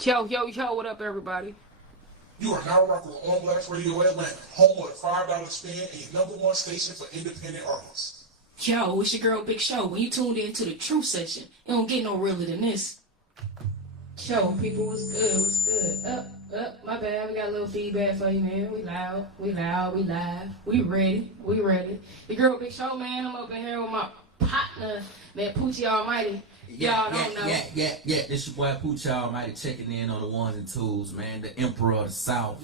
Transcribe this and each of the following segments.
Yo, what up, everybody? You are now rocking with On Blast Radio Atlanta, home of the $5 spin and your #1 station for independent artists. Yo, it's your girl Big Show. When you tuned in to the Truth Session, it don't get no realer than this. Yo, people, what's good? What's good? My bad. We got a little feedback for you, man. We loud, we live. We ready. Your girl Big Show, man. I'm up in here with my partner, man, Poochie Almighty. Y'all don't know. Yeah. This your boy Poochie Almighty checking in on the ones and twos, man. The Emperor of the South.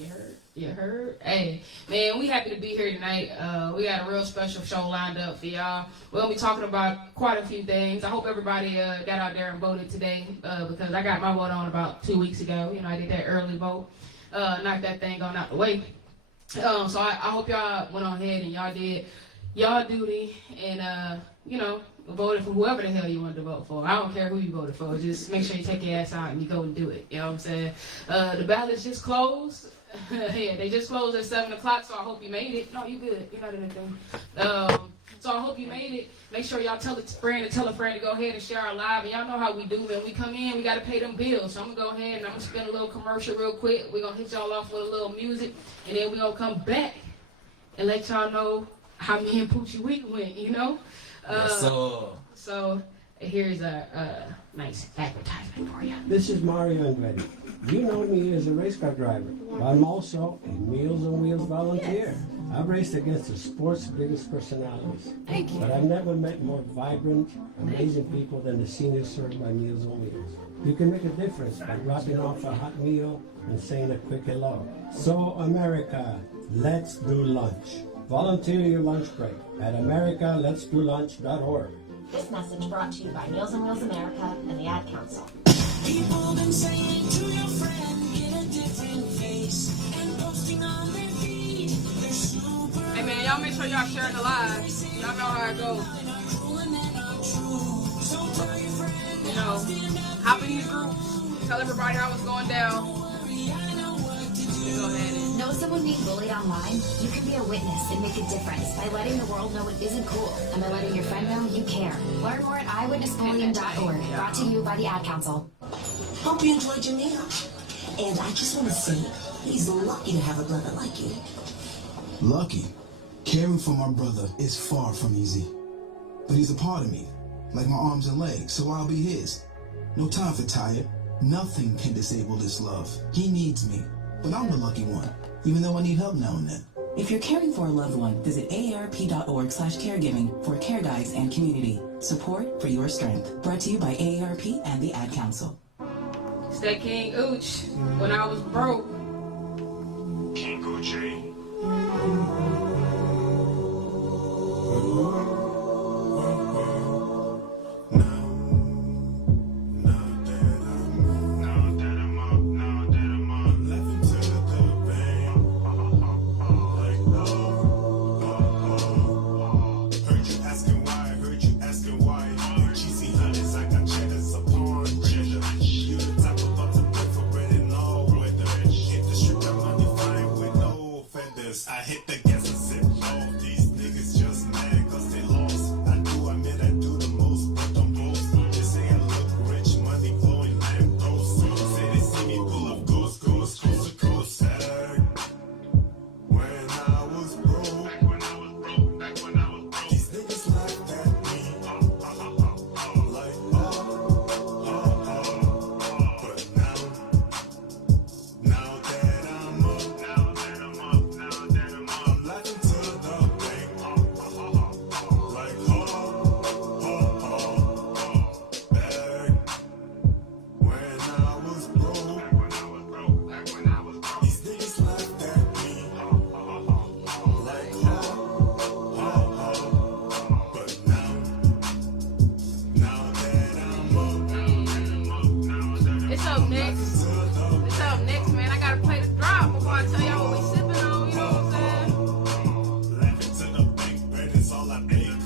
You heard? Hey, man, we happy to be here tonight. We got a real special show lined up for y'all. We're going to be talking about quite a few things. I hope everybody got out there and voted today because I got my vote on about 2 weeks ago. You know, I did that early vote. Knocked that thing on out the way. So I hope y'all went on ahead and y'all did y'all duty and, voted for whoever the hell you wanted to vote for. I don't care who you voted for. Just make sure you take your ass out and you go and do it. You know what I'm saying? The ballots just closed. Yeah, they just closed at 7 o'clock, so I hope you made it. No, you good. You're not anything. So I hope you made it. Make sure y'all tell a friend to go ahead and share our live. And y'all know how we do, man. We come in, we got to pay them bills. So I'm going to go ahead and I'm going to spin a little commercial real quick. We're going to hit y'all off with a little music. And then we're going to come back and let y'all know how me and Poochie week went, you know? Yes, sir. So here's a nice advertisement for you. This is Mario Andretti. You know me as a race car driver, but I'm also a Meals on Wheels volunteer. I've raced against the sport's biggest personalities. Thank you. But I've never met more vibrant, amazing people than the seniors served by Meals on Wheels. You can make a difference by dropping off a hot meal and saying a quick hello. So, America, let's do lunch. Volunteer your lunch break at americaletsdolunch.org. This message brought to you by Meals on Wheels America and the Ad Council. People been saying to your friend, get a different face, and posting on their feed, they're super. Hey man, y'all make sure y'all share the live. Y'all know how it goes. You know, hop in the group, tell everybody how it's going down. Go ahead and Know someone being bullied online? You can be a witness and make a difference by letting the world know it isn't cool and by letting your friend know you care. Learn more at eyewitnessbullying.org. Brought to you by the Ad Council. Hope you enjoyed your meal. And I just want to say, he's lucky to have a brother like you. Lucky. Caring for my brother is far from easy. But he's a part of me, like my arms and legs, so I'll be his. No time for tired. Nothing can disable this love. He needs me, but I'm the lucky one, even though I need help now and then. If you're caring for a loved one, visit aarp.org/caregiving for care guides and community support for your strength. Brought to you by AARP and the Ad Council. it's that King Ooch. When I was broke. King Gucci. I hit the gas and said, oh, these niggas just mad cause they lost. I admit I do the most, but don't boast. They say I look rich, money flowing, I am close. Say they see me pull up coast to coast. When I was broke, these niggas laughed at me. Like, but now that I'm up, laughing to the bank. Like, back when I was broke, these niggas laughed at me. Like, but now that I'm up, It's up next. It's up next, man. I gotta play the drop before I tell y'all what we sipping on, you know what I'm saying? laughing to the bank, bread is all I make.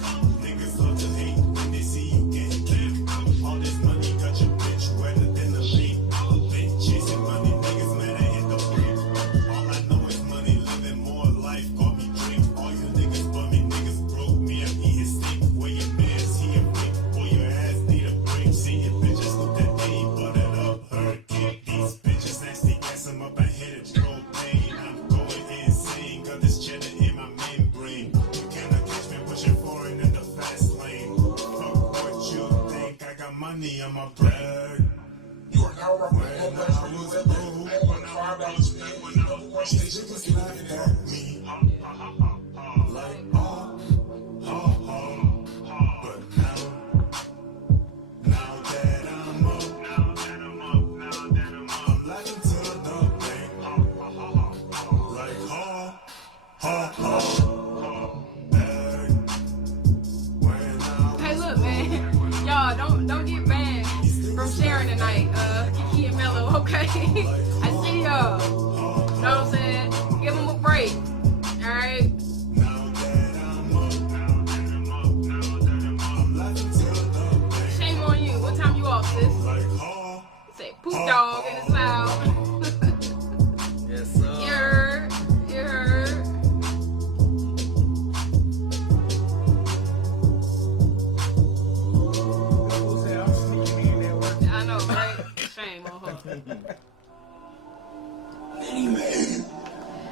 Niggas love to hate when they see you getting kicked. All this money got your bitch wetter than a leak. Been chasing money, niggas mad I hit the brink. All I know is money, living more life, call me drink. All you niggas bummy, niggas broke me, I'm eating steak. Where your man's, he a freak, boy your ass need a break. See your bitches look that day, but it up, her kick these rocking the All Blacks Radio Atlanta. Home of the $5 spin, the #1 station for independent artists. Hey, look, man. Y'all, don't get banned from sharing tonight. Kiki and Mello, okay? I see y'all. Know what I'm saying? Give them a break. Alright? Shame on you. What time you off, sis? Say poop dog in the south. Yes, sir. You heard. You heard. I know, right? Shame on her.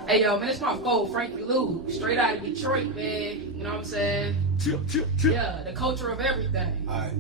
Hey, yo, man, it's my foe, Frankie Lou. Straight out of Detroit, man. You know what I'm saying? Yeah, the culture of everything. Alright.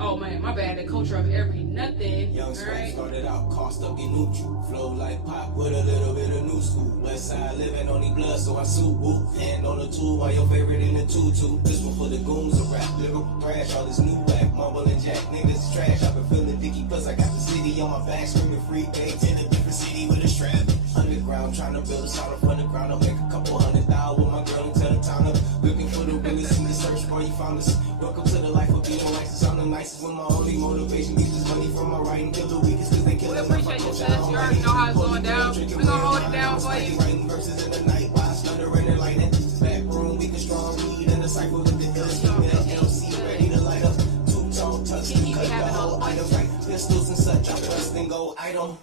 Oh, man, my bad. The culture of every nothing. Young Spank Alright? started out, cost up, get neutral. Flow like pop with a little bit of new school. West side living on the blood, so I suit woo. Hand on the tool while your favorite in the tutu. This one for the goons of rap. Lyrical thrash, all this new whack. Mumble and jack, niggas is trash. I've been feeling dicky, plus I got the city on my back. Screaming free things in a different city with a strap. Underground, trying to build a solid from the ground. I'll make a couple $100,000 with my girl and tell the town up. Looking for the realest in the search bar, you found us. Welcome to the life of being licensed. I'm the nicest with my only motivation. Get this money from my writing, kill the weakest cause they kill We us. appreciate you, sis. You already know how it's going down. We're gonna hold it down for you. Writing verses in the night, watch thunder and lightning. Back room, we can strong weed and the cypher with the illest. LC ready to light up. Two-tone touch, cut the whole item. Like pistols and such, I'm first and go item.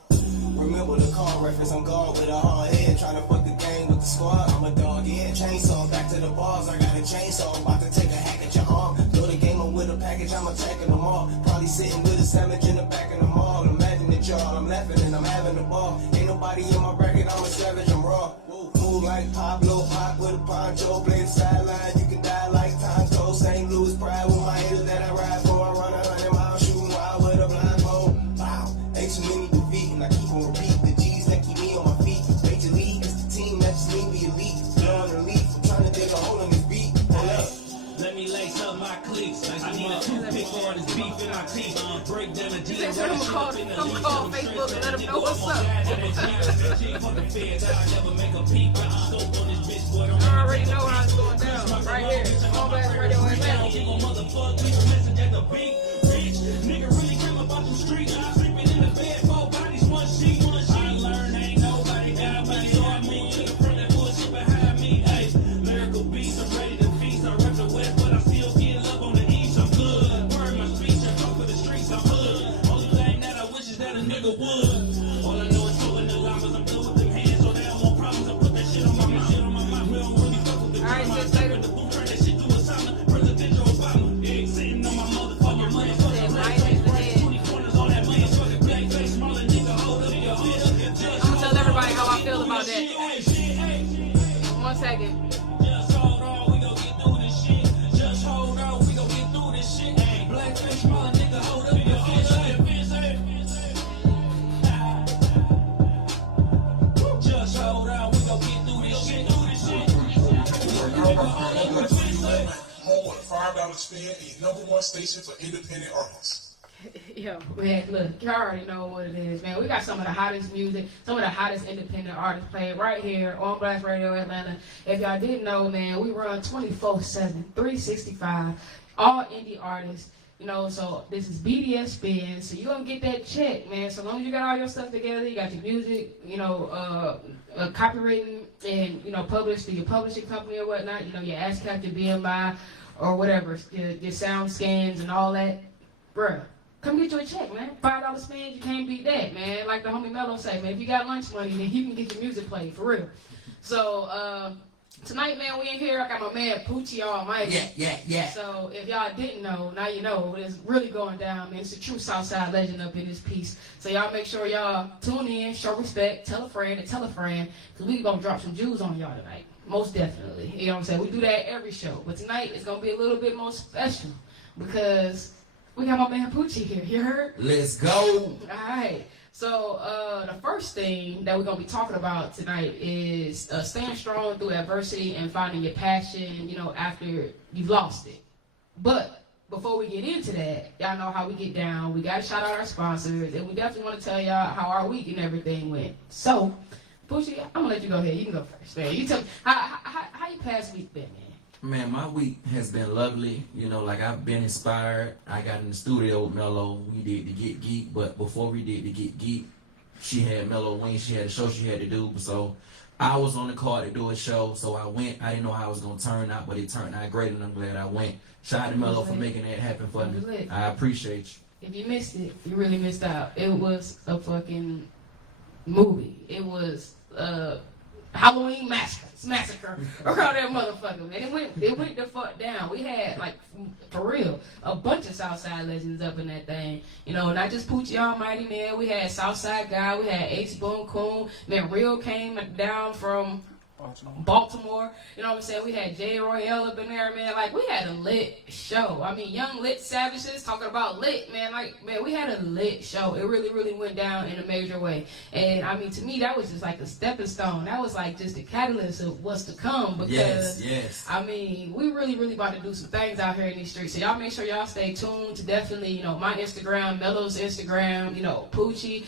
Remember the call reference, I'm gone with a hard head. Trying to fuck the game with the squad, I'm a dog, yeah. Chainsaw, back to the bars, I got a chainsaw. I'm about to take a hack at your arm. Throw the game up with a package, I'm attacking them all. Probably sitting with a sandwich in the back of the mall. Imagine it, y'all, I'm laughing and I'm having the ball. Ain't nobody in my bracket, I'm a savage, I'm raw. Move like Pablo, pop with a poncho. Play the sideline, you can die like Tonto. St. Louis pride with my haters that I ride for. I run 100 miles, shooting wild with a blindfold. Wow, ain't too many defeating, I keep on repeat. The G's that keep me on my feet. Major League is the team that just leave me elite. Blowing the leaf, I'm trying to dig a hole in this beat. Hold up. Let me lace up my cleats. I need a toothpick for this beef in our teeth. Break down the You said I'm gonna call Facebook and let them know what's up. I already know how it's going down. Right here. All Blacks Radio Atlanta. Nigga really came about them streets. I sleeping in the bed, 4 bodies, 1 sheet. I learned ain't nobody got me, so I move to the front and bullshit behind me. Hey, lyrical beats, I'm ready to feast. I rep the West, but I still get love on the East. I'm good. Word my speech, I come for the streets. I'm hood. Only thing that I wish is that a nigga would. All I know is throwing the llamas. I'm good with them hands, so they don't want problems. I put that shit on my mind. Shit on my mind. We don't really fuck with the Alright, sis, later. the boot, turn that shit to a sauna. Presidential Obama. Yeah, sitting on my motherfucking money. Said, right in the head. I'm gonna tell everybody how I feel about that. 1 second. Just hold on, we gon' get through this shit. Just hold on, we gon' get through this shit. Hey, blackface, small nigga, hold up your fist. Just hold on, we gon' get through this shit. Now rocking the All Blacks Radio Atlanta. Home of the $5 spin, the #1 station for independent artists. Yo, man, look, you already know what it is, man. We got some of the hottest music, some of the hottest independent artists playing right here on Blacks Radio Atlanta. If y'all didn't know, man, we run 24/7, 365, all indie artists. You know, so this is BDS Spin, so you're going to get that check, man. So long as you got all your stuff together, you got your music, you know, copywritten and, you know, published through your publishing company or whatnot, you know, your ASCAP, your BMI, or whatever, your sound scans and all that. Bruh, come get you a check, man. $5 spin, you can't beat that, man. Like the homie Mello say, man, if you got lunch money, then you can get your music played, for real. So, tonight, man, we in here. I got my man Poochie Almighty. Yeah. So if y'all didn't know, now you know. It's really going down, man. It's a true Southside legend up in this piece. So y'all make sure y'all tune in, show respect, tell a friend, and tell a friend, because we gonna drop some Jews on y'all tonight. Most definitely. You know what I'm saying? We do that every show. But tonight, it's gonna be a little bit more special, because we got my man Poochie here. You heard? Let's go. All right. So the first thing that we're gonna be talking about tonight is staying strong through adversity and finding your passion, you know, after you've lost it. But before we get into that, y'all know how we get down. We gotta shout out our sponsors, and we definitely want to tell y'all how our week and everything went. So, Poochie, I'm gonna let you go ahead. You can go first, man. You tell me how your past week been, man. Man, my week has been lovely. You know, like I've been inspired. I got in the studio with Mello. We did the Get Geek, but before we did the Get Geek, she had Mello Wing. She had a show she had to do. So I was on the card to do a show. So I went. I didn't know how it was going to turn out, but it turned out great, and I'm glad I went. Shout out to Mello for making that happen for me. I appreciate you. If you missed it, you really missed out. It was a fucking movie. It was Halloween massacre around that motherfucker, man. It went the fuck down. We had, like, for real, a bunch of Southside legends up in that thing. You know, not just Poochie Almighty, man. We had Southside Guy. We had Ace Boone Coon. Man, Real came down from Baltimore. You know what I'm saying? We had Jay Royale up in there, man. Like, we had a lit show. I mean, young lit savages talking about lit, man. Like, man, we had a lit show. It really, really went down in a major way. And, I mean, to me, that was just like a stepping stone. That was like just the catalyst of what's to come. Because, yes. I mean, we really, really about to do some things out here in these streets. So y'all make sure y'all stay tuned to definitely, you know, my Instagram, Mello's Instagram, you know, Poochie,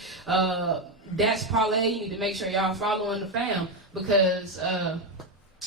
That's Parlay. You need to make sure y'all following the fam. Because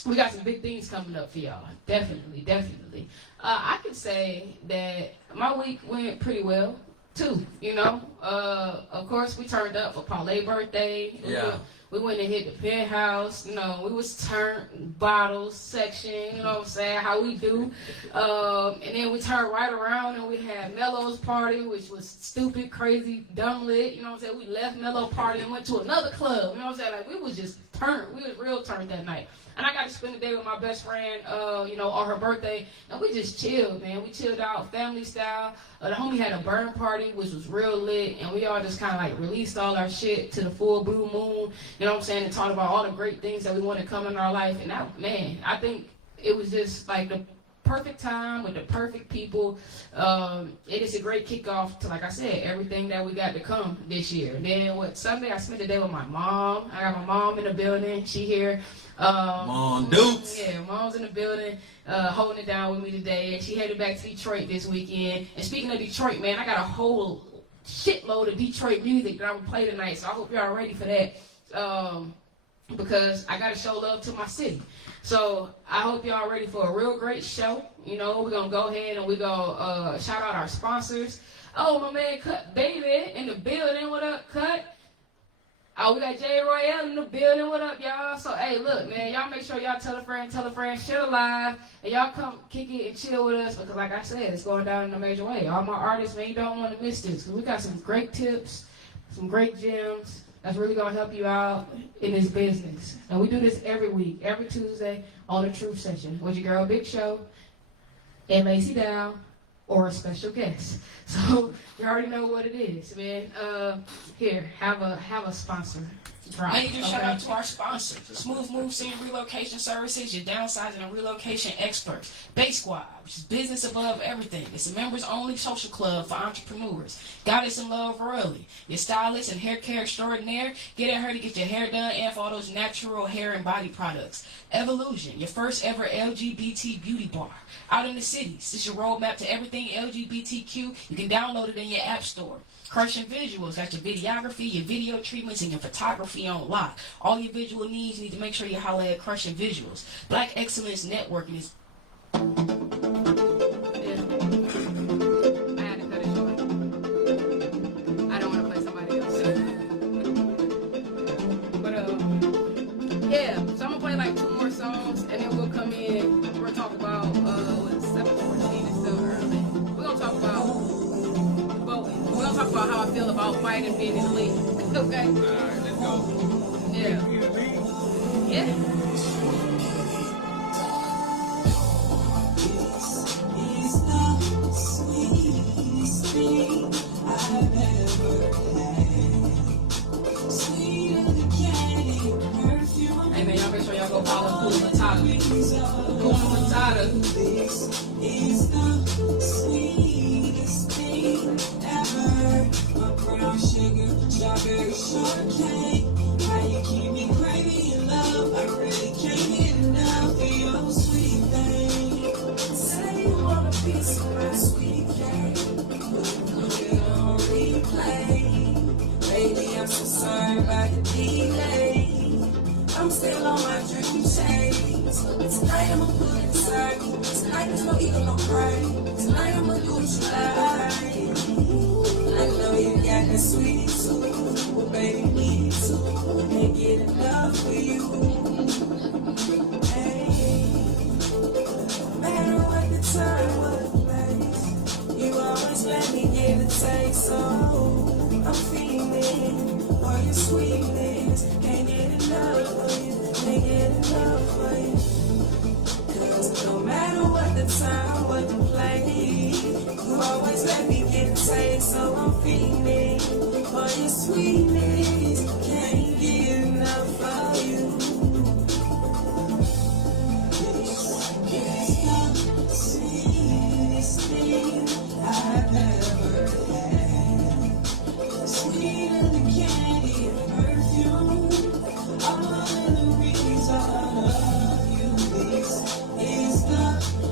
we got some big things coming up for y'all. Definitely. I could say that my week went pretty well, too, you know. Of course, we turned up for Parlay birthday. Yeah. We went and hit the penthouse, you know, we was turned bottles section, you know what I'm saying, how we do. And then we turned right around and we had Mello's party, which was stupid, crazy, dumb lit, you know what I'm saying. We left Mello party and went to another club, you know what I'm saying. Like, we was just turned, we was real turned that night. And I got to spend the day with my best friend, you know, on her birthday. And we just chilled, man. We chilled out family style. The homie had a burn party, which was real lit. And we all just kind of like released all our shit to the full blue moon. You know what I'm saying? And talked about all the great things that we want to come in our life. And that, man, I think it was just like the perfect time with the perfect people. It is a great kickoff to, like I said, everything that we got to come this year. Then Sunday, I spent the day with my mom. I got my mom in the building. She here. Mom Dukes. Yeah, mom's in the building, holding it down with me today. And she headed back to Detroit this weekend. And speaking of Detroit, man, I got a whole shitload of Detroit music that I'm going to play tonight. So I hope y'all are ready for that. Because I got to show love to my city. So I hope y'all ready for a real great show. You know, we're going to go ahead and we're going to shout out our sponsors. Oh, my man Cut Baby in the building. What up, Cut? Oh, we got Jay Royale in the building. What up, y'all? So, hey, look, man, y'all make sure y'all tell a friend, share the live, and y'all come kick it and chill with us because, like I said, it's going down in a major way. All my artists, man, you don't want to miss this because we got some great tips, some great gems that's really going to help you out in this business. And we do this every week, every Tuesday on the Truth Session with your girl Big Show and Lacey Down or a special guest. So you already know what it is, man. Here, have a sponsor. Drop. Major shout out to our sponsors, Smooth Move Scene Relocation Services, your downsizing and relocation experts. Base Squad, which is business above everything. It's a members-only social club for entrepreneurs. Goddess in Love Royally, your stylist and hair care extraordinaire. Get at her to get your hair done and for all those natural hair and body products. Evolution, your first ever LGBT beauty bar. Out in the cities, it's your roadmap to everything LGBTQ. You can download it in your app store. Crushing Visuals, that's your videography, your video treatments, and your photography on lock. All your visual needs, you need to make sure you holler at Crushing Visuals. Black Excellence Networking is... I had to cut it short. I don't want to play somebody else. But, yeah, so I'm going to play like 2 more songs, and then we'll come in. We're going to talk about, 7:14 is still early. We're going to talk about... We're going to talk about how I feel about fighting being in the league. Okay? Alright, let's go. Yeah. Yeah. Hey man, y'all make sure y'all go follow Kuna Matata. Kuna Matata. This is the sweetest thing ever. My brown sugar, chocolate. Strawberry shortcake. How you keep me craving your love. I really can't get enough of your sweet thing. Say you want a piece of my sweet cake. Put it on replay. Baby, I'm so sorry about the delay. I'm still on my dream chase. Tonight I'ma put it inside you. Tonight there's no eating, no cry. Tonight I'ma do what you like. I know you got that sweet too, but baby, me too. Can't get enough for you. Hey, no matter what the time, what the place, you always let me get a taste. So I'm feeling for your sweetness. Can't get enough of you. Can't get enough of you. 'Cause no matter what the time, what the place, you always let me get a taste. So I'm feeling for your sweetness. Can't get enough of you. It's the sweetest thing I've ever had. Sweeter than candy and perfume. All in the reason I love you. This is the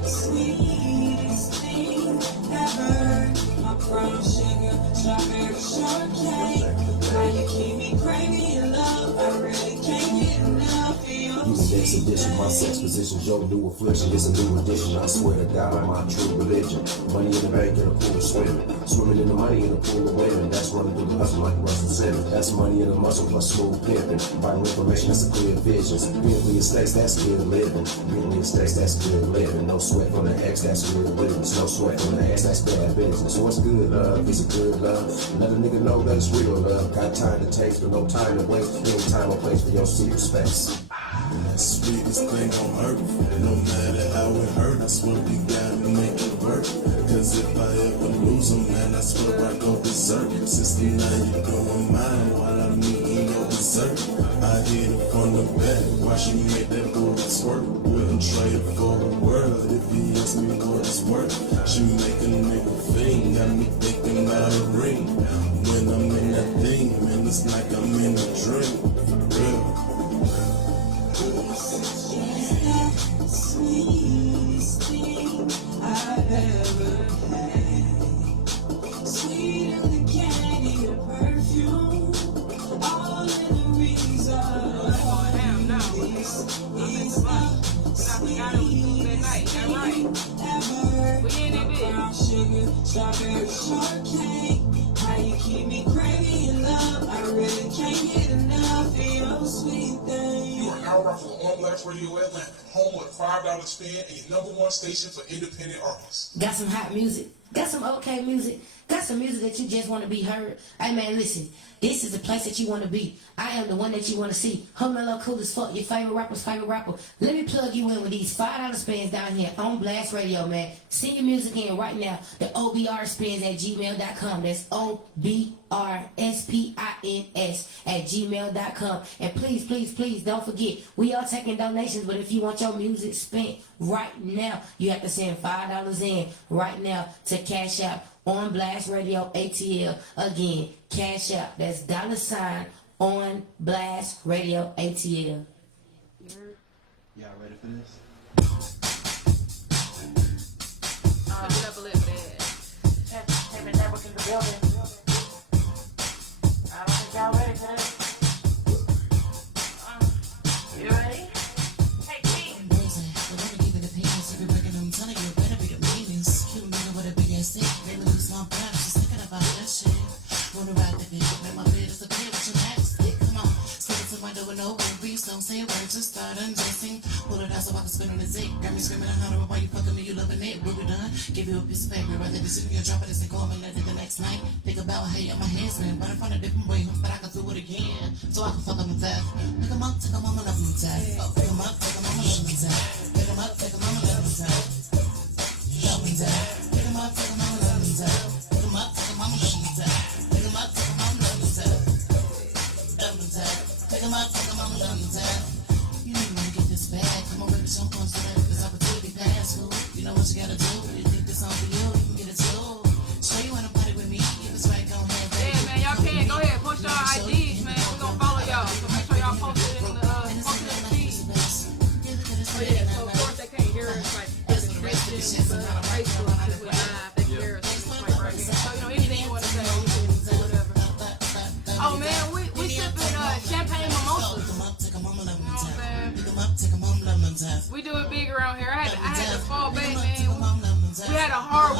sweetest thing ever. My brown sugar, strawberry shortcake. How you keep me craving your love. I really can't get enough of your Next edition, my sex position's your new affliction. It's a new addition. I swear to God, I'm my true religion. Money in the bank in a pool swimming. Swimming in the money in a pool of women. That's running through the hustle like Russell Simmons. That's money in a muscle plus smooth pimping. Vital information, that's a clear vision. Bentley estates, that's good living. Bentley estates, that's good living. No sweat on the X, that's good business. No sweat on the ass, that's bad business. What's good love? It's a good love. Let a nigga know that it's real love. Got time to taste, but no time to waste. Any time or place for your secret space. That sweetest thing on earth. No matter how it hurt, I swear we gotta make it work. Cause if I ever lose them, man, I swear I go berserk. Sister, now you doing mine while I'm eating your dessert. I hit it from the back, watch you make that booty squirt. Wouldn't trade it for the world if he asked me what it's worth. She make a nigga fiend, got me thinking about a ring. When I'm in that thing, man, it's like I'm in a dream. For real. sweetest thing I've ever had. Sweeter than candy and perfume. All in the reason this is the sweetest thing ever. Brown sugar, strawberry shortcake. How you keep me craving your love. I really can't get enough of your sweet thing. You are now rocking on Blast Radio Atlanta, home with $5 spin and your #1 station for independent artists. Got some hot music, got some okay music, got some music that you just want to be heard. Hey man, listen, this is the place that you want to be. I am the one that you want to see. Hummello Cool as fuck, your favorite rapper's favorite rapper. Let me plug you in with these $5 spins down here on Blast Radio, man. Send your music in right now. The OBRspins@gmail.com. That's OBRSPINS@gmail.com. And please, please, please don't forget, we are taking donations, but if you want your music spent right now, you have to send $5 in right now to Cash App on Blast Radio ATL. Again, Cash App. That's $ on Blast Radio ATL. Y'all ready for this? Get up a little bit. Favorite network in the building. I don't think y'all ready for this. You ready? Hey, King. Don't say a word, just start undressing. Pull it out so I can spin on the zig. Got me screaming out, how why you fucking me, you loving it. What we done? Give you a piece of paper, rather be sitting here dropping this and call me later the next night. Think about how you my hands been, but in front of different way, but I can do it again. So I can fuck on the tap. Pick 'em up, take 'em on my love tap. Pick 'em up, take 'em on my love tap. Pick 'em up, take 'em on my love tap. Love tap. Pick 'em up, take 'em on my love tap. Pick 'em up, take 'em on my love tap. Pick 'em up, take 'em on my love tap. Love tap. Pick 'em up, take 'em on my love tap. You know you wanna get this bag. Come on, baby, jump on to that. This opportunity pass. You know what you gotta do. You think this song for you, you can get it too. Show you wanna party with me. If it's right, go ahead. Yeah, man, y'all can. Go ahead. Post your ID.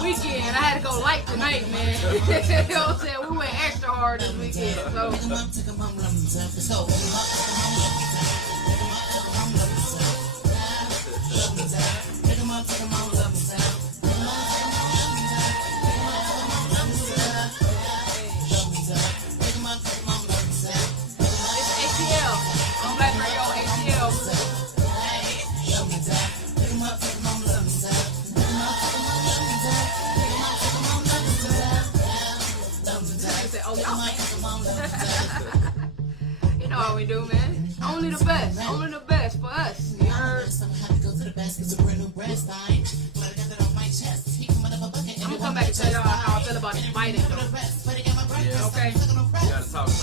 weekend. I had to go light tonight, man. You know what I'm saying? We went extra hard this weekend. So. You know how we do, man. Only the best. Only the best for us. You heard? I'm gonna come back and tell y'all how I feel about this fighting, though. Yeah. Okay? We gotta talk about it.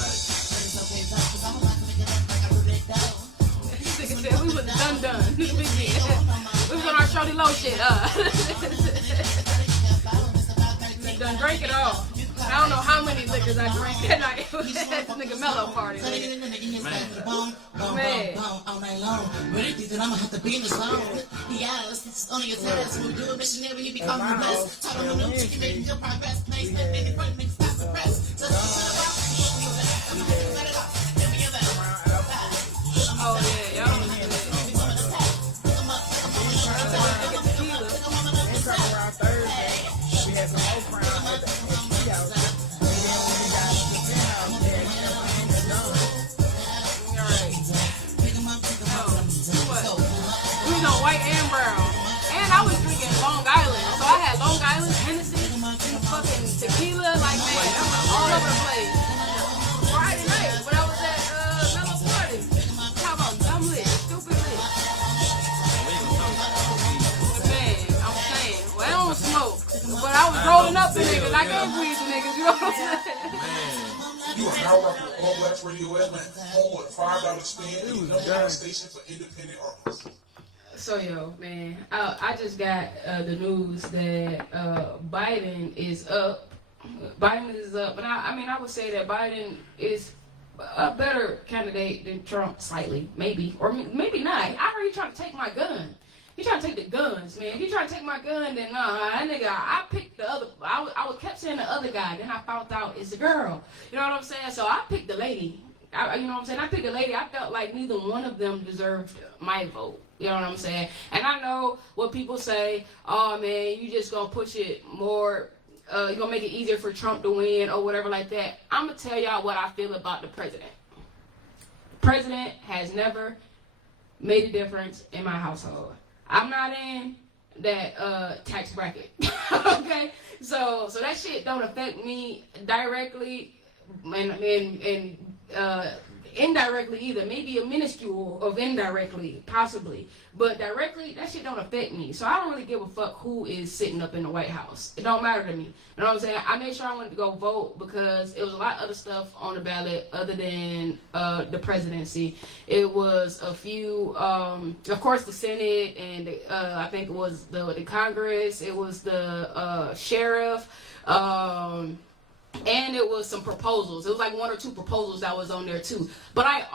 This nigga said we was done. We was on our Shorty Low shit, We done drank it all. I don't know how many liquors I drank that night. This nigga mellow party. Man. All night long. Really think that I'ma have to be in the zone. Yeah, it's on your test. When you a missionary, you become the best. Talk on the new chicken, making your progress. Place that baby front, make stop the press. Oh, yeah, y'all don't see Around Thursday, we had some old crowd at the HT house. And then when we got to the penthouse there, We was on white and brown. And I was drinking Long Island. So I had Long Island, Hennessy, fucking tequila, like, man, all over the place. Friday night, when I was at Mellow Party. Talk about dumb lit, stupid lit. Man, I'm saying, well, I don't smoke. But I was rolling up the niggas. I can't breathe the niggas, you know what I'm saying? You are now rocking with All Blacks Radio Atlanta, home with $5 spin, the #1 station for independent artists. So yo, man, I just got the news that Biden is up. Biden is up, and I would say that Biden is a better candidate than Trump, slightly, maybe, or maybe not. I heard he trying to take my gun. He trying to take the guns, man. If he trying to take my gun, then nah, that nigga. I picked the other. I kept saying the other guy. Then I found out it's the girl. You know what I'm saying? So I picked the lady. You know what I'm saying? I picked the lady. I felt like neither one of them deserved my vote. You know what I'm saying? And I know what people say. Oh man, you just gonna push it more. You're gonna make it easier for Trump to win or whatever like that. I'm gonna tell y'all what I feel about the president. The president has never made a difference in my household. I'm not in that tax bracket. Okay? So that shit don't affect me directly and indirectly either. Maybe a minuscule of indirectly, possibly. But directly, that shit don't affect me. So I don't really give a fuck who is sitting up in the White House. It don't matter to me. You know what I'm saying? I made sure I went to go vote because it was a lot of other stuff on the ballot other than the presidency. It was a few, of course, the Senate, and I think it was the Congress. It was the sheriff. And it was some proposals. It was like one or two proposals that was on there too. But I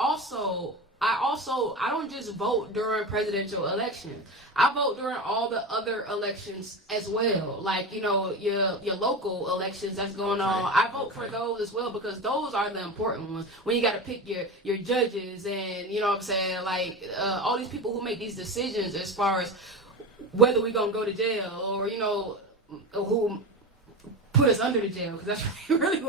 don't just vote during presidential elections. I vote during all the other elections as well. Like, you know, your local elections that's going on. I vote for those as well because those are the important ones. When you got to pick your judges and, you know what I'm saying, like all these people who make these decisions as far as whether we're going to go to jail or, you know, who put us under the jail, because that's really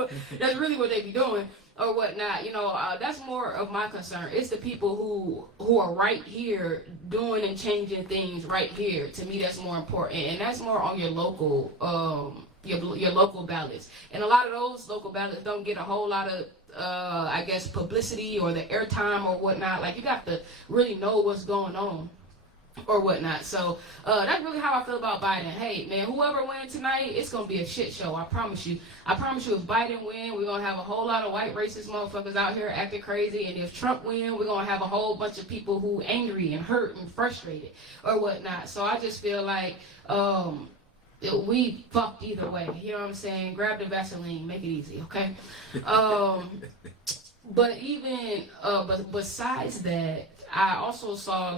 what they be doing or whatnot. You know, that's more of my concern. It's the people who are right here doing and changing things right here. To me, that's more important, and that's more on your local your local ballots. And a lot of those local ballots don't get a whole lot of I guess publicity or the airtime or whatnot. Like, you got to really know what's going on or whatnot. So that's really how I feel about Biden. Hey man, whoever wins tonight, it's gonna be a shit show. I promise you. If Biden win, we're gonna have a whole lot of white racist motherfuckers out here acting crazy, and if Trump win, we're gonna have a whole bunch of people who angry and hurt and frustrated or whatnot. So I just feel like we fucked either way. You know what I'm saying? Grab the Vaseline, make it easy, okay? But even but besides that, I also saw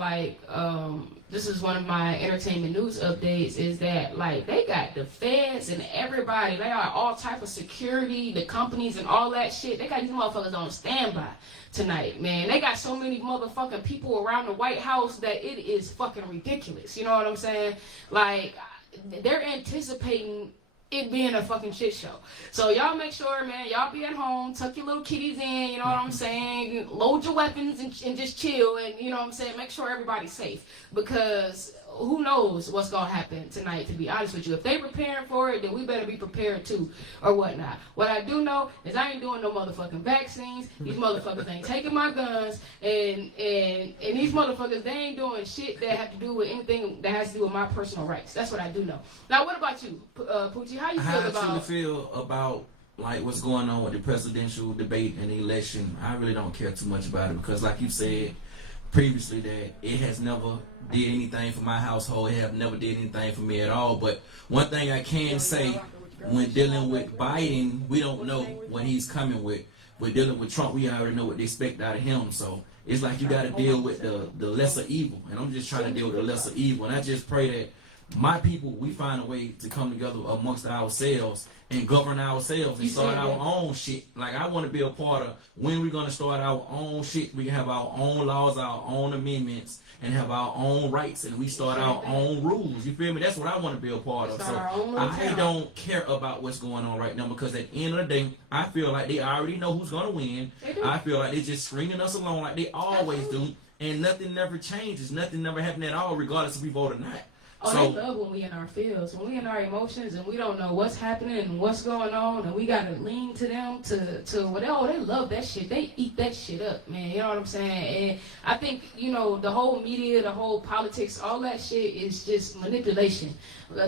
this is one of my entertainment news updates, is that like they got the feds and everybody, they got all type of security, the companies and all that shit. They got these motherfuckers on standby tonight, man. They got so many motherfucking people around the White House that it is fucking ridiculous. You know what I'm saying? Like, they're anticipating it being a fucking shit show. So y'all make sure, man, y'all be at home, tuck your little kitties in, you know what I'm saying? Load your weapons and just chill, and you know what I'm saying? Make sure everybody's safe, because who knows what's gonna happen tonight, to be honest with you. If they preparing for it, then we better be prepared too, or whatnot. What I do know is I ain't doing no motherfucking vaccines. These motherfuckers ain't taking my guns, and these motherfuckers, they ain't doing shit that have to do with anything that has to do with my personal rights. That's what I do know. Now, what about you, Poochie? How you feel about? How I feel about like what's going on with the presidential debate and the election? I really don't care too much about it, because like you said previously, that it has never did anything for my household. It have never did anything for me at all. But one thing I can say, when dealing with Biden, we don't know what he's coming with. We're dealing with Trump, we already know what they expect out of him. So it's like you got to deal with the lesser evil, and I'm just trying to deal with the lesser evil. And I just pray that my people, we find a way to come together amongst ourselves and govern ourselves and start our own shit. Like, I want to be a part of when we're going to start our own shit. We can have our own laws, our own amendments, and have our own rights, and we start our own rules. You feel me? That's what I want to be a part of. So I don't care about what's going on right now, because at the end of the day, I feel like they already know who's going to win. I feel like they're just stringing us along like they always do, and nothing never changes. Nothing never happened at all, regardless if we vote or not. Oh, they love when we in our fields, when we in our emotions, and we don't know what's happening and what's going on, and we gotta lean to them to whatever. Oh, they love that shit. They eat that shit up, man. You know what I'm saying? And I think, you know, the whole media, the whole politics, all that shit is just manipulation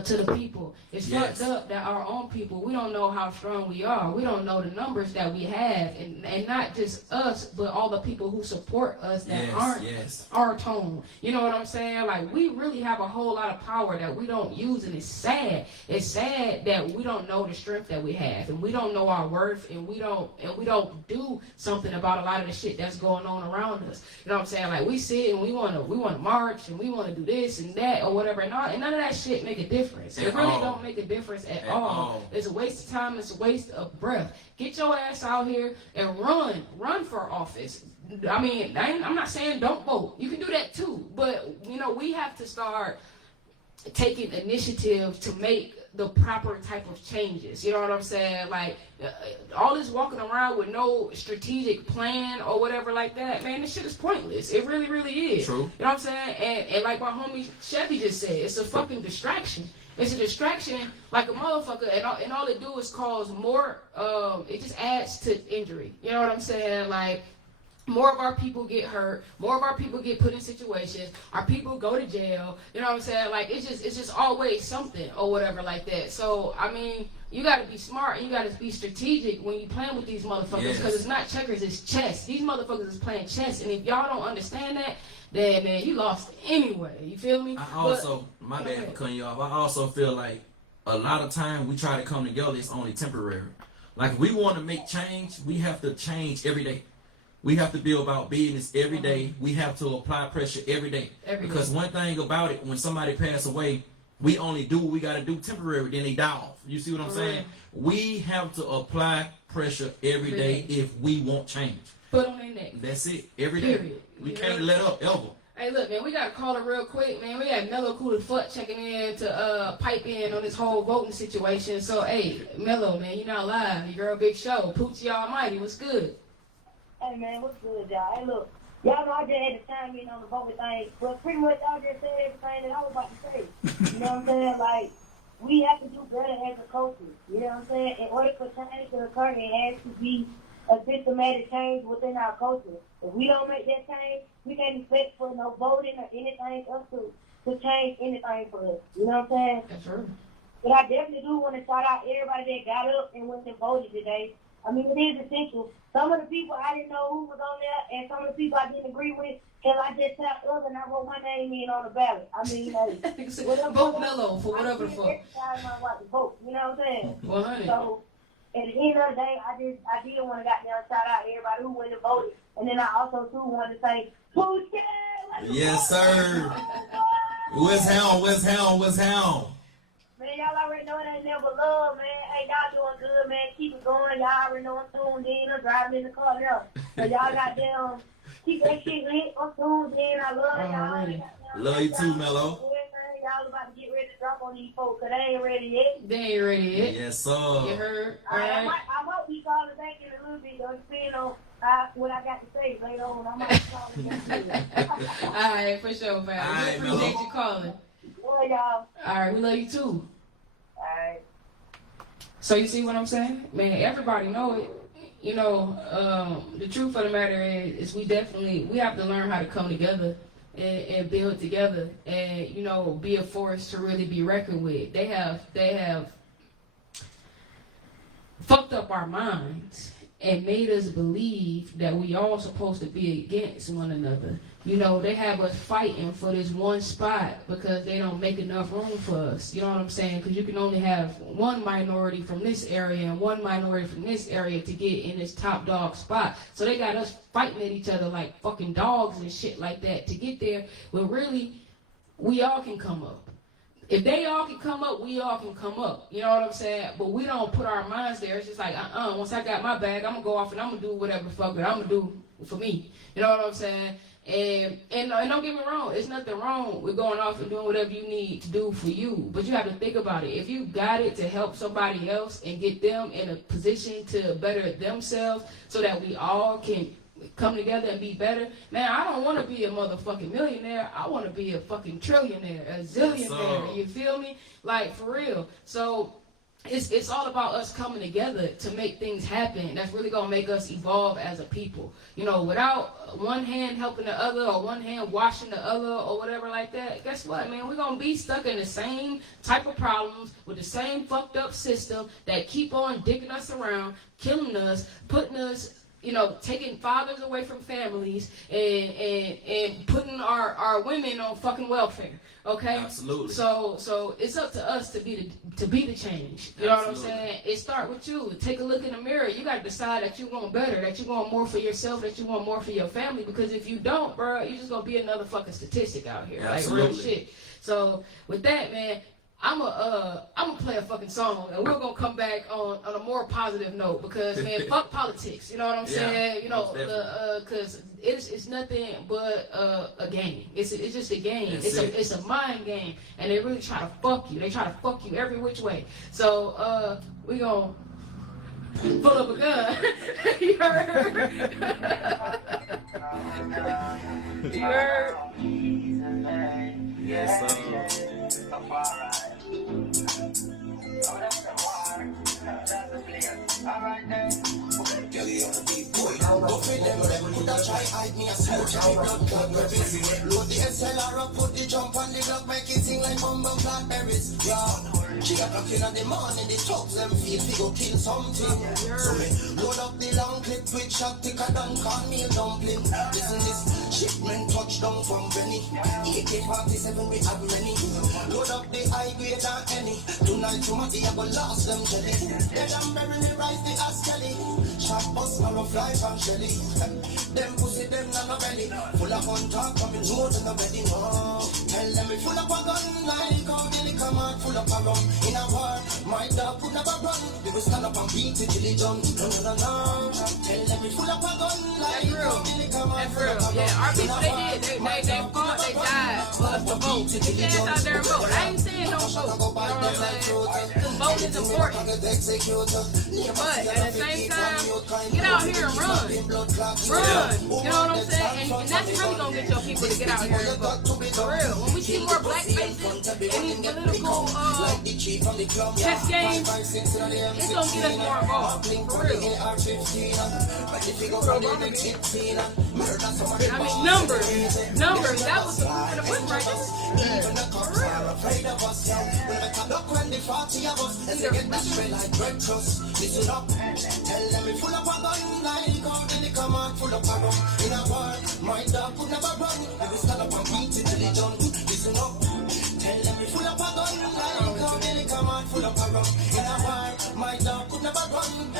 to the people. It's fucked up that our own people, we don't know how strong we are. We don't know the numbers that we have, and not just us, but all the people who support us that aren't our tone. You know what I'm saying? Like, we really have a whole lot of power that we don't use, and it's sad. It's sad that we don't know the strength that we have, and we don't know our worth, and we don't do something about a lot of the shit that's going on around us. You know what I'm saying? Like, we sit and we wanna march, and we wanna do this and that or whatever, and none of that shit make a difference. It really don't make a difference at all. It's a waste of time. It's a waste of breath. Get your ass out here and run for office. I mean, I'm not saying don't vote. You can do that too, but you know, we have to start taking initiative to make the proper type of changes. You know what I'm saying? Like, all this walking around with no strategic plan or whatever like that, man, this shit is pointless. It really, really is. True. You know what I'm saying? And like my homie Chevy just said, it's a fucking distraction. It's a distraction like a motherfucker, and all it do is cause more, it just adds to injury. You know what I'm saying? Like, more of our people get hurt, more of our people get put in situations, our people go to jail, you know what I'm saying? Like, it's just always something or whatever like that. So, I mean, you gotta be smart and you gotta be strategic when you playing with these motherfuckers, because it's not checkers, it's chess. These motherfuckers is playing chess, and if y'all don't understand that, then, man, you lost anyway. You feel me? I also, my bad for cutting you off, I also feel like a lot of time we try to come together, it's only temporary. Like, if we want to make change, we have to change every day. We have to be about business every day. We have to apply pressure every day. Because one thing about it, when somebody passes away, we only do what we got to do temporary, then they die off. You see what I'm saying? We have to apply pressure every day if we want change. Put on their neck. That's it. Every day. We can't let up ever. Hey, look, man, we got to call it real quick, man. We got Mellow Cool as Fuck checking in to pipe in on this whole voting situation. So, hey, Mellow, man, you not live. Your girl Big Show. Poochie Almighty, what's good? Hey, man, what's good, y'all? Hey, look, y'all know I just had to chime in on the voting thing, but pretty much y'all just said everything that I was about to say. You know what I'm saying? Like, we have to do better as a culture. You know what I'm saying? In order for change to occur, it has to be a systematic change within our culture. If we don't make that change, we can't expect for no voting or anything else to change anything for us. You know what I'm saying? That's true. But I definitely do want to shout out everybody that got up and went and voted today. I mean, it is essential. Some of the people I didn't know who was on there, and some of the people I didn't agree with, because I just tapped up and I wrote my name in on the ballot. I mean, vote Mellow for whatever the fuck. I want to vote, you know what I'm saying? 100. So, at the end of the day, I did want to goddamn shout out everybody who went and voted. And then I also, too, wanted to say, Poochie! Yes, sir. What's hound? Man, y'all already know it ain't never love, man. Hey, y'all doing good, man. Keep it going. Y'all already know I'm tuned in. I'm driving in the car now. So y'all goddamn keep that shit lit. I'm tuned in. I love y'all. Love you too, Mello. Y'all about to get ready to drop on these folks, because they ain't ready yet. They ain't ready yet. Yes, sir. You heard? All right. I might be calling back in a little bit, though, depending on what I got to say later on. I might be calling back. All right, for sure, man. All right, We appreciate you calling. Love y'all. All right, we love you too. All right. So you see what I'm saying? Man, everybody know it. You know, the truth of the matter is we have to learn how to come together and build together and, you know, be a force to really be reckoned with. They have fucked up our minds and made us believe that we all supposed to be against one another. You know, they have us fighting for this one spot because they don't make enough room for us. You know what I'm saying? Because you can only have one minority from this area and one minority from this area to get in this top dog spot. So they got us fighting at each other like fucking dogs and shit like that to get there. But really, we all can come up. If they all can come up, we all can come up. You know what I'm saying? But we don't put our minds there. It's just like, once I got my bag, I'm going to go off and I'm going to do whatever the fuck that I'm going to do for me. You know what I'm saying? And don't get me wrong, there's nothing wrong with going off and doing whatever you need to do for you. But you have to think about it. If you got it to help somebody else and get them in a position to better themselves so that we all can come together and be better, man, I don't want to be a motherfucking millionaire. I want to be a fucking trillionaire, a zillionaire. You feel me? Like, for real. So it's all about us coming together to make things happen. That's really gonna make us evolve as a people. You know, without one hand helping the other or one hand washing the other or whatever like that, guess what, man? We're gonna be stuck in the same type of problems with the same fucked up system that keep on digging us around, killing us, putting us, you know, taking fathers away from families and putting our women on fucking welfare. Okay. Absolutely. So it's up to us to be the change. You know what I'm saying? It start with you. Take a look in the mirror. You got to decide that you want better, that you want more for yourself, that you want more for your family. Because if you don't, bro, you're just gonna be another fucking statistic out here. Absolutely. Like real shit. So with that, man, I'm gonna play a fucking song and we're gonna come back on a more positive note because, man, fuck politics. You know what I'm saying? You know, cause it's nothing but a game. It's just a game. It's a mind game, and they really try to fuck you. They try to fuck you every which way. So we gonna pull up a gun. You heard? You heard? Yes, sir. Kelly on the beat, boy. Go for them, put a try hide me a smooth blood clot berries. Load the SLR up, put the jump on the block, make it sing like bumble blackberries. Yeah, she got up in the morning, the thugs them feel we go kill something. So me load up the long clip with shot thicker than cornmeal dumpling. Listen this, shipment touchdown from Benny. AK-47 we have many. Load up the high grade and any. Tonight to Matty, I go lost them jelly. They done bury me rise the ass jelly. Shot bus now of life and shelly. Them pussy them not no belly. Full of gun talk coming more than a belly. No. Tell them we full of a gun like how the liquor man full of a rum. In a war, my dog could never run. We will stand up and beat it till he done. No, no, no, no. Tell them we full of a gun like how the liquor man full of a rum. Yeah, our people they fought, they died for us to vote. Get your ass out there and vote. I ain't saying don't vote. You know what I'm saying? Because vote is important. But at the same time, get out here and run. Run. You know what I'm saying? And that's really gonna get your people to get out here and vote. For real. When we see more black faces in these political chess games, it's gonna get us more involved. For real. I mean, numbers. That was the proof of the pudding right there. For Listen up, tell them we full of a gun like how the liquor man full of a rum. In a bar, my dog could never run. We will stand up and beat it till he done. Listen up, tell them we full of a gun like how the liquor man full of a rum. In a bar, my dog could never run.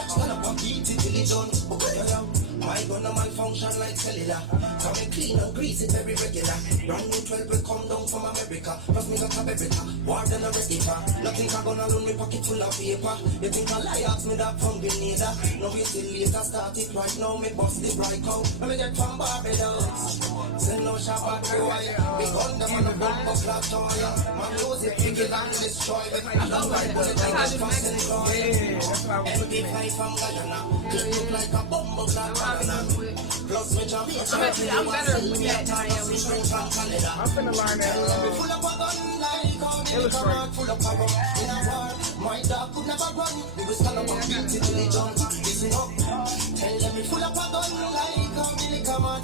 run a malfunction like cellular. Come and clean and grease it very regular. Brand new 12 will come down from America. Plus me got a beretta, war than a recipe. Nothing can gonna run me pocket full of paper. You think I lie, ask me that from Grenada. No we still later start it right now. Me bust the bright out. Let me get from Barbados. Send no shop at boy. We gun them on the bump of flat toy. Man lose it, pick it and destroy it. I love right bullet like a fast and toy. MP5 from Guyana. Clip like a bumble clap banana. Plus me jump. I'm better with that than I am with I'm finna learn that. Full of a gun like how full of a gun in a war. My dog could never run. We will stand up and beat it till he jump. Listen up. Tell them it full of a gun like how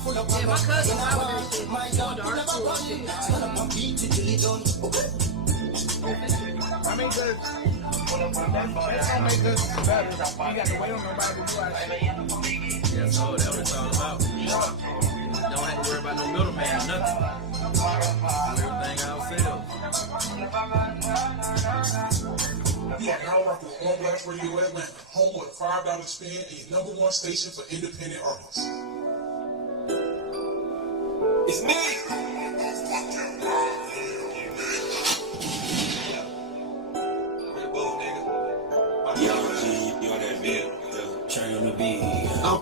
full of a gun in a war. My dog could never run. Stand up and beat it till he jump. Okay. I mean, good. That's gonna make us better. You got to wait on nobody to do our shit. Yeah, so that's what it's all about. Don't have to worry about no middleman, nothing. Everything ourselves. You are now rocking with On Blast Radio Atlanta, home with $5 spin and your #1 station for independent artists. It's me. I'm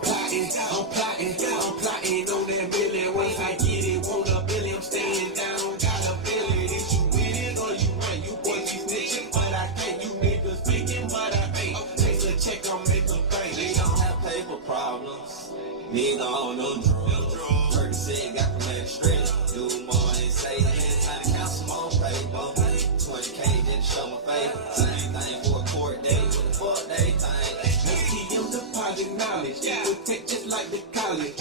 plotting on that million. Once I get it, want a billion, I'm staying down. Got a feeling, is you with it or you ain't? You boys be snitching, but I can't. You niggas speaking, but I ain't. Take a check, I'll make a bank. They don't have paper problems. Nigga on them drugs. 30 cent, got the man straight. Do more and say it. Time to count some more paper. 20K, then show my face. Same thing for a court day. What the fuck they think? Deposit knowledge, protect just like the college.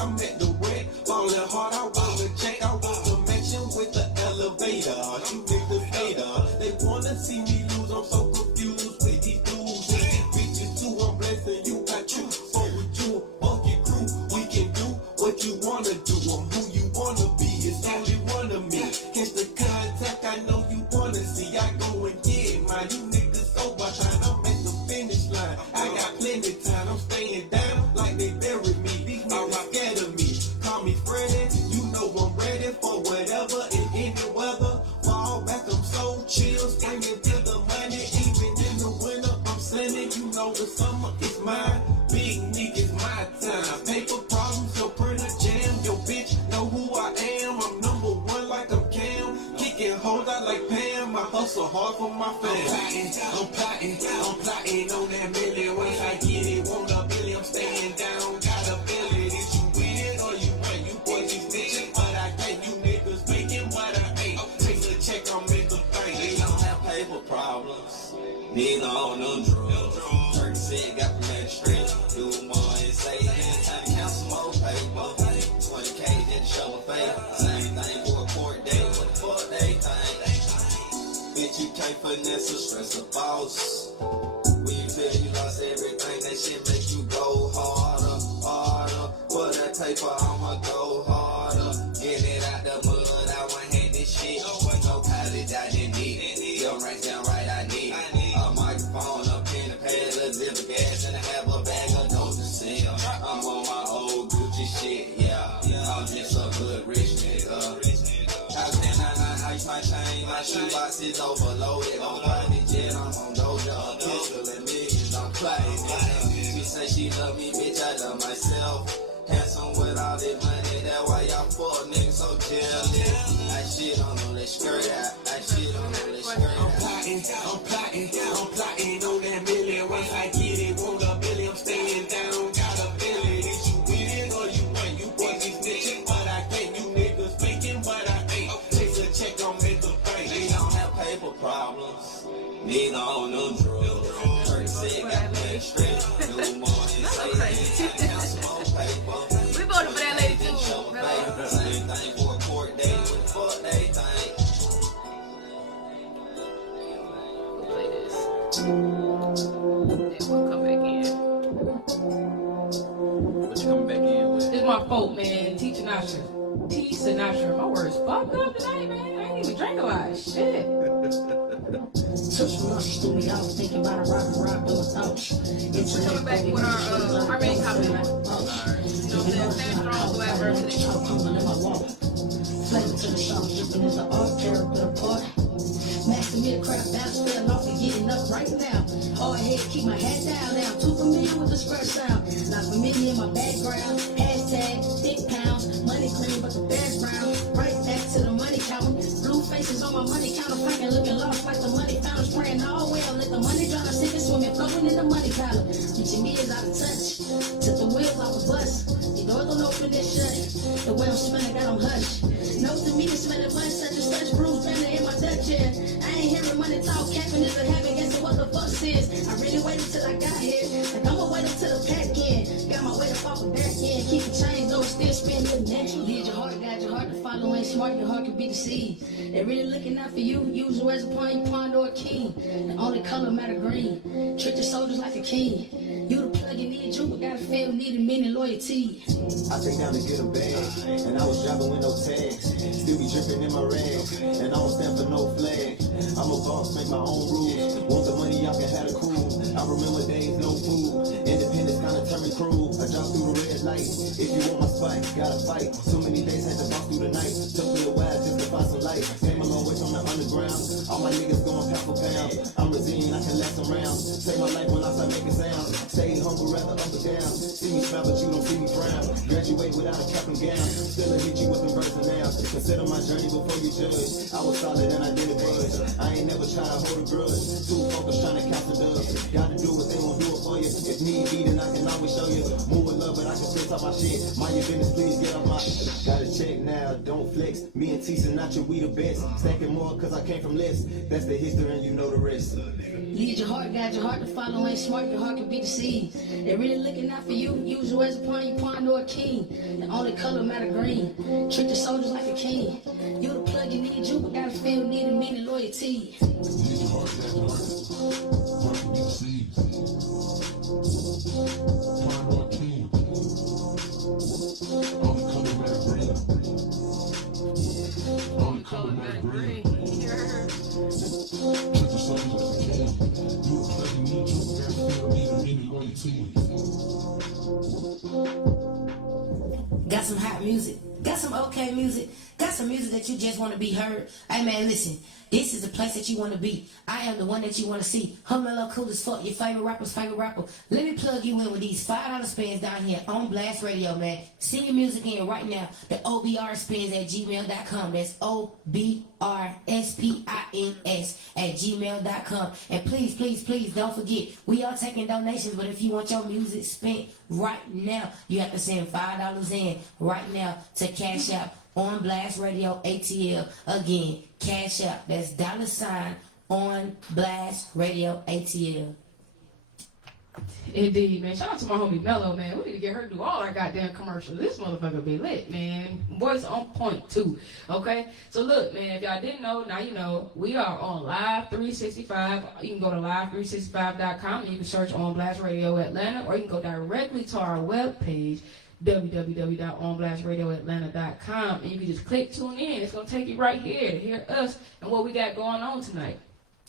I'm at the red, falling hard. I want to check, I want to mention with the elevator. You niggas hater, they wanna see me lose. I'm so confused with these dudes and these bitches too. I'm blessing you, got you. So with you, fuck your crew, we can do what you wanna do. I'm who you wanna be. It's only one of me. Catch the contact, I know you wanna see. I go and get mine. You niggas so behind, I'm at the finish line. I got plenty time, I'm staying down like they buried me. These niggas scared of me. Call me Freddy, you know I'm ready for whatever in any weather. Fall back, I'm so chill, swinging to the money. Even in the winter, I'm sending. You know the summer is mine. Big niggas, my time. Paper problems, your printer jam. Your bitch know who I am. I'm #1 like I'm Cam. Kicking hoes out like Pam. I hustle hard for my fam. I'm plotting on that million. Once I get it, want a billion, I'm staying down. Got a feeling, is you with it or you ain't? You boys be snitching, but I can't. You niggas making what I ain't. Take a check, I'll make a bank. They don't have paper problems. Nigga on them drugs. 30 cent, got the man straight. Do more and say it. Time to count some more paper. 20K, then show my face. Same thing for a court day. What the fuck they think? Bitch, you can't finesse or stress a boss. When you feel you lost everything, that shit make you go harder, harder. Put that paper, I'ma go harder. Get it out the mud, I want hand this shit. No college, I didn't need it. Your right down right, I need it. A microphone, a pen, a pad, a zip of gas, and I have a bag of dope to sell. I'm on my old Gucci shit, yeah. I'm just a good rich nigga. I ice my chain, my shoebox is overloaded. On private jet, I'm on Doja, a pistol and millions, I'm plotting. She say she love me, bitch, I love myself. Handsome with all this money, that's why y'all fuck niggas so jealous. I shit on them, they skirt out. I shit on them, they skirt out. I'm plotting on that million. Once I get it, want a billion, I'm staying down. Got a feeling, is you with it or you ain't? You boys be snitching, but I can't. You niggas faking, but I ain't. Take a check, I'll make a bank. They don't have paper problems. Nigga on them drugs. 30 cent, got the man straight. Do more and say it. Count some more paper. We voted for that lady too. Same thing for a court day. What the fuck they think? Play this. Then we'll come back in. What you coming back in with? This is my fault, man. T. Sinatra. My words fucked up tonight, man. I ain't even drink a lot. Shit. Touch my studio, I was thinking about a rock, doing talk. It's We're coming back with our main topic. You know what I'm saying? Stand strong through adversity. Flavor to the shop, dripping is the art, character part. Maximum crap down, still off and getting up right now. All ahead, keep my head down now. Too familiar with the scratch sound. Not familiar in my background. Hashtag thick pounds, money clean, but the bass brown. Right back to the money counter. Blue faces on my money counter, fucking looking lost like the money fountain. Spraying all well, let the money drown. I'm sinking, swimming, floating in the money collar. Reaching me is out of touch. Took the wheels off the bus. The doors don't open, they're shut. The way I'm smelling got them hush. Nose to me, the smelling bun, such and such. Bruce Banner in my Dutch chair. I ain't hearing money talk, capping is a habit, guessing what the fuck is. I really waited till I got here. Like I'ma wait until the pack in. Got my way to fall back in. Keep the change though, still spin the natural. Lead your heart, guide your heart to follow. Ain't smart, your heart can be deceived. They really looking out for you. Use you as a pawn, you pawn or a king. The only color matter green. Treat your soldiers like a king. You the plug, you need you, but gotta feel needed meaning loyalty. I take down to get a bag, and I was driving with no tags. Still be dripping in my rags, and I don't stand for no flag. I'm a boss, make my own rules. Want the money, y'all can have the cool. I remember days, no food. Independence kinda turned me cruel. I dropped through the red light. If you want my spot, gotta fight. So many days had to bounce through the night. Took me a while just to find some light. Came a long way from the underground. All my niggas going pound for pound. I'm resilient, I can last around. Save my life when I start making sound. Stay humble, rather up or down. See me smile, but you don't see me frown. Graduate without a cap and gown. Still hit you with them verses now. Consider my journey before you judge. I was solid and I didn't budge. I ain't never try to hold a grudge. Too focused trying to count the dubs. Gotta do what they won't do it for you. If need be, then I can always show you. Move with love, but I can spit off my shit. Mind your business, please get off my. Gotta check now, don't flex. Me and T Sinatra, we the best. Stacking more cause I came from less. That's the history and you know the rest. Lead your heart, guide your heart to follow. Ain't smart, your heart can be deceived. They really looking out for you. Use you as a pawn, you pawn or a king. The only color matter green. Treat your soldiers like a king. You the plug, you need you, but gotta feel needed meaning loyalty. Lead your heart, guide your heart. Heart can be deceived. Pawn or a king. Only color matter green. Only color matter green. Treat your soldiers like a king. You a plug, you need you, but gotta feel needed loyalty. Got some hot music. Got some okay music. Got some music that you just want to be heard. Hey man, listen. This is the place that you want to be. I am the one that you want to see. Mellow cool as fuck. Your favorite rapper's favorite rapper. Let me plug you in with these $5 spins down here on Blast Radio, man. Send your music in right now. The obrspins@gmail.com. That's obrspins@gmail.com. And please, please, please don't forget, we are taking donations, but if you want your music spent right now, you have to send $5 in right now to Cash App on Blast Radio ATL. Again, Cash App. That's $ on Blast Radio ATL. Indeed, man. Shout out to my homie Mello, man. We need to get her to do all our goddamn commercials. This motherfucker be lit, man. Voice on point, too. Okay? So, look, man, if y'all didn't know, now you know. We are on Live 365. You can go to live365.com and you can search On Blast Radio Atlanta, or you can go directly to our webpage, www.onblastradioatlanta.com, and you can just click tune in. It's going to take you right here to hear us and what we got going on tonight.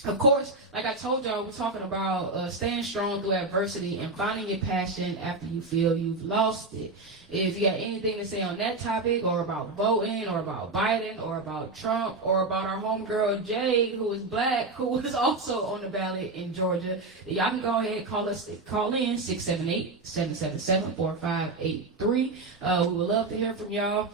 Of course, like I told y'all, we're talking about staying strong through adversity and finding your passion after you feel you've lost it. If you got anything to say on that topic, or about voting, or about Biden, or about Trump, or about our homegirl Jade, who is black, who is also on the ballot in Georgia, y'all can go ahead and call in 678-777-4583. We would love to hear from y'all.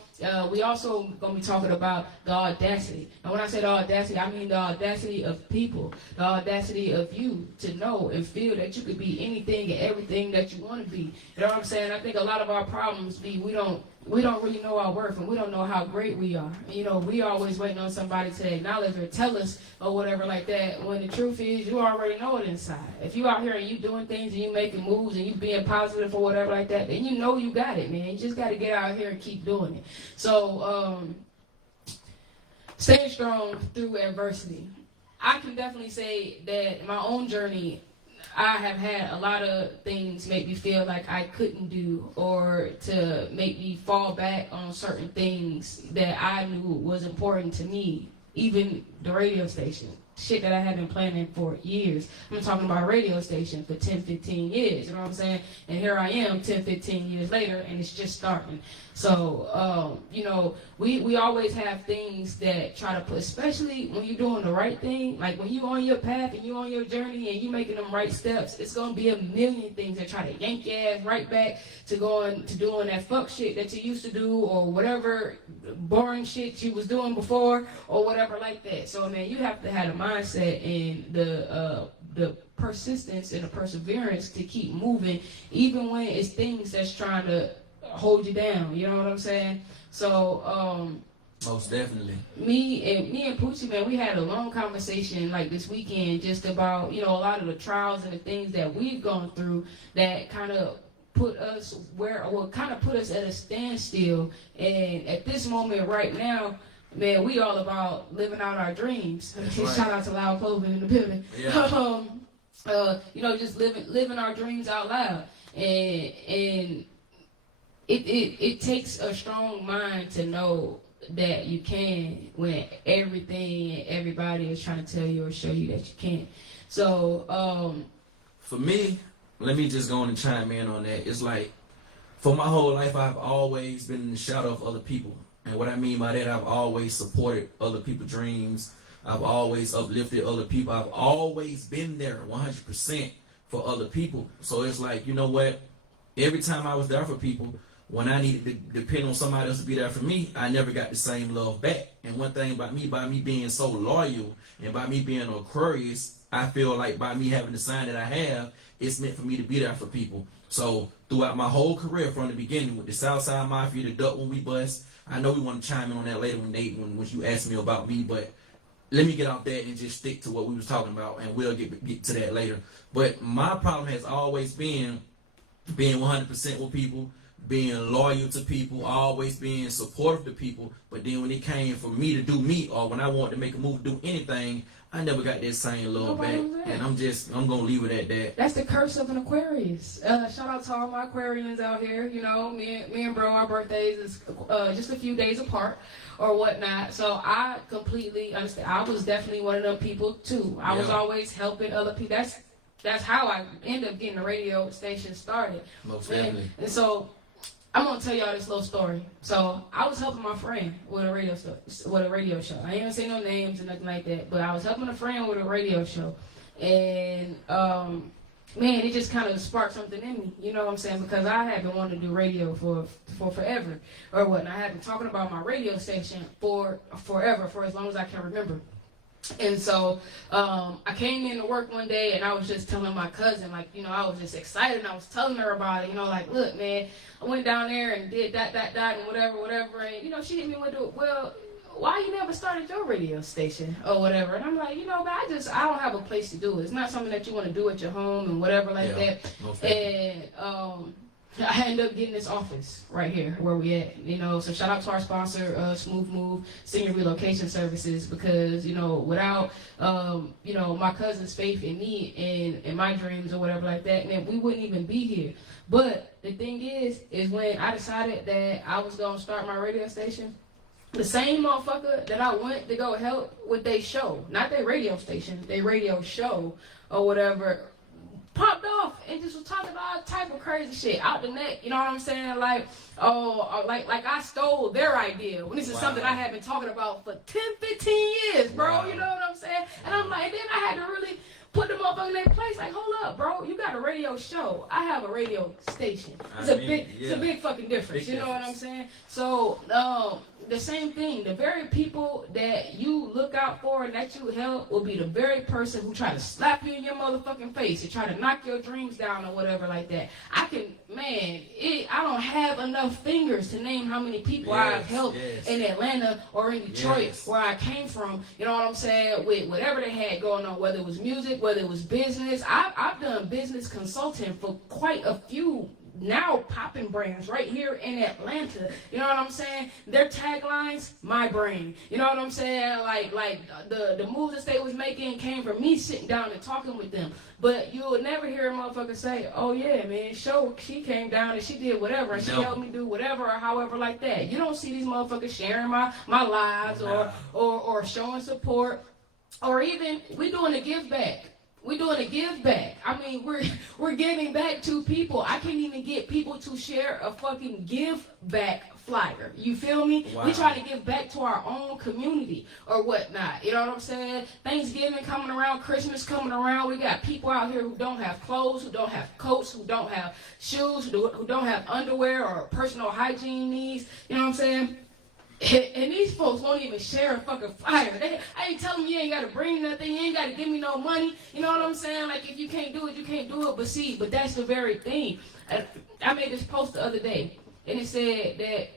We also going to be talking about the audacity. And when I say the audacity, I mean the audacity of people, the audacity of you to know and feel that you could be anything and everything that you want to be. You know what I'm saying? I think a lot of our problems be we don't really know our worth, and we don't know how great we are. You know, we always waiting on somebody to acknowledge or tell us or whatever like that, when the truth is you already know it inside. If you out here and you doing things and you making moves and you being positive or whatever like that, then you know you got it, man. You just got to get out here and keep doing it. So staying strong through adversity. I can definitely say that my own journey, I have had a lot of things make me feel like I couldn't do, or to make me fall back on certain things that I knew was important to me. Even the radio station. shit that I had been planning for years. I'm talking about a radio station for 10, 15 years, you know what I'm saying? And here I am 10, 15 years later, and it's just starting. So, you know, we always have things that try to put, especially when you're doing the right thing, like when you're on your path and you're on your journey and you're making them right steps, it's going to be a million things that try to yank your ass right back to going to doing that fuck shit that you used to do or whatever boring shit you was doing before or whatever like that. So, man, you have to have the mindset and the persistence and the perseverance to keep moving, even when it's things that's trying to hold you down, you know what I'm saying? So, most definitely. Me and Poochie, man, we had a long conversation like this weekend just about, you know, a lot of the trials and the things that we've gone through that kind of put us put us at a standstill. And at this moment right now, man, we all about living out our dreams. Right. Shout out to Loud Clothing in the building. Yeah. You know, just living our dreams out loud. And it takes a strong mind to know that you can when everything and everybody is trying to tell you or show you that you can't. So, for me, let me just go on and chime in on that. It's like, for my whole life, I've always been in the shadow of other people. And what I mean by that, I've always supported other people's dreams. I've always uplifted other people. I've always been there 100% for other people. So it's like, you know what? Every time I was there for people, when I needed to depend on somebody else to be there for me, I never got the same love back. And one thing about me, by me being so loyal and by me being Aquarius, I feel like by me having the sign that I have, it's meant for me to be there for people. So throughout my whole career from the beginning with the Southside Mafia, the Duck When We Bust, I know we want to chime in on that later when you ask me about me, but let me get off that and just stick to what we was talking about, and we'll get to that later. But my problem has always been being 100% with people, being loyal to people, always being supportive to people. But then when it came for me to do me, or when I wanted to make a move, do anything, I never got that same love back. And I'm gonna leave it at that. That's the curse of an Aquarius. Shout out to all my Aquarians out here. You know, me and bro, our birthdays is just a few days apart or whatnot. So I completely understand. I was definitely one of them people too. I was always helping other people. That's how I ended up getting the radio station started. Most definitely. And so I'm gonna tell y'all this little story. So I was helping my friend with a radio show. I ain't gonna say no names or nothing like that, but I was helping a friend with a radio show, and man, it just kind of sparked something in me. You know what I'm saying? Because I had been wanting to do radio for forever or whatnot. I had been talking about my radio station for forever, for as long as I can remember. And so I came in to work one day and I was just telling my cousin, like, you know, I was just excited and I was telling her about it, you know, like, look, man, I went down there and did that, and whatever. And, you know, she hit me with well, why you never started your radio station or whatever? And I'm like, you know, man, I don't have a place to do it. It's not something that you want to do at your home and whatever like that. And I ended up getting this office right here where we at, you know. So shout out to our sponsor, Smooth Move Senior Relocation Services, because, you know, without, you know, my cousin's faith in me and my dreams or whatever like that, man, we wouldn't even be here. But the thing is when I decided that I was going to start my radio station, the same motherfucker that I went to go help with their show, not their radio station, their radio show or whatever, popped off and just was talking all type of crazy shit out the neck, you know what I'm saying? Like, like I stole their idea when this is something I have been talking about for 10, 15 years, bro. You know what I'm saying? And I'm like, then I had to really put them up in their place. Like, hold up, bro. You got a radio show. I have a radio station. It's a big fucking difference. Big you know what I'm saying? So, the same thing. The very people that you look out for and that you help will be the very person who try to slap you in your motherfucking face and try to knock your dreams down or whatever like that. I don't have enough fingers to name how many people I've helped in Atlanta or in Detroit where I came from. You know what I'm saying? With whatever they had going on, whether it was music, whether it was business. I've done business consulting for quite a few now popping brands right here in Atlanta. You know what I'm saying? Their taglines, my brain. You know what I'm saying? Like the moves that they was making came from me sitting down and talking with them. But you will never hear a motherfucker say, oh yeah, man, she came down and she did whatever and she helped me do whatever or however like that. You don't see these motherfuckers sharing my lives or showing support or even we doing a give back. We're doing a give back. I mean, we're giving back to people. I can't even get people to share a fucking give back flyer. You feel me? Wow. We try to give back to our own community or whatnot. You know what I'm saying? Thanksgiving coming around, Christmas coming around. We got people out here who don't have clothes, who don't have coats, who don't have shoes, who don't have underwear or personal hygiene needs. You know what I'm saying? And these folks won't even share a fucking flyer. I ain't telling you ain't got to bring nothing. You ain't got to give me no money. You know what I'm saying? Like, if you can't do it, you can't do it. But that's the very thing. I made this post the other day, and it said that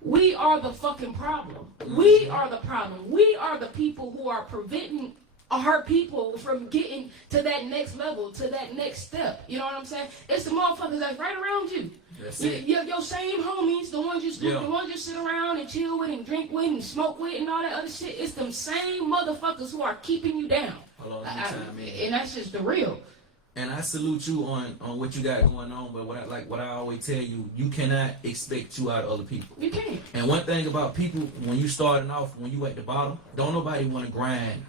we are the fucking problem. We are the problem. We are the people who are preventing our people from getting to that next level, to that next step. You know what I'm saying? It's the motherfuckers that's right around you. That's it. Your same homies, the ones you sit around and chill with and drink with and smoke with and all that other shit. It's them same motherfuckers who are keeping you down. Hold on, let me chime in. And that's just the real. And I salute you on what you got going on, but what I always tell you, you cannot expect you out of other people. You can't. And one thing about people, when you starting off, when you at the bottom, don't nobody want to grind.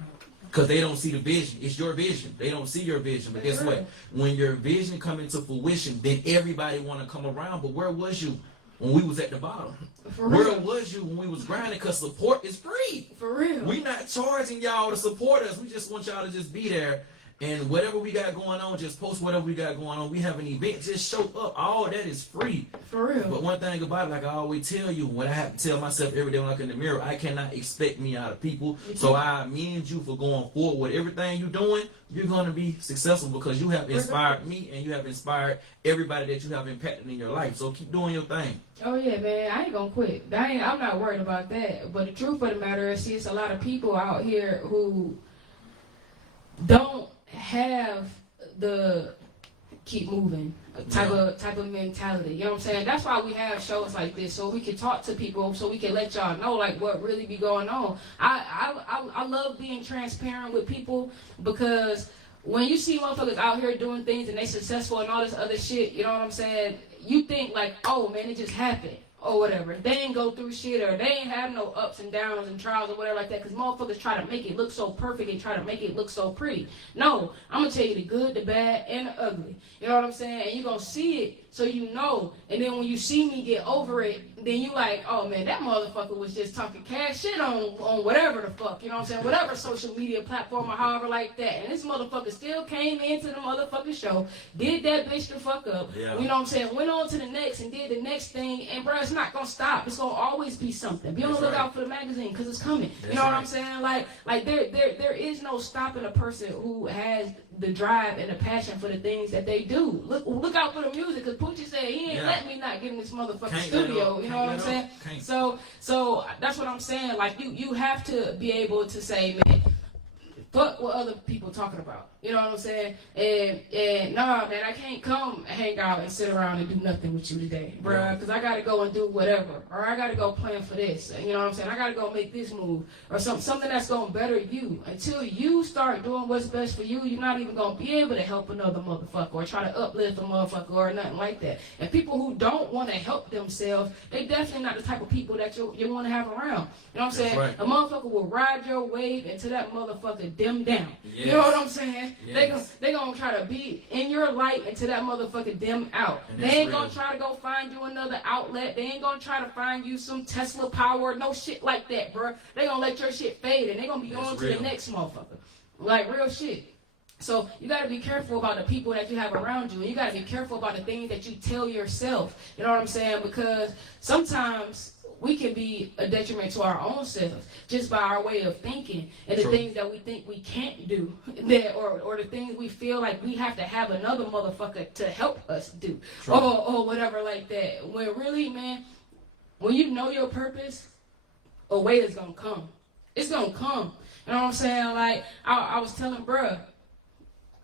Because they don't see the vision. It's your vision. They don't see your vision. But guess what? When your vision come into fruition, then everybody want to come around. But where was you when we was at the bottom? Where was you when we was grinding? Because support is free. For real. We not charging y'all to support us. We just want y'all to just be there. And whatever we got going on, just post whatever we got going on. We have an event, just show up. All that is free. For real. But one thing about it, like I always tell you, what I have to tell myself every day when I look in the mirror, I cannot expect me out of people. So I commend you for going forward with everything you're doing. You're going to be successful because you have inspired me and you have inspired everybody that you have impacted in your life. So keep doing your thing. Oh yeah, man, I ain't gonna quit. I'm not worried about that. But the truth of the matter is, see, it's a lot of people out here who don't have the keep moving type of mentality. You know what I'm saying? That's why we have shows like this, so we can talk to people, so we can let y'all know like what really be going on. I love being transparent with people, because when you see motherfuckers out here doing things and they successful and all this other shit, you know what I'm saying? You think like, oh man, it just happened. Or whatever. They ain't go through shit, or they ain't have no ups and downs and trials or whatever like that, because motherfuckers try to make it look so perfect and try to make it look so pretty. No, I'm going to tell you the good, the bad, and the ugly. You know what I'm saying? And you're going to see it so you know. And then when you see me get over it, then you like, oh man, that motherfucker was just talking cash shit on whatever the fuck, you know what I'm saying? Whatever social media platform or however like that. And this motherfucker still came into the motherfucking show, did that bitch the fuck up, you know what I'm saying? Went on to the next and did the next thing, and bro, it's not gonna stop. It's gonna always be something. Be on the lookout for the magazine, because it's coming. You know what I'm saying? Like there is no stopping a person who has the drive and the passion for the things that they do. Look out for the music, because Poochie said he ain't let me not get in this motherfucking studio. You know what I'm saying? So that's what I'm saying. Like you have to be able to say, man, fuck what other people talking about. You know what I'm saying? And nah, man, I can't come hang out and sit around and do nothing with you today, bruh, because I gotta go and do whatever, or I gotta go plan for this. You know what I'm saying? I gotta go make this move, or something that's gonna better you. Until you start doing what's best for you, you're not even gonna be able to help another motherfucker or try to uplift a motherfucker or nothing like that. And people who don't want to help themselves, they definitely not the type of people that you want to have around. You know what I'm saying? Right. A motherfucker will ride your wave until that motherfucker dim down. Yes. You know what I'm saying? Yes. They gonna try to be in your light until that motherfucker dim out. And They ain't real. gonna try to go find you another outlet. They ain't gonna try to find you some Tesla power, no shit like that, bro. They gonna let your shit fade, and they gonna be on to the next motherfucker. Like real shit. So you gotta be careful about the people that you have around you, and you gotta be careful about the things that you tell yourself. You know what I'm saying? Because sometimes we can be a detriment to our own selves just by our way of thinking and the things that we think we can't do, or the things we feel like we have to have another motherfucker to help us do, or whatever like that. When really, man, when you know your purpose, a way is gonna come. It's gonna come. You know what I'm saying? Like I was telling bruh,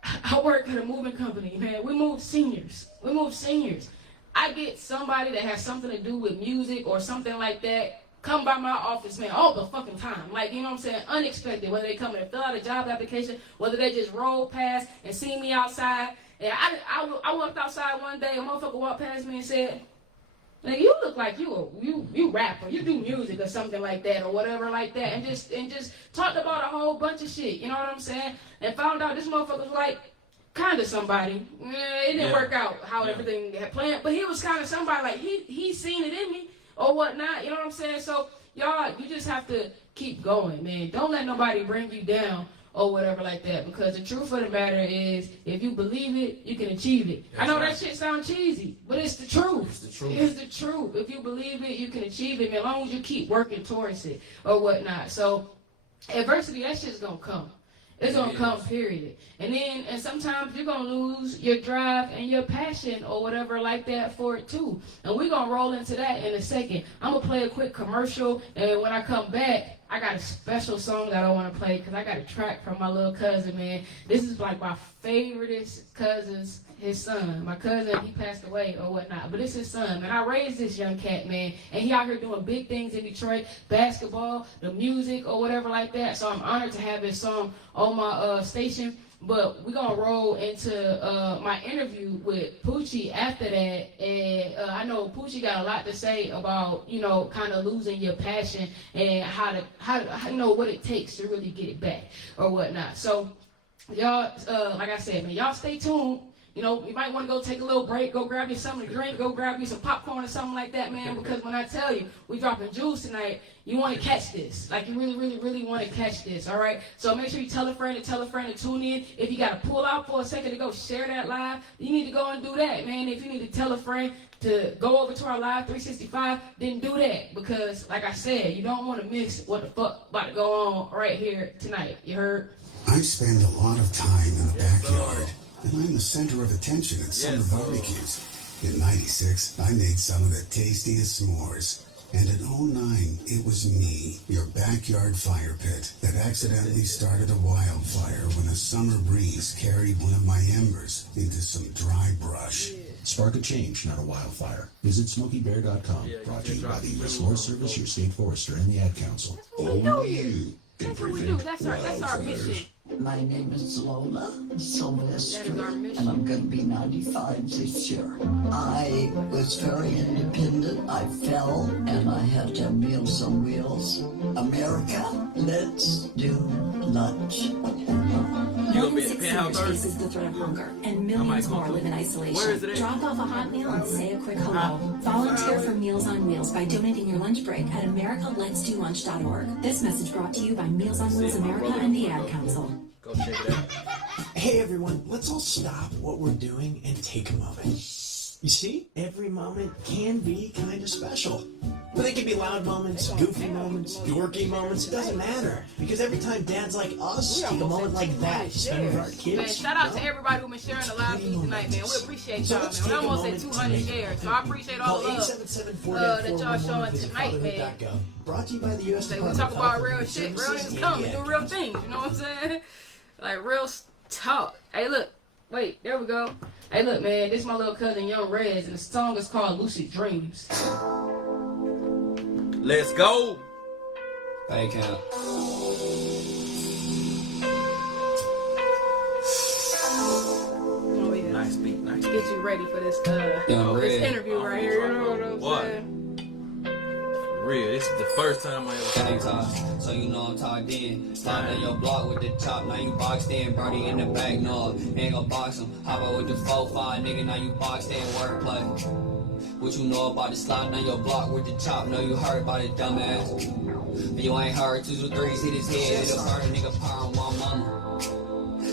I work at a moving company, man. We move seniors. I get somebody that has something to do with music or something like that come by my office, man, all the fucking time. Like, you know what I'm saying? Unexpected. Whether they come in and fill out a job application, whether they just roll past and see me outside. And I walked outside one day, a motherfucker walked past me and said, Like, you look like you rapper, you do music or something like that or whatever like that, and just talked about a whole bunch of shit, you know what I'm saying? And found out this motherfucker was like kind of somebody. It didn't work out how everything had planned, but he was kind of somebody. Like he seen it in me or whatnot, you know what I'm saying? So y'all, you just have to keep going, man. Don't let nobody bring you down or whatever like that, because the truth of the matter is, if you believe it, you can achieve it. I know that shit sounds cheesy, but it's the truth. It's the truth. It's the truth. If you believe it, you can achieve it, as long as you keep working towards it or whatnot. So adversity, that shit's gonna come. It's gonna come, period. And sometimes you're gonna lose your drive and your passion or whatever like that for it too. And we're gonna roll into that in a second. I'm gonna play a quick commercial, and when I come back, I got a special song that I want to play because I got a track from my little cousin, man. This is like my favoriteest cousin's, his son. My cousin, he passed away or whatnot, but it's his son, man. I raised this young cat, man, and he out here doing big things in Detroit, basketball, the music or whatever like that. So I'm honored to have his song on my station. But we're going to roll into my interview with Poochie after that. And I know Poochie got a lot to say about, you know, kind of losing your passion and how you know, what it takes to really get it back or whatnot. So, y'all, like I said, man, y'all stay tuned. You know, you might want to go take a little break, go grab you something to drink, go grab you some popcorn or something like that, man, because when I tell you we dropping jewels tonight, you want to catch this. Like, you really, really, really want to catch this, all right? So make sure you tell a friend to tune in. If you got to pull out for a second to go share that live, you need to go and do that, man. If you need to tell a friend to go over to our Live 365, then do that, because, like I said, you don't want to miss what the fuck about to go on right here tonight. You heard? I spend a lot of time in the backyard. And I'm the center of attention at summer barbecues. In '96, I made some of the tastiest s'mores. And in '09, it was me, your backyard fire pit, that accidentally started a wildfire when a summer breeze carried one of my embers into some dry brush. Spark a change, not a wildfire. Visit SmokeyBear.com. Brought to you by the U.S. Forest Service, your state forester, and the Ad Council. Only you can prevent That's our mission. My name is Lola Silvestri, and I'm going to be 95 this year. I was very independent. I fell, and I had to have Meals on Wheels. America, let's do lunch. You gonna be at the penthouse first? Faces the threat of hunger, and millions more live in isolation. Where is it at? Drop off a hot meal and say a quick hello. Volunteer for Meals on Wheels by donating your lunch break at americaletsdolunch.org. This message brought to you by Meals on Wheels America and the Ad Council. Go check it out. Hey everyone, let's all stop what we're doing and take a moment. You see, every moment can be kind of special. But they can be loud moments, goofy moments, dorky moments, it doesn't matter. Because every time dads like us take a moment like that to spend with our kids. Man, shout out to everybody who's been sharing the live feed tonight, man. We appreciate y'all, man. We almost at 200 shares, so I appreciate all the love that y'all showing tonight, man. Brought to you by the U.S. We talk about real shit, real niggas come and do real things, you know what I'm saying? Like, real talk. Hey, look. Wait, there we go. Hey, look, man. This is my little cousin, Young Rez, and the song is called Lucid Dreams. Let's go. Hey, Count. Oh, yeah. Nice beat, nice. Get you ready for this, this interview right here. You know what I'm saying? Real, this is the first time I ever talk, so you know I'm talked in. Slide on your block with the chop, now you boxed in. Birdie in the back, no, ain't gon' box him. Hop out with the 4-5, nigga, now you boxed in. Wordplay. What you know about the slide on your block with the chop? Know you heard about it, dumbass. But you ain't heard 2 to 3s hit his head. It'll hurt a nigga power on my mama.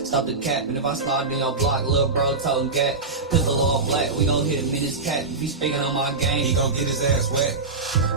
Stop the cap, and if I slide in your block, little bro told him gat. Pistol all black, we gon' hit him in his cat. If he speaking on my game, he gon' get his ass wet.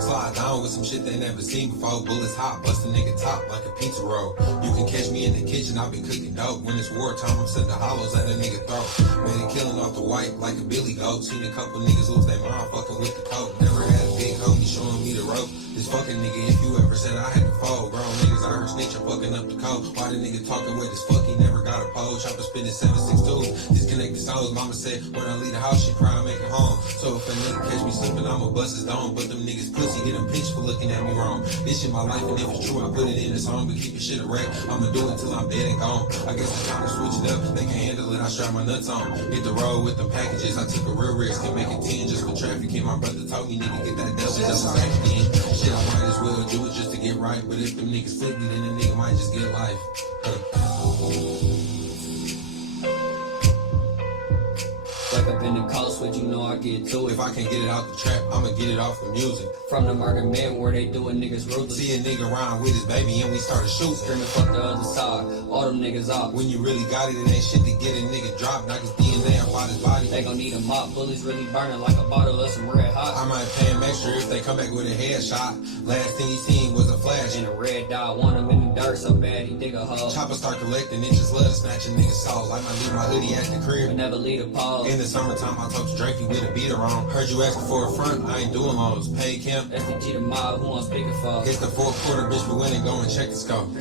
Slide down with some shit they never seen before. Bullets hot, bust a nigga top like a pizza roll. You can catch me in the kitchen, I'll be cooking dope. When it's wartime, I'm setting the hollows at a nigga throat. Made a killing off the white like a billy goat. Seen a couple niggas lose their mind fucking with the coke. Never had big homie showing me the rope. This fucking nigga, if you ever said I had to fold. Grown niggas out here snitching, fucking up the code. Why the nigga talking with his fuck, he never got a pole. Chopper spinning 762. Disconnected souls. Mama said when I leave the house, she cry and make it home. So if a nigga catch me slipping, I'ma bust his dome. But them niggas pussy, get them pinch for looking at me wrong. This shit my life, and if it's true, I put it in a song. But keep your shit a wreck. I'ma do it till I'm dead and gone. I guess it's time to switch it up. They can handle it, I strap my nuts on. Hit the road with them packages. I took a real risk and make it 10 just for trafficking. My brother told me, nigga, get that double acting. Shit, I might as well do it just to get right. But if them niggas flip me, then the nigga might just get life. Wake up in the coast, but you know I get to it. If I can't get it out the trap, I'ma get it off the music. From the murder man where they doing niggas ruthless. See a nigga around with his baby and we started shooting. Screaming fuck the other side, all them niggas off. When you really got it, it ain't shit to get a nigga dropped. Knock his DNA up out his body. They gon' need a mop, bullets really burning like a bottle of some red hot. I might pay him extra if they come back with a headshot. Last thing he seen was a flash. And a red dot, want him in the dirt so bad he dig a hole. Chopper start collecting and just love to snatch a nigga's soul. Like I leave my hoodie at the crib. But never leave a pause. In the summertime, I talk to Drake with a beater on. Heard you asking for a front, I ain't doing loans. Pay Kim. That's the G to mob, who on speakerphone? It's the fourth quarter, bitch, but when it go and check the scope.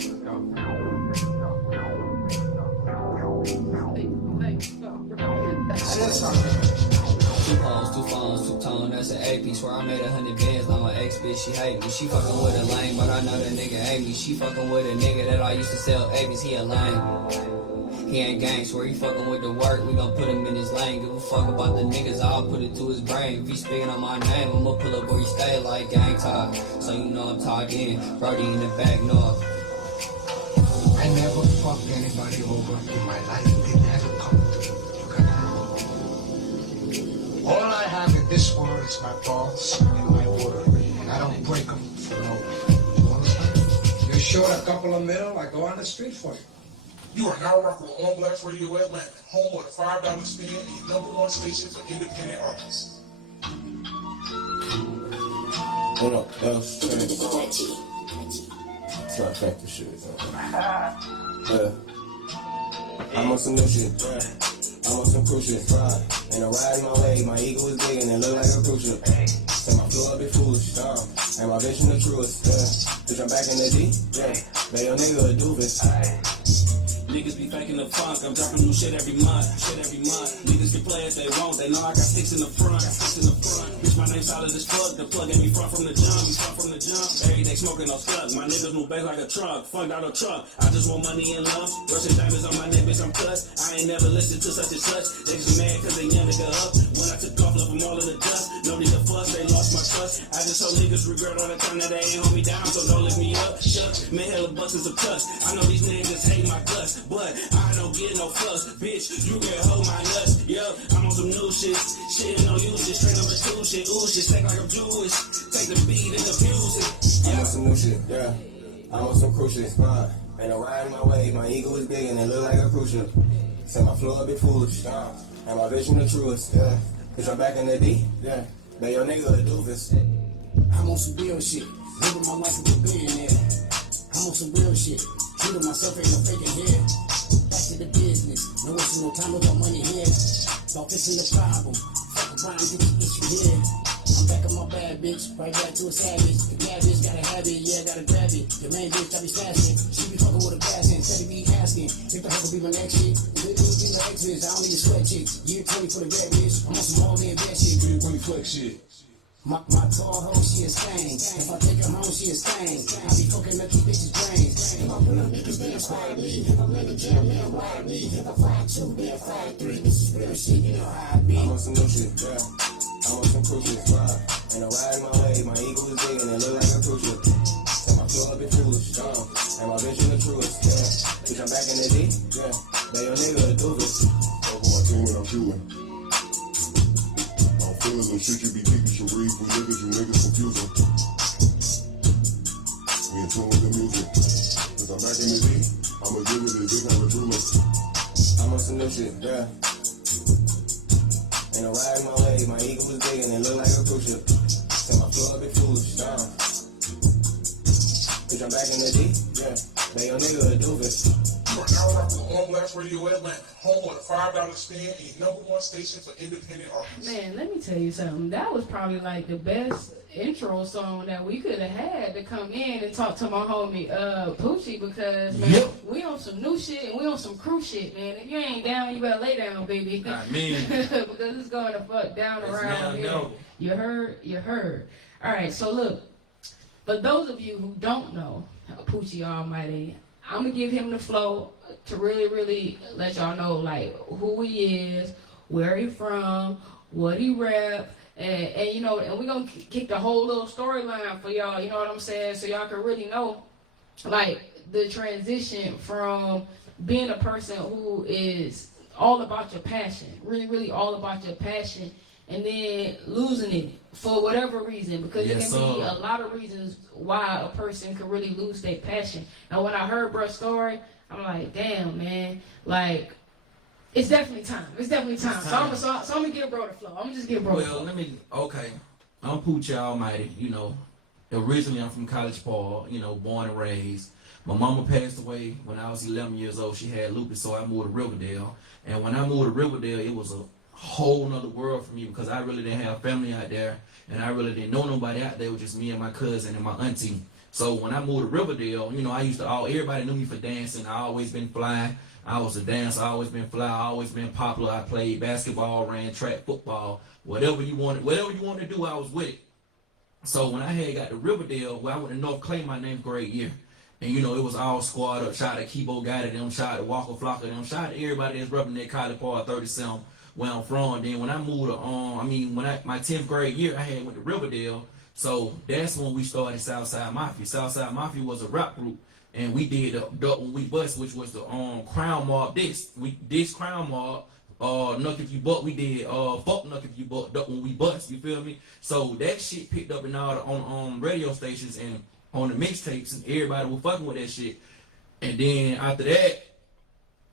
Two hoes, two phones, two tones, that's an AP. Swear I made 100 bands, now my ex bitch, she hate me. She fucking with a lame, but I know that nigga hate me. She fucking with a nigga that I used to sell Avis, he a lame. He ain't gang, swear he fucking with the work, we gon' put him in his lane. Give a fuck about the niggas, I'll put it to his brain. If he speaking on my name, I'ma pull up where he stay like gang talk. So you know I'm talked in, Brody in the back north. I never fucked anybody over in my life, it never come. All I have in this world is my balls and my word, and I don't break them for no one. You understand? You're short a couple of mil, I go on the street for you. You are now rocking with On Blast Radio Atlanta, home of the $5 spin, the #1 station for independent artists. Hold up, that's it's not factor shit. I'm on some new shit. I'm on some cool shit. And I ride my way, my ego is big and it look like a cruise ship. And my flow a bit foolish, and my vision the truest. Bitch, I'm back in the D, man, your nigga a doofus. Niggas be faking the funk, I'm dropping new shit every month. Niggas can play as they want, they know I got sticks in the front. Bitch, my name solid as fuck, the plug gave me front from the jump. Every day smoking no slug, my niggas move back like a truck, funked out a truck. I just want money and love, Russian diamonds on my neck, bitch, I'm cussed. I ain't never listened to such and such, they just mad cause they young nigga up. When I took off, left them all in the dust, no need to fuss, they lost my trust. I just hope niggas regret all the time that they ain't hold me down, so don't lift me up. Shucks, man, hella buses of cuss. I know these niggas hate my guts, but I don't get no fuss, bitch, you can hold my nuts, yo, I'm on some new shit, no use shit, straight number 2 shit, ooh shit, stack like I'm Jewish, take the beat and abuse it, I'm on some new shit, I'm on some cruise shit, and I ride my way, my ego is big and it look like a cruise ship. Say my flow a bit foolish, and my vision the truest, Bitch, I'm back in the D, man, your nigga a doofus. I'm on some real shit, living my life with a billionaire. I'm on some real shit, treating myself ain't no faking here. Back to the business, no wasting no time with no money here. About this in the problem, fuck around, get the issue here. I'm back on my bad bitch, right back to a savage. The bad bitch gotta have it, yeah, gotta grab it. The main bitch, I be flashing, she be fucking with a gas and steady be asking if the hell be my next shit. The dude be my ex bitch, I don't need a sweat chicks. Year 20 for the red bitch, I'm on some all in bad shit. Year 20 flex shit. My tall hoe, she a stain. If I take her home, she a stain. I be fucking up these bitches' brains. If I pull up niggas, they inspire me. If I'm in the jail, they wire me. If I fly 2, they fly 3. This is real shit, you know how I be. I'm on some new shit, I'm on some cool shit, and I ride my way, my ego is big and it look like a cruise ship. And my flow a bit foolish, and my vision the truest, Bitch, I'm back in the D, man, your nigga a doofus. Over my team when I'm shooting. Feelings and shit you be keeping Sharif. We niggas, you niggas confusing. We in tune with the music. Cause I'm back in the D, I'ma give it a big on the driller. I'm on some new shit, and I ride my way, my ego is big and it look like a cruise ship. And my flow a bit foolish, Bitch, I'm back in the D, man, your nigga a doofus. You are now rocking On Blast Radio Atlanta, home of the $5 spin and #1 station for independent artists. Man, let me tell you something. That was probably like the best intro song that we could have had to come in and talk to my homie Poochie, because man, we on some new shit and we on some crew shit, man. If you ain't down, you better lay down, baby. I mean, because it's going to fuck down around here. You heard. All right, so look, for those of you who don't know Poochie Almighty, I'm gonna give him the flow to really let y'all know like who he is, where he from, what he rap, and you know, and we're gonna kick the whole little storyline for y'all, you know what I'm saying, so y'all can really know like the transition from being a person who is all about your passion, really all about your passion, and then losing it for whatever reason, because there can be a lot of reasons why a person could really lose their passion. And when I heard Bruh's story, I'm like, damn, man, like, it's definitely time. So I'm gonna give bro the flow. I'm gonna just give bro the flow. I'm Poochie Almighty, you know. Originally, I'm from College Park, you know, born and raised. My mama passed away when I was 11 years old. She had lupus, so I moved to Riverdale. And when I moved to Riverdale, it was a whole nother world for me, because I really didn't have family out there, and I really didn't know nobody out there. It was just me and my cousin and my auntie. So when I moved to Riverdale, you know, everybody knew me for dancing. I always been fly. I was a dancer. I always been fly. I always been popular. I played basketball, ran track, football, whatever you wanted to do, I was with it. So when I had got to Riverdale, I went to North Clay my 9th grade year. And you know, it was all squad up. Shout out to Kibo Guy to them, shout out to Walker Flocker to them, shout out to everybody that's repping that College Park 37 where I'm from. Then when I moved to my 10th grade year, I had went to Riverdale. So that's when we started Southside Mafia. Southside Mafia was a rap group, and we did Duck When We Bust, which was the Crown Mob diss. We dissed Crown Mob. Nuck If You Buck, we did Fuck Nuck If You Buck, Duck When We Bust, you feel me? So that shit picked up in all the on radio stations and on the mixtapes, and everybody was fucking with that shit. And then after that,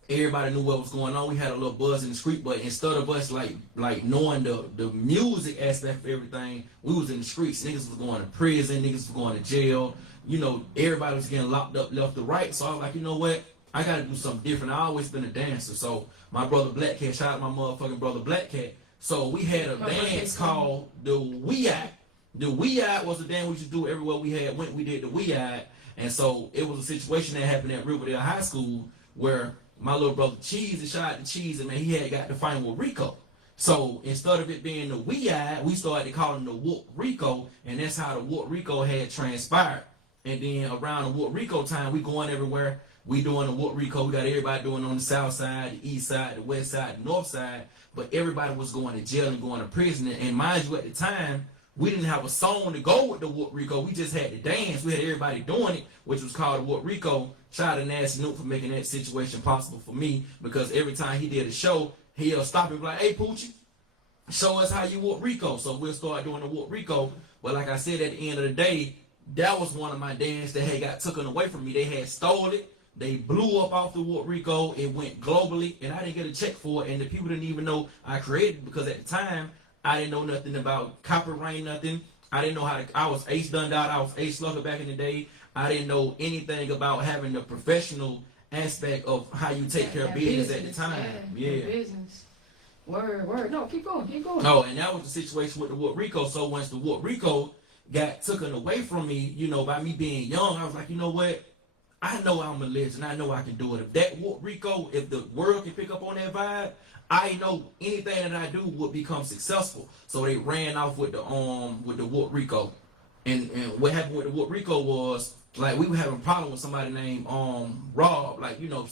everybody knew what was going on. We had a little buzz in the street, but instead of us like knowing the music aspect of everything, we was in the streets. Niggas was going to prison, niggas was going to jail. You know, everybody was getting locked up left to right. So I was like, you know what? I got to do something different. I always been a dancer. So my brother Black Cat, shout out my motherfucking brother Black Cat. So we had a dance called the Wee-Eye. The Wee-Eye was a dance we used to do everywhere we went. We did the Wee-Eye. And so it was a situation that happened at Riverdale High School where my little brother Cheese, and shout out to Cheese, and man, he had got to fight with Rico. So instead of it being the Wee-Eye, we started calling the Whoop Rico, and that's how the Whoop Rico had transpired. And then around the Whoop Rico time, we going everywhere. We doing the Whoop Rico. We got everybody doing on the south side, the east side, the west side, the north side. But everybody was going to jail and going to prison. And mind you, at the time, we didn't have a song to go with the Whoop Rico. We just had to dance. We had everybody doing it, which was called the Whoop Rico. Shout out to Nasty Nook for making that situation possible for me, because every time he did a show, he'll stop and be like, hey, Poochie, show us how you Whoop Rico. So we'll start doing the Whoop Rico. But like I said, at the end of the day, that was one of my dances that had got taken away from me. They had stole it. They blew up off the Whoop Rico. It went globally, and I didn't get a check for it. And the people didn't even know I created it, because at the time, I didn't know nothing about copyright, nothing. I didn't know I was Ace Dundot. I was Ace Slugger back in the day. I didn't know anything about having the professional aspect of how you take care of business at the time. Yeah. Business. Word. No, keep going. No, and that was the situation with the Whoop Rico. So once the Whoop Rico got taken away from me, you know, by me being young, I was like, you know what? I know I'm a legend. I know I can do it. If that Whoop Rico, if the world can pick up on that vibe, I know anything that I do would become successful. So they ran off with the Whoop Rico. And what happened with the Whoop Rico was, like, we were having a problem with somebody named Rob, like, you know,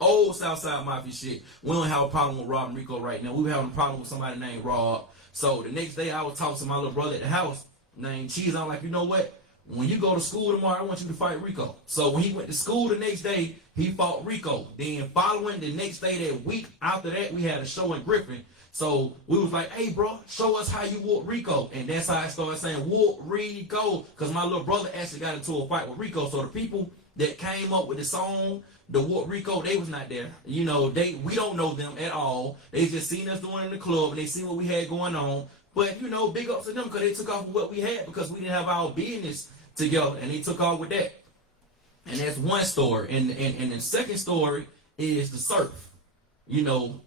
old Southside Mafia shit. We don't have a problem with Rob and Rico right now. We were having a problem with somebody named Rob. So the next day I was talking to my little brother at the house named Cheese. I'm like, you know what? When you go to school tomorrow, I want you to fight Rico. So when he went to school the next day, he fought Rico. Then following the next day, that week after that, we had a show in Griffin. So we was like, hey, bro, show us how you Whoop Rico. And that's how I started saying Whoop Rico, because my little brother actually got into a fight with Rico. So the people that came up with the song, the Whoop Rico, they was not there. You know, we don't know them at all. They just seen us doing it in the club, and they seen what we had going on. But, you know, big ups to them, because they took off with what we had, because we didn't have our business together, and they took off with that. And that's one story. And the second story is the surf. You know,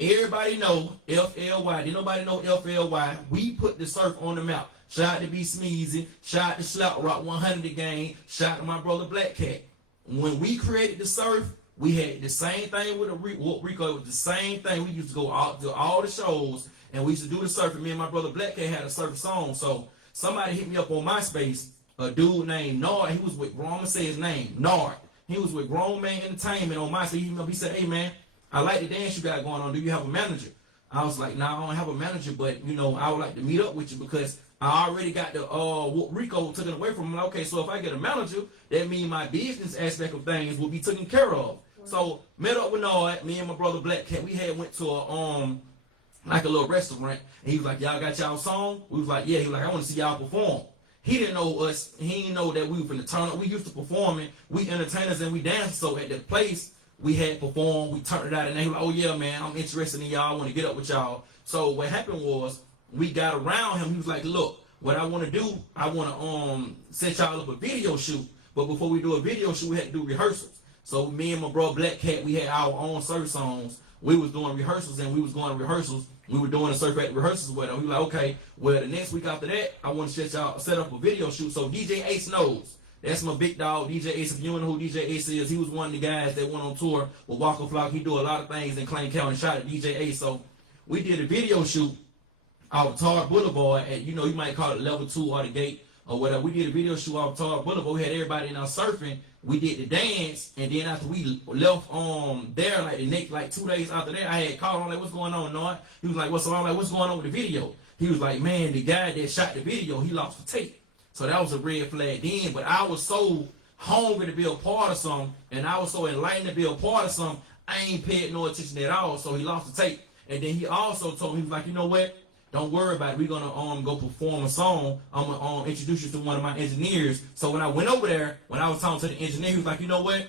everybody know FLY. Did nobody know FLY? We put the surf on the map. Shout out to B Smeezy. Shout out to Slap Rock 100 the game. Shout out to my brother Black Cat. When we created the surf, we had the same thing with Rico. It was the same thing. We used to go out to all the shows, and we used to do the surf. And me and my brother Black Cat had a surf song. So somebody hit me up on MySpace. A dude named Nard. He was with, I'm going to say his name, Nard. He was with Grown Man Entertainment on MySpace. He said, hey, man, I like the dance you got going on. Do you have a manager? I was like, nah, I don't have a manager, but, you know, I would like to meet up with you because I already got the Rico taken away from him. Okay, so if I get a manager, that means my business aspect of things will be taken care of. So met up with Nard, me and my brother Black Cat. We had went to a like a little restaurant, and he was like, y'all got y'all song? We was like, yeah. He was like, I want to see y'all perform. He didn't know us. He didn't know that we were from the turn up. We used to performing. We entertainers and we danced. So at the place we had performed, we turned it out, and they were like, oh yeah, man, I'm interested in y'all. I want to get up with y'all. So what happened was we got around him. He was like, look, what I want to do, I want to set y'all up a video shoot. But before we do a video shoot, we had to do rehearsals. So me and my bro Black Cat, we had our own surf songs. We was doing rehearsals, and we was going to rehearsals. We were doing a surf at rehearsals with him. We were like, okay, well, the next week after that, I want to set up a video shoot. So DJ Ace knows. That's my big dog, DJ Ace. If you don't know who DJ Ace is, he was one of the guys that went on tour with Walker Flock. He do a lot of things in Clayton County. Shout out to DJ Ace. So we did a video shoot out Tar Boulevard at, you know, you might call it level 2 or the gate or whatever. We did a video shoot out Tar Boulevard. We had everybody in our surfing. We did the dance, and then after we left there, like the next, like 2 days after that, I had called him like, what's going on, Nard? He was like, what's going on? I'm like, what's going on with the video? He was like, man, the guy that shot the video, he lost the tape. So that was a red flag then, but I was so hungry to be a part of something, and I was so enlightened to be a part of something, I ain't paid no attention at all, so he lost the tape. And then he also told me, he was like, you know what? Don't worry about it. We're gonna go perform a song. I'm gonna introduce you to one of my engineers. So when I went over there, when I was talking to the engineer, he was like, you know what?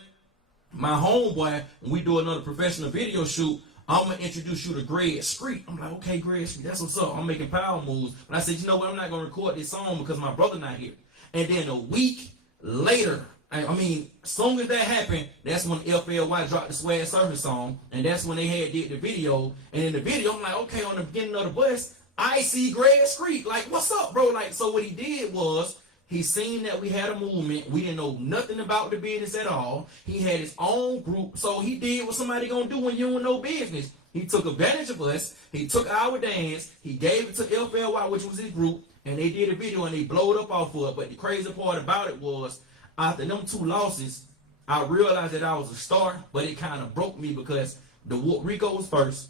My homeboy, when we do another professional video shoot, I'm gonna introduce you to Greg Street. I'm like, okay, Greg Street, that's what's up. I'm making power moves. But I said, you know what? I'm not gonna record this song because my brother not here. And then a week later, I mean, as soon as that happened, that's when FLY dropped the Swag Surfing song, and that's when they had did the video. And in the video, I'm like, okay, on the beginning of the bus, I see Greg Street. Like, what's up, bro? Like, so what he did was, he seen that we had a movement. We didn't know nothing about the business at all. He had his own group. So he did what somebody gonna do when you don't know business. He took advantage of us. He took our dance. He gave it to FLY, which was his group. And they did a video and they blowed up off of it. But the crazy part about it was, after them 2 losses, I realized that I was a star. But it kind of broke me because the Rico was first.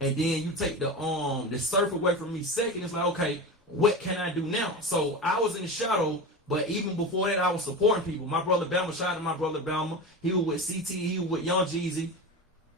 And then you take the surf away from me second. It's like, okay, what can I do now? So I was in the shadow, but even before that, I was supporting people. My brother Bama, shout out to my brother Bama. He was with CT, he was with Young Jeezy.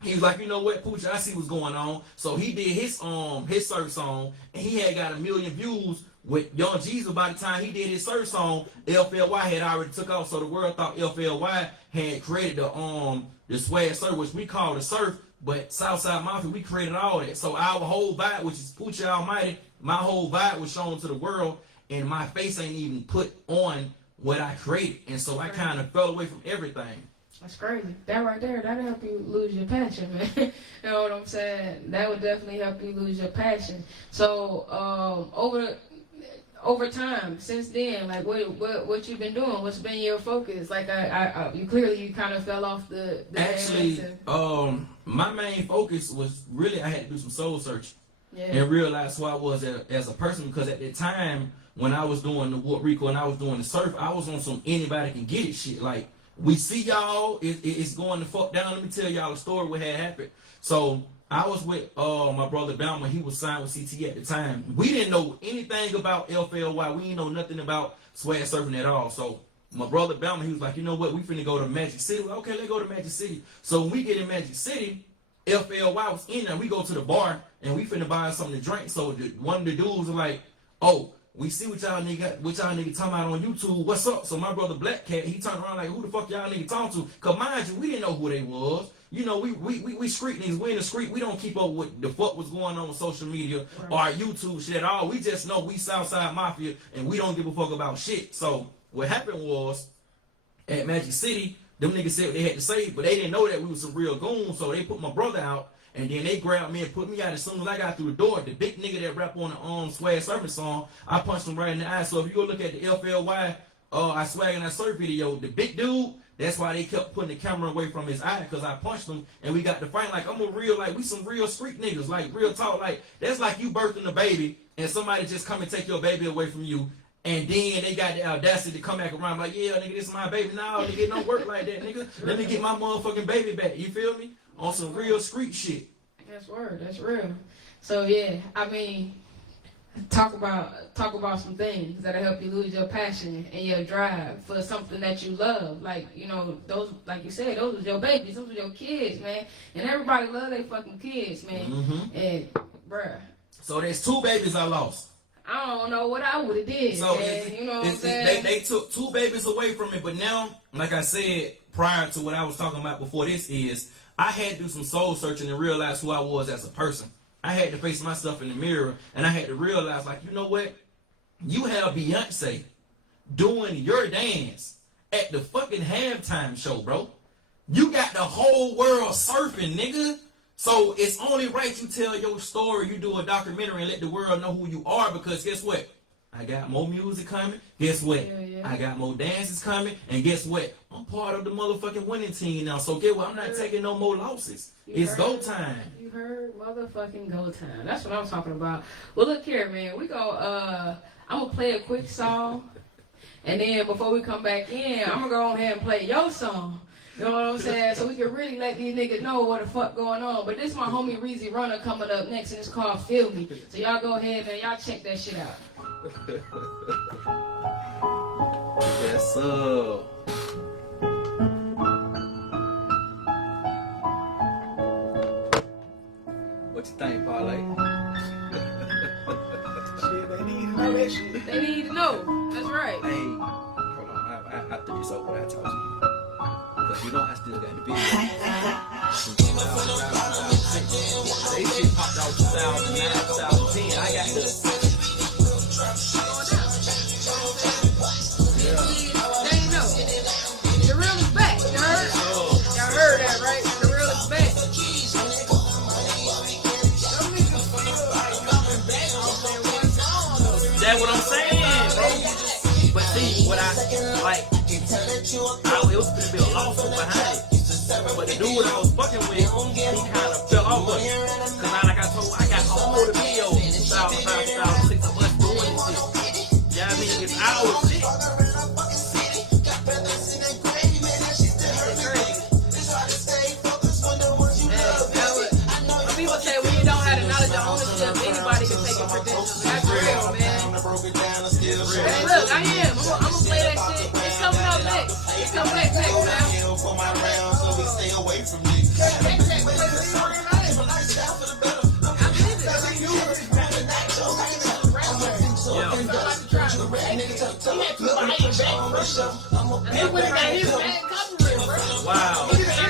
He was like, you know what, Pooch, I see what's going on. So he did his surf song, and he had got 1 million views with Young Jeezy. By the time he did his surf song, FLY had already took off. So the world thought FLY had created the Swag Surf, which we call the surf. But Southside Mafia, we created all that. So our whole vibe, which is Poochie Almighty, my whole vibe was shown to the world, and my face ain't even put on what I created. And so I kind of fell away from everything. That's crazy. That right there, that'll help you lose your passion, man. You know what I'm saying? That would definitely help you lose your passion. So over time, since then, like what you've been doing? What's been your focus? Like you kind of fell off the actually. My main focus was really I had to do some soul searching. Yeah. And realize who I was as a person, because at the time when I was doing the Whoop Rico and I was doing the surf, I was on some anybody can get it shit. Like, we see y'all, it's going to fuck down. Let me tell y'all a story what had happened. So I was with my brother Bama. He was signed with CT at the time. We didn't know anything about FLY. We didn't know nothing about Swag Surfing at all. So my brother Bama, he was like, you know what, we finna go to Magic City. Like, okay, let's go to Magic City. So when we get in Magic City, FLY was in there. We go to the bar and we finna buy something to drink. So one of the dudes was like, oh, we see what y'all nigga talking about on YouTube. What's up? So my brother Black Cat, he turned around like, who the fuck y'all nigga talking to? Cause mind you, we didn't know who they was. You know, we street niggas. We in the street. We don't keep up with the fuck what's going on with social media or YouTube shit at all. We just know we Southside Mafia and we don't give a fuck about shit. So what happened was, at Magic City, them niggas said what they had to say, but they didn't know that we was some real goons, so they put my brother out, and then they grabbed me and put me out. As soon as I got through the door, the big nigga that rap on the Swag Surfing song, I punched him right in the eye. So if you go look at the FLY, I Swag in that surf video, the big dude, that's why they kept putting the camera away from his eye, because I punched him, and we got to fight. Like, I'm a real, like, we some real street niggas, like, real talk. Like, that's like you birthing a baby, and somebody just come and take your baby away from you, and then they got the audacity to come back around like, yeah, nigga, this is my baby. No, nigga, it don't work like that, nigga. Let me get my motherfucking baby back. You feel me? On some real street shit. That's word. That's real. So yeah, I mean, talk about some things that'll help you lose your passion and your drive for something that you love. Like, you know, those, like you said, those was your babies, those were your kids, man. And everybody love their fucking kids, man. Mm-hmm. And bruh. So there's 2 babies I lost. I don't know what I would have did. So man. You know what I'm saying? They took 2 babies away from me, but now, like I said prior to what I was talking about before this is, I had to do some soul searching and realize who I was as a person. I had to face myself in the mirror, and I had to realize, like, you know what? You have Beyonce doing your dance at the fucking halftime show, bro. You got the whole world surfing, nigga. So it's only right you tell your story, you do a documentary and let the world know who you are, because guess what? I got more music coming. Guess what? Yeah. I got more dances coming. And guess what? I'm part of the motherfucking winning team now. So get what? I'm not taking no more losses. It's go time. You heard motherfucking go time. That's what I'm talking about. Well, look here, man. We go, I'm going to play a quick song. And then before we come back in, I'm going to go ahead and play your song. You know what I'm saying? So we can really let these niggas know what the fuck going on. But this is my homie Reezy Runner coming up next, and it's called Feel Me. So y'all go ahead and y'all check that shit out. Yes, sir. What you think, Parlay? Shit, they need to know that shit. They need to know. That's right. Hey, hold on. I threw this over when I talk to you. Because you know I still got the video. They shit popped out 2009, 2010. I got this. Yeah. They know. The real is back. You heard? Y'all heard that, right? The real is back. That's what I'm saying, bro. But see, what I like, it was gonna be a lawsuit behind it. But the dude I was fucking with, he kind of fell off of it. Cause like I told, I got all the videos, 2005, 2006 of us doing this shit. Yeah, I mean, it's our shit. People say when you don't have the knowledge of ownership, anybody can take your credentials. That's real, man. Hey, look, I am. I'm gonna play that shit. It's coming up next. It's coming up next, man. For my round, so we stay away from me. Wow. That's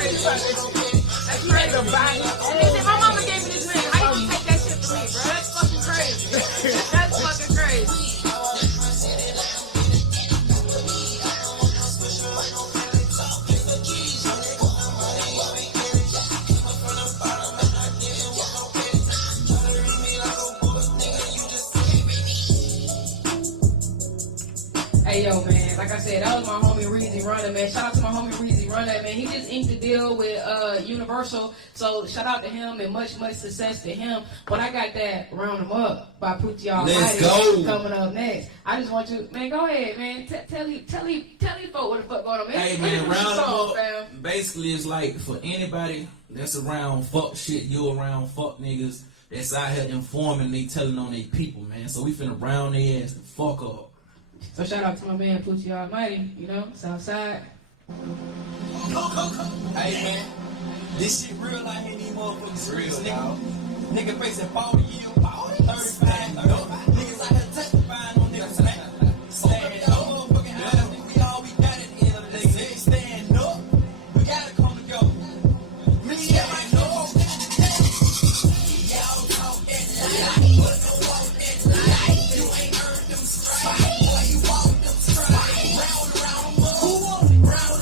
crazy. And they said, my mama gave me this ring. How you gonna take that shit from me, bro? That's fucking crazy. That's fucking crazy. Hey, yo, man, like I said, that was my homie Reezy Runner, man. Shout out to my homie Reezy Runner, man. He just inked the deal with Universal, so shout out to him and much success to him. But I got that Round 'Em Up by Poochie Almighty. Let's go. Coming up next. I just want you, man, go ahead, man. Tell you folks what the fuck going on, man. Hey, man, Round 'Em Round 'Em Up, fam. basically, it's like for anybody that's around fuck shit, you around fuck niggas that's out here informing, they telling on they people, man. So we finna round their ass the fuck up. So shout out to my man Poochie Almighty, you know, Southside. Hey man, this shit real out here, these motherfuckers real, nigga. Nigga facing 40 years, 35, niggas out here testifying on niggas, man. Stand up, we all we got at the end of the day. Stand up, we gotta come together. Me stand up. Y'all talk that lie, but don't walk that lie. You ain't earned them stripes, boy, you walk them stripes. Round, who want it? Round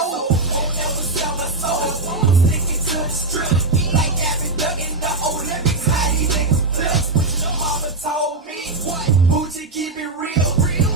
soul. Won't never sell my soul. I'm sticking to the strip. Like Gavin Duck in the Olympics. How these niggas flip. Your mama told me, what? Booty keep it real.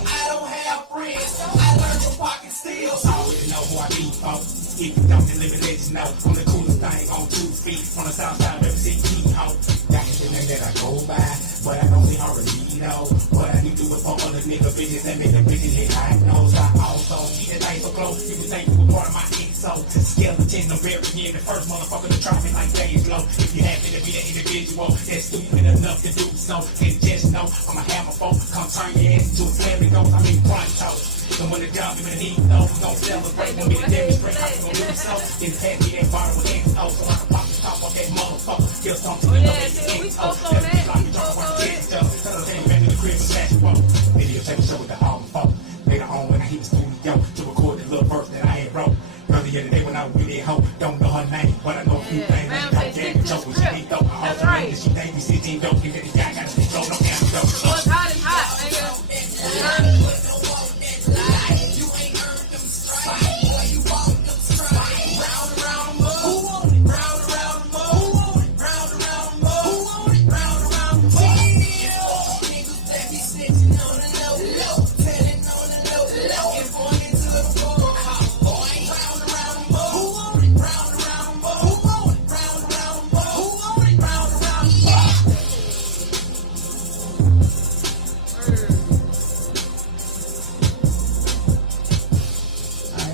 I don't have friends. I learned to pocket steals. I already know who I be, folks. If you don't deliver, let you know. I'm the coolest thing on 2 feet. On the south side of every city, ho. That's the name that I go by. But I don't already know. What I need to do is for other nigga bitches that make the bitches hit high nose. I also keep the thing so close. You can think you were part of my exo. Skeleton, I'm very near the first motherfucker to try me like days low. If you happen to be the individual that's stupid enough to do so, then just know I'ma have my folks come turn your ass into a flaming ghost. I mean, pronto. And when the job is in the heat, though, gon' celebrate, gon' be the demonstrate, how you gon' do so. Then pass me that bottle with XO, so I can pop the top off that motherfucker. Get something to know that XO. Let me drop me drunk on the dead stuff. Tell her back in the crib and smash it, whoa. Video take a show with the Harlem Folk. Later on when I hit the studio to record the little verse that I had wrote. Earlier today when I was with that hoe, don't know her name, but I know a few things. Like how Jack and Joe was she ain't dope. I also know that she think we 16 dope. Get that guy got to control, no antidote. Well, it's hot, nigga.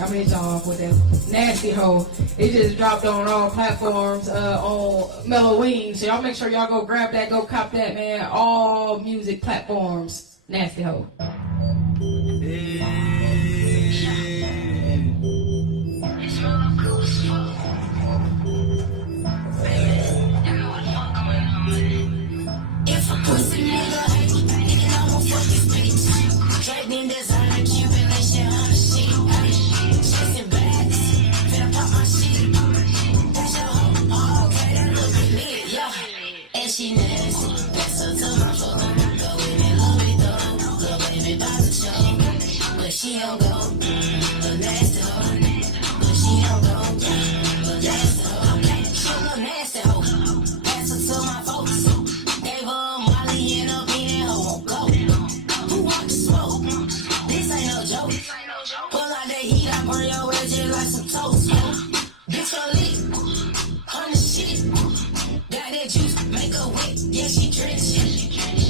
I'm gonna hit y'all off with that nasty hoe. It just dropped on all platforms on Mellow Wings. So y'all make sure y'all go grab that, go cop that, man. All music platforms. Nasty hoe. If a pussy nigga hate me, then I won't fuck this bitch. Straight in designer, Cuban, that shit on the sheet. Chasing bags, finna pop my shit. That's your hoe, oh, okay, that look lit, yeah. And she nasty, that's her to my phone. Go with me, love me though, little baby by the show. But she don't go, the nasty hoe. But she don't go, the nasty hoe. She a little nasty hoe. Pass her to my folks. Gave her a Molly and a bean and her won't go. Who want the smoke? This ain't no joke. Pull out that heat, I burn your ass just like some toast, yo. Bitch, her lit, on the shit. Got that juice, make her wet, yeah, she drenched.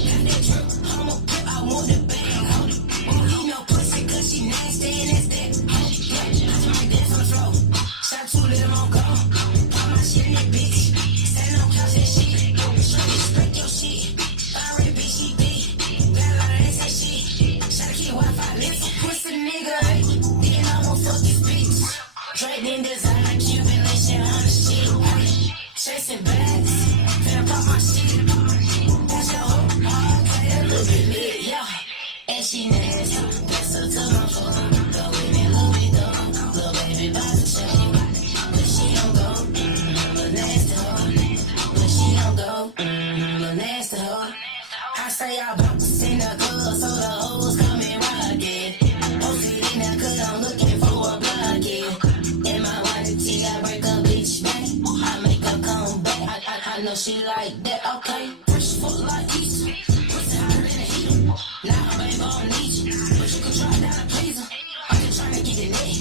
Got that drip, I'm a pimp, I want the bag, ho. You know pussy, cause she nasty and that's that, ho. Yeah, I might dance on the floor. Shot too little on go. Pop my shit in that bitch. Stand on couch and shit. Respect your shit. Fire bitch, she big. Got a lot of ass and shit. Shot a kid Wi-Fi, listen. Pussy nigga, hey. Then I won't fuck this bitch. Straight in designer, Cuban, that shit on the shit. Chasing bags. Finna pop my shit. That's your hoe. Oh, okay, that look lit, yeah. And she nasty. That's her to my phone. Go with me, love me though. Little baby by the show. But she don't go. The nasty hoe. But she don't go. The nasty hoe. I say I bump in the club so the hoes come and rock it. Posted in the club, I'm looking for a blockhead. In my white tee, I break a bitch back. I make her come back. I know she like that, okay. Fresh foot like Easter. Pussy hotter than a heater. Now I'm baby on Nietzsche. But you can try down to please her. I'm just trying to get the neck.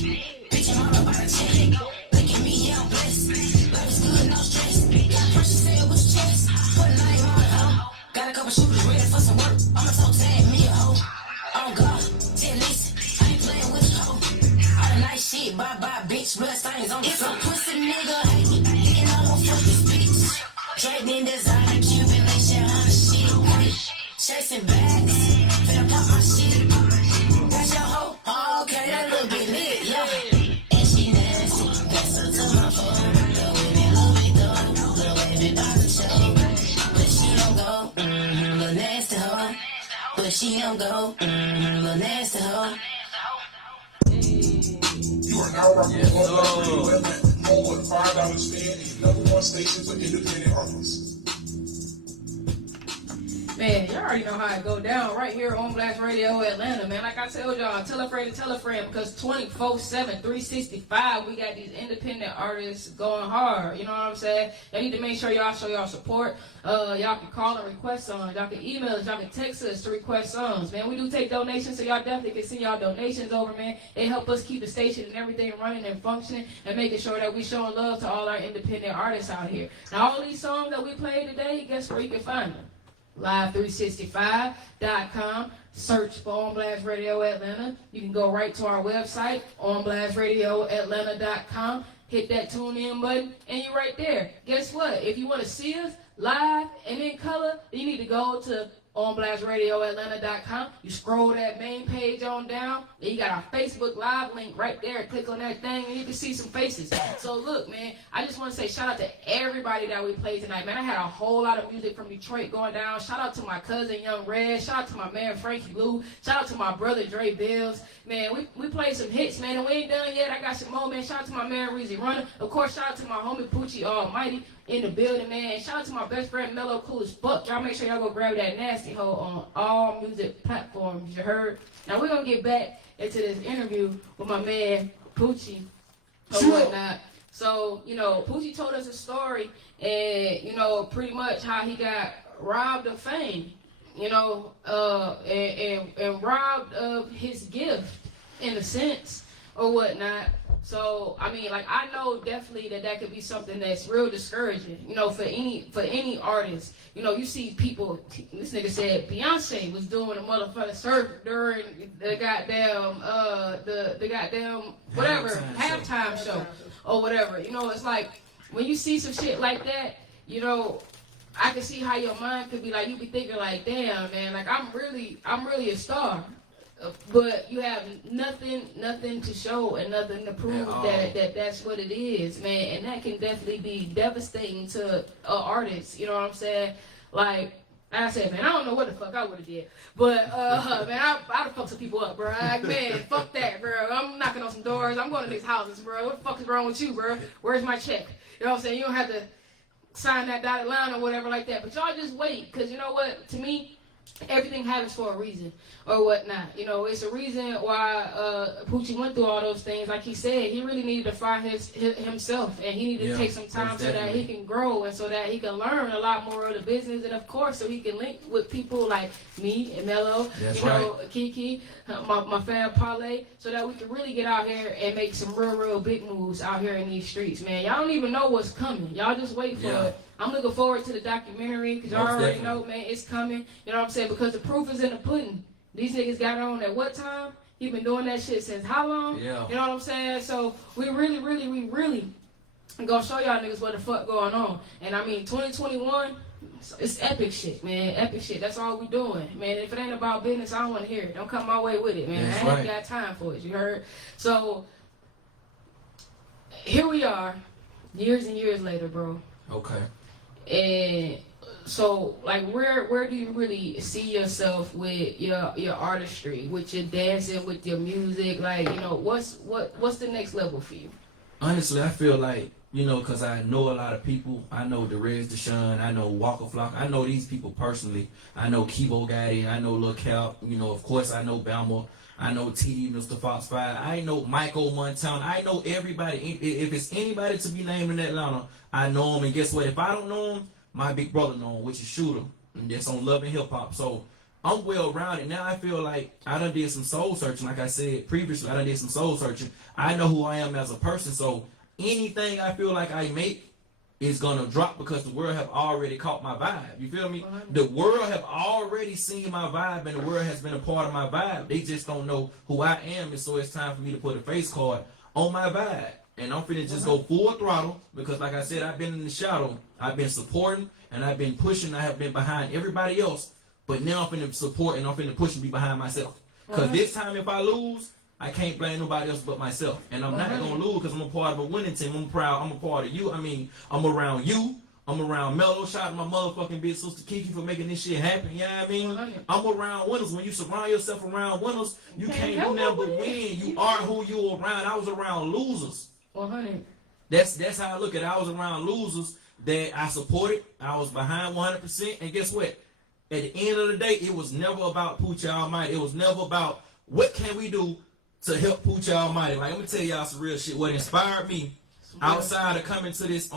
Bitch, I'm all about a check. Look at me, yeah, I'm blessed. Life is good, no stress. Got pressure, say it was chest. Put a name on it, hoe. Got a couple shooters ready for some work. I'ma toe tag me a hoe. Oh God, tell listen, I ain't playing with you, hoe. All the nice shit, bye-bye, bitch. Blood stains on the floor. If a pussy nigga hate me, then I won't fuck this bitch. Straight in designer, Cuban, that shit on the shit. Chasing bags, finna pop my shit. That's your hoe? Oh, okay, that little bit lit, yeah. And she nasty, that's her to my phone. Go with me, love me though. Little baby by the show. But she don't go, the nasty hoe. But she don't go, the nasty hoe. You are now rocking with home with $5 spin and #1 station for independent artists. Man, you already know how it go down right here on Blast Radio Atlanta, man. Like I told y'all, tell a friend because 24/7, 365, we got these independent artists going hard. You know what I'm saying? Y'all need to make sure y'all show y'all support. Y'all can call and request songs. Y'all can email us. Y'all can text us to request songs, man. We do take donations, so y'all definitely can send y'all donations over, man. It help us keep the station and everything running and functioning and making sure that we showing love to all our independent artists out here. Now, all these songs that we played today, guess where you can find them? Live365.com. Search for On Blast Radio Atlanta. You can go right to our website, onblastradioatlanta.com. Hit that tune in button, and you're right there. Guess what? If you want to see us live and in color, you need to go to onblastradioatlanta.com. You scroll that main page on down, and you got our Facebook Live link right there. Click on that thing, and you can see some faces. So look, man, I just want to say shout out to everybody that we played tonight, man. I had a whole lot of music from Detroit going down. Shout out to my cousin Young Red. Shout out to my man Frankie Lou. Shout out to my brother Dre Bills. Man, we played some hits, man, and we ain't done yet. I got some more, man. Shout out to my man Reezy Runner. Of course, shout out to my homie Poochie Almighty in the building, man. And shout out to my best friend Mello Cool as fuck. Y'all make sure y'all go grab that nasty hoe on all music platforms, you heard? Now we're gonna get back into this interview with my man Poochie or whatnot. So, you know, Poochie told us a story and, you know, pretty much how he got robbed of fame, you know, and robbed of his gift in a sense or whatnot. So, I mean, like, I know definitely that could be something that's real discouraging, you know, for any artist. You know, you see people, this nigga said Beyonce was doing a motherfucking surf during the goddamn, the goddamn, whatever, halftime show or whatever. You know, it's like, when you see some shit like that, you know, I can see how your mind could be like, you be thinking like, damn, man, like, I'm really a star. But you have nothing to show and nothing to prove that's what it is, man. And that can definitely be devastating to an artist. You know what I'm saying? Like I said, man, I don't know what the fuck I would have did. But, man, I'd have fucked some people up, bro. Like, man, fuck that, bro. I'm knocking on some doors. I'm going to these houses, bro. What the fuck is wrong with you, bro? Where's my check? You know what I'm saying? You don't have to sign that dotted line or whatever like that. But y'all just wait, because you know what? To me, everything happens for a reason or whatnot. You know, it's a reason why Poochie went through all those things. Like he said, he really needed to find himself, and he needed to take some time so that he can grow and so that he can learn a lot more of the business, and of course, so he can link with people like me and Mello, know, Kiki, my fan Parlay, so that we can really get out here and make some real big moves out here in these streets, man. Y'all don't even know what's coming. Y'all just wait for it. I'm looking forward to the documentary because y'all already know, man, it's coming. You know what I'm saying? Because the proof is in the pudding. These niggas got on at what time? He been doing that shit since how long? Yeah. You know what I'm saying? So we really gonna show y'all niggas what the fuck going on. And I mean, 2021, it's epic shit, man. Epic shit. That's all we doing, man. If it ain't about business, I don't want to hear it. Don't come my way with it, man. I ain't got time for it. You heard? So here we are, years and years later, bro. Okay. And so, like, where do you really see yourself with your artistry, with your dancing, with your music? Like, you know, what's the next level for you? Honestly, I feel like, you know, because I know a lot of people. I know Derez Deshaun, I know Walker Flock, I know these people personally. I know Kibo Gotti, I know Lil Cal, you know, of course I know Balmer, I know TD, Mr. Fox 5, I know Michael Montana, I know everybody. If it's anybody to be named in Atlanta, I know him. And guess what? If I don't know him, my big brother know him, which is Shooter. And that's on Love and Hip Hop. So I'm well rounded. Now I feel like I done did some soul searching. Like I said previously, I done did some soul searching. I know who I am as a person. So anything I feel like I make is gonna drop because the world have already caught my vibe. You feel me? The world have already seen my vibe, and the world has been a part of my vibe. They just don't know who I am, and so it's time for me to put a face card on my vibe. And I'm finna just go full throttle because, like I said, I've been in the shadow. I've been supporting and I've been pushing. I have been behind everybody else. But now I'm finna support and I'm finna push and be behind myself. Because this time if I lose, I can't blame nobody else but myself. And I'm not gonna lose because I'm a part of a winning team. I'm proud. I'm a part of you. I mean, I'm around you. I'm around Mello. Shout out to my motherfucking big sister Kiki for making this shit happen. You know what I mean? I'm around winners. When you surround yourself around winners, you can't do nothing but win. You are who you around. I was around losers. 100. That's how I look at it. I was around losers that I supported. I was behind 100%. And guess what? at the end of the day, it was never about Poochie Almighty. It was never about what can we do to help Poochie Almighty. Like, let me tell y'all some real shit. What inspired me outside of coming to this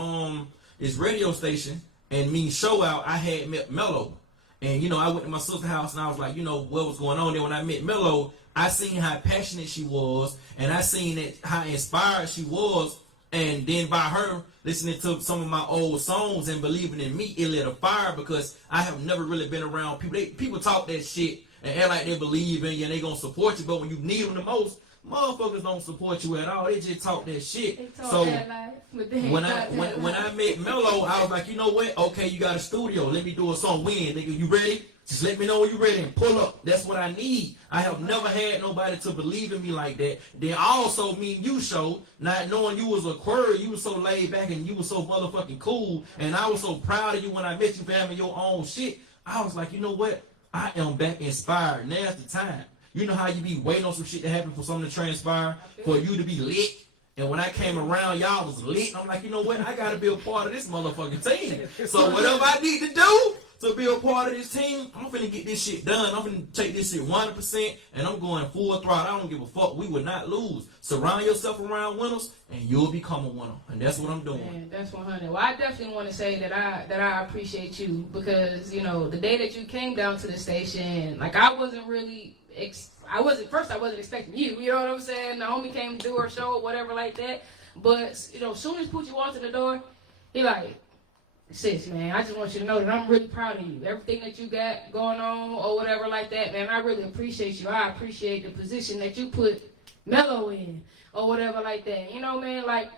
radio station and me show out, I had met Mello. And, you know, I went to my sister's house and I was like, you know, what was going on there. When I met Mello, I seen how passionate she was, and I seen it, how inspired she was. And then by her listening to some of my old songs and believing in me, it lit a fire, because I have never really been around people. People talk that shit and act like they believe in you and they gonna support you, but when you need them the most, motherfuckers don't support you at all. They just talk that shit. So when I met Mello, I was like, you know what? Okay, you got a studio. Let me do a song. When, nigga, you ready? Just let me know when you ready and pull up. That's what I need. I have never had nobody to believe in me like that. Then also me and you show, not knowing you was a queer, you was so laid back and you was so motherfucking cool. And I was so proud of you when I met you for having your own shit. I was like, you know what? I am back inspired. Now's the time. You know how you be waiting on some shit to happen for something to transpire, for you to be lit. And when I came around, y'all was lit. I'm like, you know what? I got to be a part of this motherfucking team. So whatever I need to do to be a part of this team, I'm finna get this shit done. I'm finna take this shit 100%, and I'm going full throttle. I don't give a fuck. We would not lose. Surround yourself around winners, and you'll become a winner. And that's what I'm doing. Man, that's 100. Well, I definitely want to say that I appreciate you, because, you know, the day that you came down to the station, like, I wasn't really... I wasn't expecting you, you know what I'm saying? The homie came to do her show or whatever like that. But, you know, as soon as Poochie walked in the door, he like, sis, man, I just want you to know that I'm really proud of you. Everything that you got going on or whatever like that, man, I really appreciate you. I appreciate the position that you put Mello in or whatever like that. You know, man, like,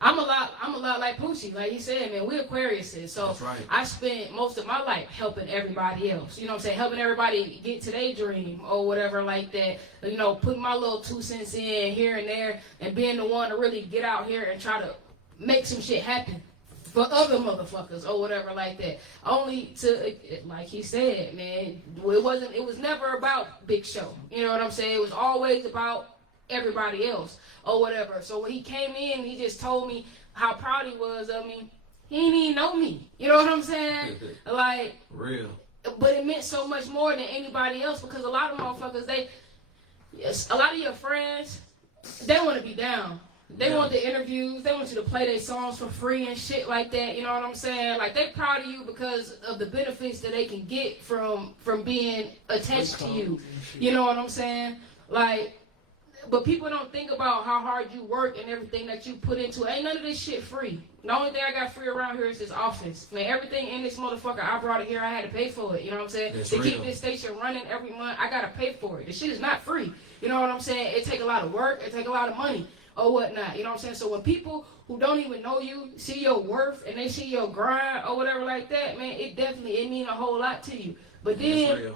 I'm a lot like Poochie, like he said, man. We're Aquariuses, so right. I spent most of my life helping everybody else. You know what I'm saying? Helping everybody get to their dream or whatever like that. You know, putting my little 2 cents in here and there, and being the one to really get out here and try to make some shit happen for other motherfuckers or whatever like that. Only to, like he said, man, it was never about Big Show. You know what I'm saying? It was always about everybody else or whatever. So when he came in, he just told me how proud he was of me. He didn't even know me. You know what I'm saying? Like, real. But it meant so much more than anybody else, because a lot of motherfuckers, a lot of your friends, they want to be down. They want the interviews. They want you to play their songs for free and shit like that. You know what I'm saying? Like, they proud of you because of the benefits that they can get from being attached to you. You know what I'm saying? Like, but people don't think about how hard you work and everything that you put into it. Ain't none of this shit free. The only thing I got free around here is this office. Man, everything in this motherfucker, I brought it here. I had to pay for it. You know what I'm saying? That's to real. Keep this station running every month, I got to pay for it. The shit is not free. You know what I'm saying? It take a lot of work. It take a lot of money or whatnot. You know what I'm saying? So when people who don't even know you see your worth and they see your grind or whatever like that, man, it means a whole lot to you. But then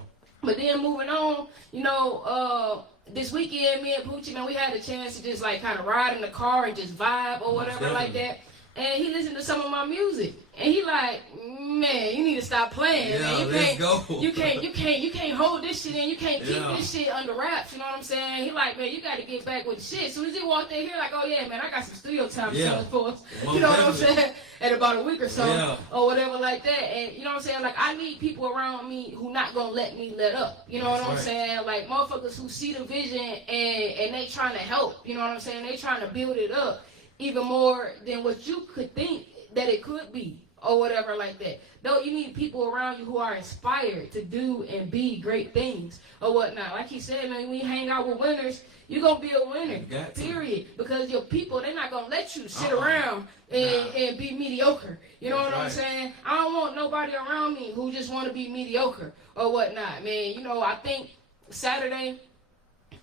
moving on, you know, this weekend, me and Poochie, man, we had a chance to just like kind of ride in the car and just vibe or whatever like that. And he listened to some of my music, and he like, man, you need to stop playing. Man. You can't hold this shit in. You can't keep this shit under wraps. You know what I'm saying? He like, man, you got to get back with the shit. As soon as he walked in here, like, oh yeah, man, I got some studio time for us. You know what I'm saying? At about a week or so, or whatever like that. And you know what I'm saying? Like, I need people around me who not gonna let me let up. You know what I'm saying? Like, motherfuckers who see the vision and they trying to help. You know what I'm saying? They trying to build it up even more than what you could think that it could be or whatever like that. No, you need people around you who are inspired to do and be great things or whatnot. Like he said, man, when you hang out with winners, you're going to be a winner, period. Because your people, they're not going to let you sit around and be mediocre. You know what I'm saying? I don't want nobody around me who just want to be mediocre or whatnot, man. You know, I think Saturday,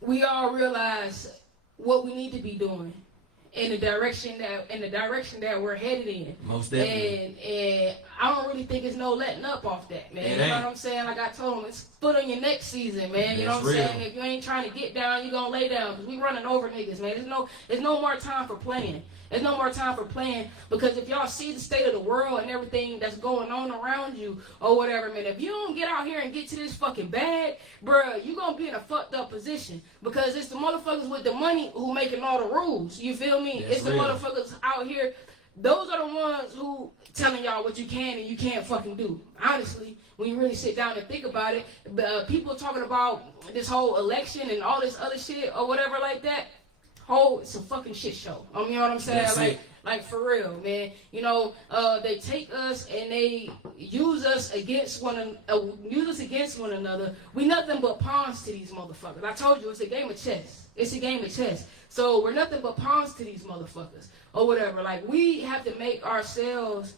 we all realize what we need to be doing. In the direction that we're headed in. Most definitely. And I don't really think it's no letting up off that, man. You know what I'm saying? Like I told him, it's foot on your neck season, man. You know what I'm saying? If you ain't trying to get down, you gonna lay down. Because we running over niggas, man. There's no more time for playing. There's no more time for playing, because if y'all see the state of the world and everything that's going on around you or whatever, man, if you don't get out here and get to this fucking bag, bruh, you gonna be in a fucked up position, because it's the motherfuckers with the money who making all the rules. You feel me? It's the motherfuckers out here those are the ones who telling y'all what you can and you can't fucking do. Honestly, when you really sit down and think about it, people talking about this whole election and all this other shit or whatever like that, it's a fucking shit show. You know what I'm saying? That's Like for real, man. You know, they take us and they use us against one another. We nothing but pawns to these motherfuckers. I told you, it's a game of chess. It's a game of chess. So we're nothing but pawns to these motherfuckers or whatever. Like, we have to make ourselves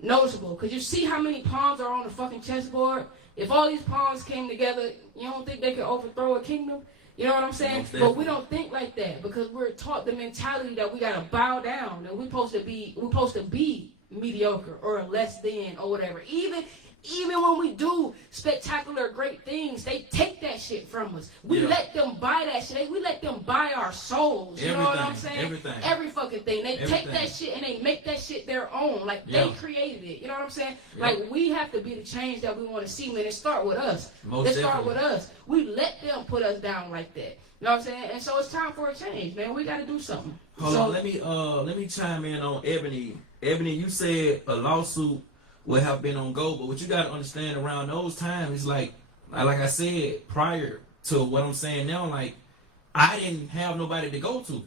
noticeable. Because you see how many pawns are on the fucking chessboard? If all these pawns came together, you don't think they could overthrow a kingdom? You know what I'm saying? But we don't think like that because we're taught the mentality that we gotta bow down and we're supposed to be mediocre or less than or whatever. Even when we do spectacular great things, they take that shit from us. We let them buy that shit. We let them buy our souls. You know what I'm saying? Everything. Every fucking thing. They take that shit and they make that shit their own. Like, they created it. You know what I'm saying? Like, we have to be the change that we want to see, man. It start with us. It start with us. We let them put us down like that. You know what I'm saying? And so it's time for a change, man. We got to do something. Hold on. Let me chime in on Ebony. Ebony, you said a lawsuit would have been on go, but what you got to understand around those times is like I said prior to what I'm saying now, like, I didn't have nobody to go to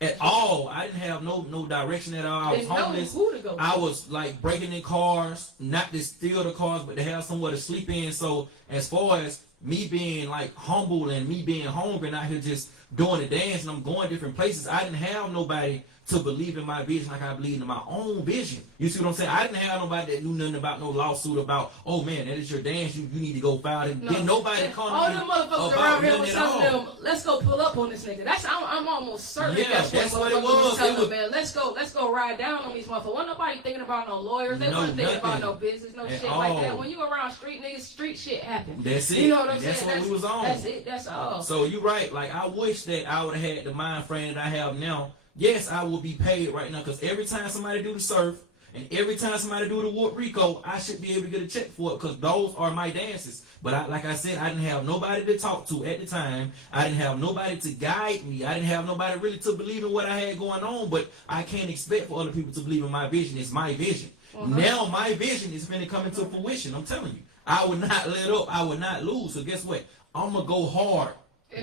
at all. I didn't have no direction at all. I was homeless. Who to go to. I was like breaking in cars, not to steal the cars, but to have somewhere to sleep in. So as far as me being like humble and me being hungry and out here just doing the dance and I'm going different places, I didn't have nobody to believe in my vision like I believe in my own vision. You see what I'm saying? I didn't have nobody that knew nothing about no lawsuit about, oh man, that is your dance, you need to go file it. Then nobody called me. All them motherfuckers around here was telling them, let's go pull up on this nigga. I'm almost certain that's what it was. Telling them, man, let's go ride down on these motherfuckers. Wasn't nobody thinking about no lawyers. They wasn't thinking about no business, no shit like that. When you around street niggas, street shit happen. That's it. You know what I'm that's saying? What we was on. That's it. That's all. So you're right. Like, I wish that I would have had the mind frame that I have now. Yes, I will be paid right now because every time somebody do the surf and every time somebody do the Whoop Rico, I should be able to get a check for it because those are my dances. But like I said, I didn't have nobody to talk to at the time. I didn't have nobody to guide me. I didn't have nobody really to believe in what I had going on. But I can't expect for other people to believe in my vision. It's my vision. Now my vision is going to come into fruition. I'm telling you. I would not let up. I would not lose. So guess what? I'm going to go hard.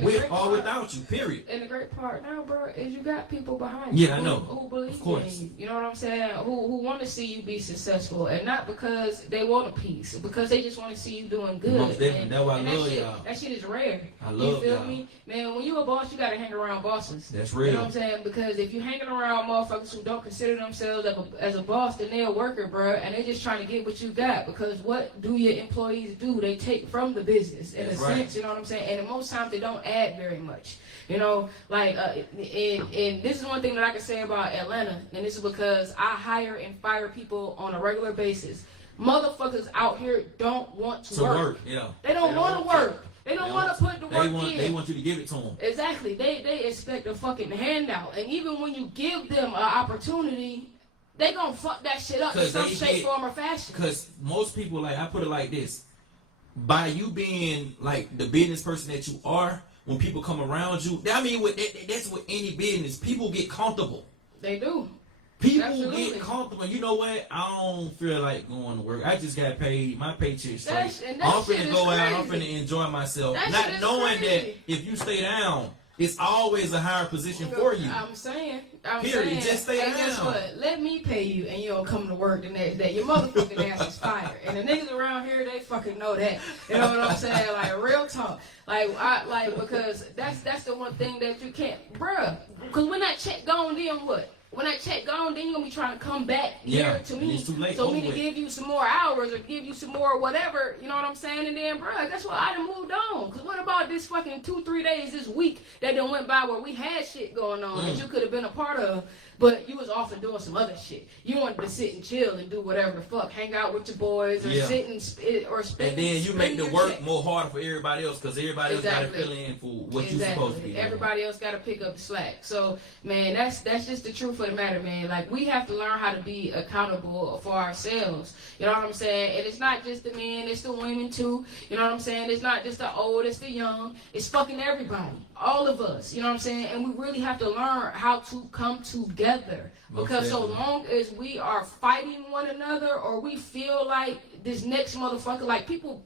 With or without you, period. And the great part now, bro, is you got people behind you. Yeah, I know. Who believe of course. in you. You know what I'm saying? Who want to see you be successful, and not because they want a piece, because they just want to see you doing good. Most definitely. That's why I love y'all. That shit is rare. I love you feel y'all. me? Man, when you a boss, you gotta hang around bosses. That's real. You know what I'm saying? Because if you hanging around motherfuckers who don't consider themselves as a boss, then they're a worker, bro, and they just trying to get what you got. Because what do your employees do? They take from the business in a sense. You know what I'm saying? And most times they don't add very much. You know, like, and this is one thing that I can say about Atlanta, and this is because I hire and fire people on a regular basis. Motherfuckers out here don't want to work. Yeah. They don't want to work. They don't want to put the work in. They want you to give it to them. Exactly. They expect a fucking handout. And even when you give them an opportunity, they gonna fuck that shit up in some shape, form, or fashion. Because most people, like, I put it like this. By you being, like, the business person that you are, when people come around you, I mean, that's with any business. People get comfortable. They do. People get comfortable. You know what? I don't feel like going to work. I just got paid. My paycheck straight. I'm finna go out. I'm finna enjoy myself. Not knowing that if you stay down, it's always a higher position for you. I'm saying. Just stay down. Guess what? Let me pay you and you don't come to work the next day. Your motherfucking ass is fired. And the niggas around here, they fucking know that. You know what I'm saying? Like, real talk. Because that's the one thing that you can't, bruh. Because when that check gone, then what? When that check gone, then you're going to be trying to come back here to me. It's too late. So me to give you some more hours or give you some more whatever, you know what I'm saying? And then, bruh, guess what? I done moved on. Because what about this fucking 2-3 days this week that done went by where we had shit going on that you could have been a part of, but you was off and doing some other shit. You wanted to sit and chill and do whatever the fuck, hang out with your boys or sit and spend. And then you make the work more harder for everybody else because everybody else got to fill in for what you're supposed to be doing. Everybody else got to pick up the slack. So, man, that's just the truth of the matter, man. Like, we have to learn how to be accountable for ourselves. You know what I'm saying? And it's not just the men, it's the women too. You know what I'm saying? It's not just the old, it's the young. It's fucking everybody. all of us, you know what I'm saying? And we really have to learn how to come together. Because so long as we are fighting one another, or we feel like this next motherfucker, like people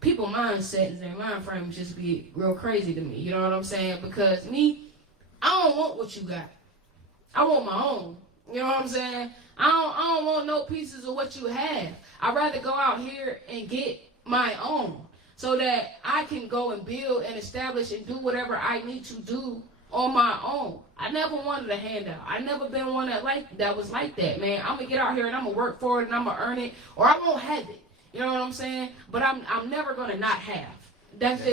mindsets and their mind frames just be real crazy to me, you know what I'm saying? Because me, I don't want what you got. I want my own. You know what I'm saying? I don't want no pieces of what you have. I'd rather go out here and get my own, so that I can go and build and establish and do whatever I need to do on my own. I never wanted a handout. I never been one that was like that, man. I'm gonna get out here and I'm gonna work for it and I'm gonna earn it, or I won't have it. You know what I'm saying? But I'm never gonna not have. That's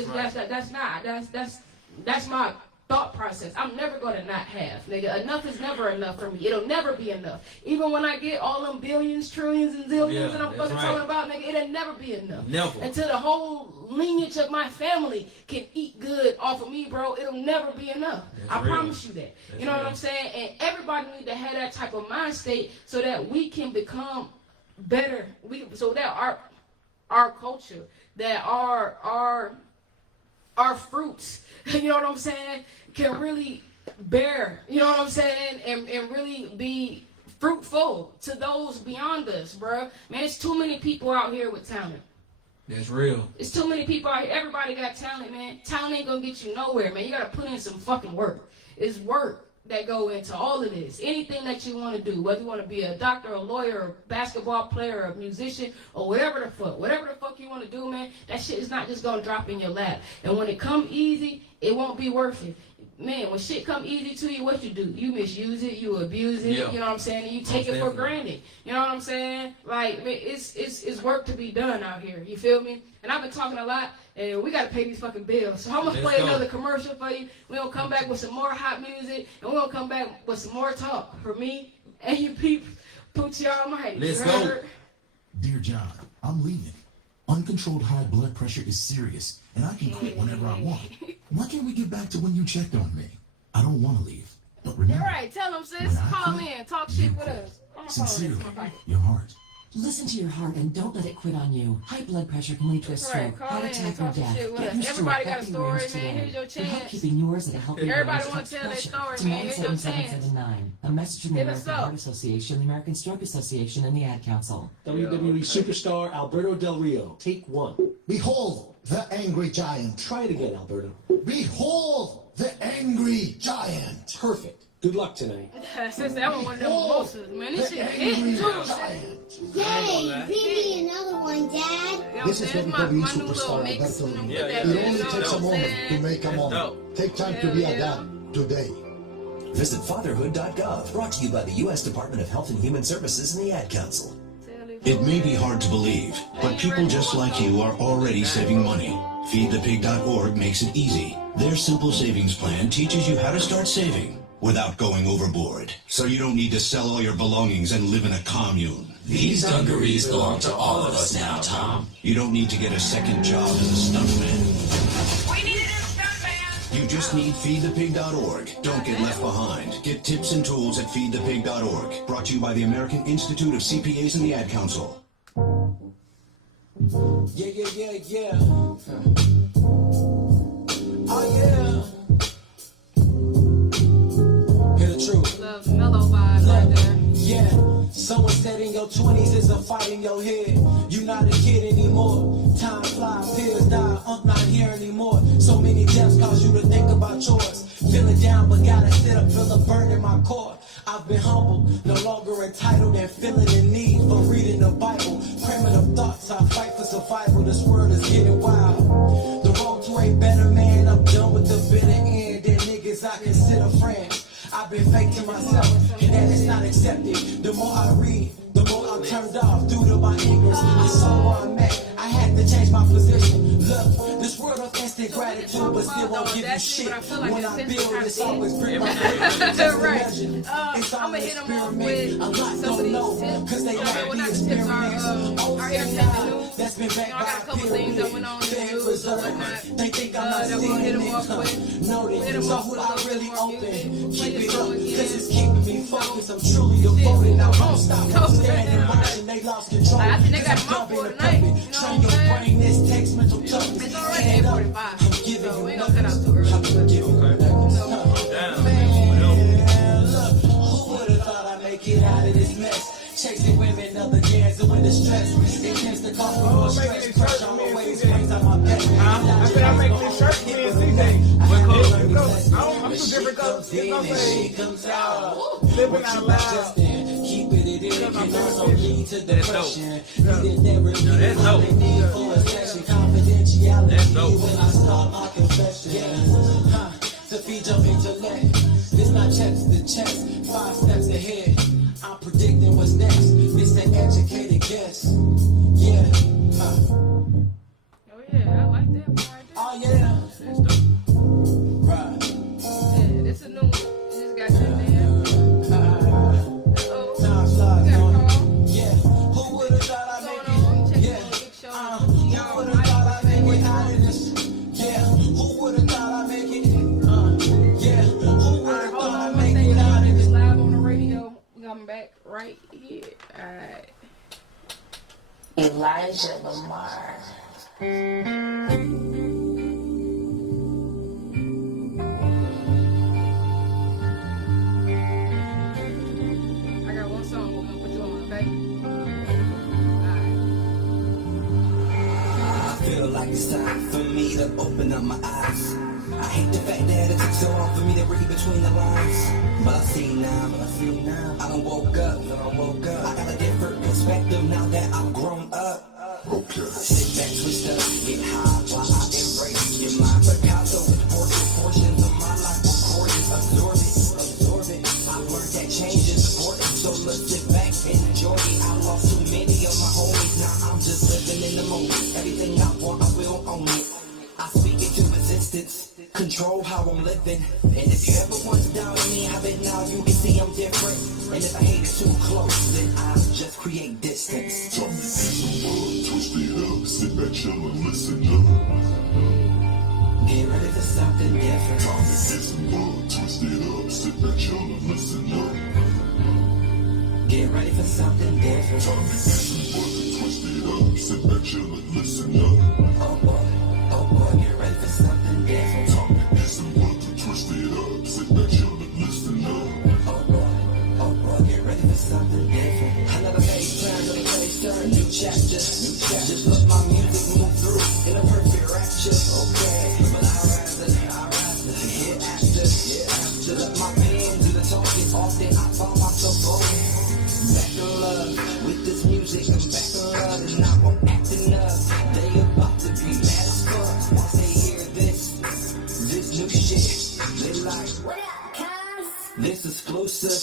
my thought process. I'm never gonna not have, nigga. Enough is never enough for me. It'll never be enough. Even when I get all them billions, trillions, and zillions that I'm fucking talking about, nigga, it'll never be enough. Never. Until the whole lineage of my family can eat good off of me, bro, it'll never be enough. I promise you that. You know what I'm saying? And everybody need to have that type of mind state so that we can become better. So that our culture, that our fruits, you know what I'm saying, can really bear, you know what I'm saying, and really be fruitful to those beyond us, bro. Man, it's too many people out here with talent. That's real. It's too many people out here. Everybody got talent, man. Talent ain't gonna get you nowhere, man. You gotta put in some fucking work. It's work that go into all of this. Anything that you want to do, whether you want to be a doctor, a lawyer, a basketball player, a musician, or whatever the fuck you want to do, man, that shit is not just gonna drop in your lap. And when it come easy, it won't be worth it. Man, when shit come easy to you, what you do? You misuse it, you abuse it, you know what I'm saying? And you take it for granted. You know what I'm saying? Like, man, it's work to be done out here. You feel me? And I've been talking a lot, and we gotta pay these fucking bills. So I'm gonna play another commercial for you. We're gonna come back with some more hot music, and we're gonna come back with some more talk for me and you peeps. Put y'all mic. Let's go. Dear John, I'm leaving. Uncontrolled high blood pressure is serious, and I can quit whenever I want. Why can't we get back to when you checked on me? I don't want to leave, but remember. All right, tell them, sis. Call in, talk shit with us. Sincerely, your heart. Listen to your heart and don't let it quit on you. High blood pressure can lead to a stroke, heart attack, or death. Get your Everybody story got a story, man. Here's your To help chance. keeping yours at a healthy Everybody range, want to tell their text story, to man. Here's your chance. 97779. A message from the Hit us American up. Heart Association, the American Stroke Association, and the Ad Council. WWE superstar Alberto Del Rio. Take one. Behold the angry giant. Try it again, Alberto. Behold the angry giant. Perfect. Good luck tonight. Since that one of them mimosas, man. This shit hit too. Yay! Bring me another one, Dad. This is WWE superstar Alberto. It only takes a moment to make a moment. Take time to be a dad today. Visit fatherhood.gov, brought to you by the U.S. Department of Health and Human Services and the Ad Council. It may be hard to believe, but people just like you are already saving money. FeedThePig.org makes it easy. Their simple savings plan teaches you how to start saving without going overboard, so you don't need to sell all your belongings and live in a commune. These dungarees belong to all of us now, Tom. You don't need to get a second job as a stuntman. We need a new stuntman. You just need FeedThePig.org. Don't get left behind. Get tips and tools at FeedThePig.org. Brought to you by the American Institute of CPAs and the Ad Council. Yeah. Oh yeah. Hear the truth. Love mellow vibe right there. Yeah. Someone said in your 20s is a fight in your head. You not a kid anymore. Time flies, pills die, not here anymore. So many deaths cause you to think about yours. Feeling down, but gotta sit up, feel a burn in my core. I've been humble, no longer entitled, and feeling in need for reading the Bible. Primitive thoughts, I fight for survival. This world is getting wild. The road to a better man, I'm done with the bitter end. And niggas I consider friends. I've been fake to myself, and that is not accepted. The more I read, the more I'm turned off due to my ignorance. I saw where I'm at, I had to change my position. Look, this world of instant gratitude, but still won't give you shit. When I build, it's always bring my Right. I'm gonna hit them off with some of these tips. Cause they Well, not the tips, our entertainment news. That's been back I got a couple things that went on in the news and whatnot. They think I'm not that we'll hit them off with. Noted, Hit 'em so off with a I little really bit more open. music. Play Keep the it song up, again. cause it's keeping me focused. I'm truly devoted. Now I'm stop standing watching. They lost control. I think they got them out for tonight. You know what I'm saying? Train your brain, this takes mental toughness. It's already 8:45. So we ain't gonna cut out too early. Chasing women, other years doing the stress. It tends to cause more stress. Pressure always brings out my best. I said I make this shirt for me and CJ. I'm two different colors. She comes out, living out loud. Keep it in, you know, so lead to depression. You did never need what they need for a session. Confidentiality when I start my confession. To feed your intellect. This not checks the checks. 5 steps ahead. I'm predicting what's next. It's the educated guess. Yeah. Oh yeah, I like that one right there. Oh yeah. That's dope. Right. Yeah, this a new one. You just got that there. Time flies, yeah. Who would've thought I'd make it? Yeah. Who would've thought I'd make it out of this? Yeah. Who would've thought I'd make it? Yeah. Who would've thought I'd make it out of this? Live on the radio. We got him back right here. Alright. Elijah Lamar. I got one song we're gonna put you on, okay? I feel like it's time for me to open up my eyes. I hate the fact that it took so long for me to read between the lines. But I see now, I done woke up. I got a different perspective now that I'm grown up. Okay. Sit back, twist up, get high while I embrace your mind. Picasso with portions of my life recorded. Absorb it. I learned that change is important, so let's sit back and enjoy it. I lost too many of my homies, now I'm just living in the moment. Everything I want, I will own it. I speak it to existence, control how I'm living. And if you ever want to down me, have it now, you can see I'm different. And if I hate it too close, then I just create distance. Tell me some love, twist it up, sit back, chill and listen up. Get ready for something different. Tell me some love, twist it up, sit back, chill and listen up. Get ready for something different. Tell me some love, twist it up, sit back, chill and listen up. Oh boy, get ready for something different. Tell me some love, twist it up, sit back, chill and listen up. Oh boy, get ready for something different. Another page turn, new chapter. Just let my music move through in a perfect rapture. Okay, but I rise get after. Let my pen do the talking. Often I find myself broken. Back in love with this music. I'm back in love and now I'm acting up. They about to be mad as fuck once they hear this new shit. They like, what up, cuz? This exclusive.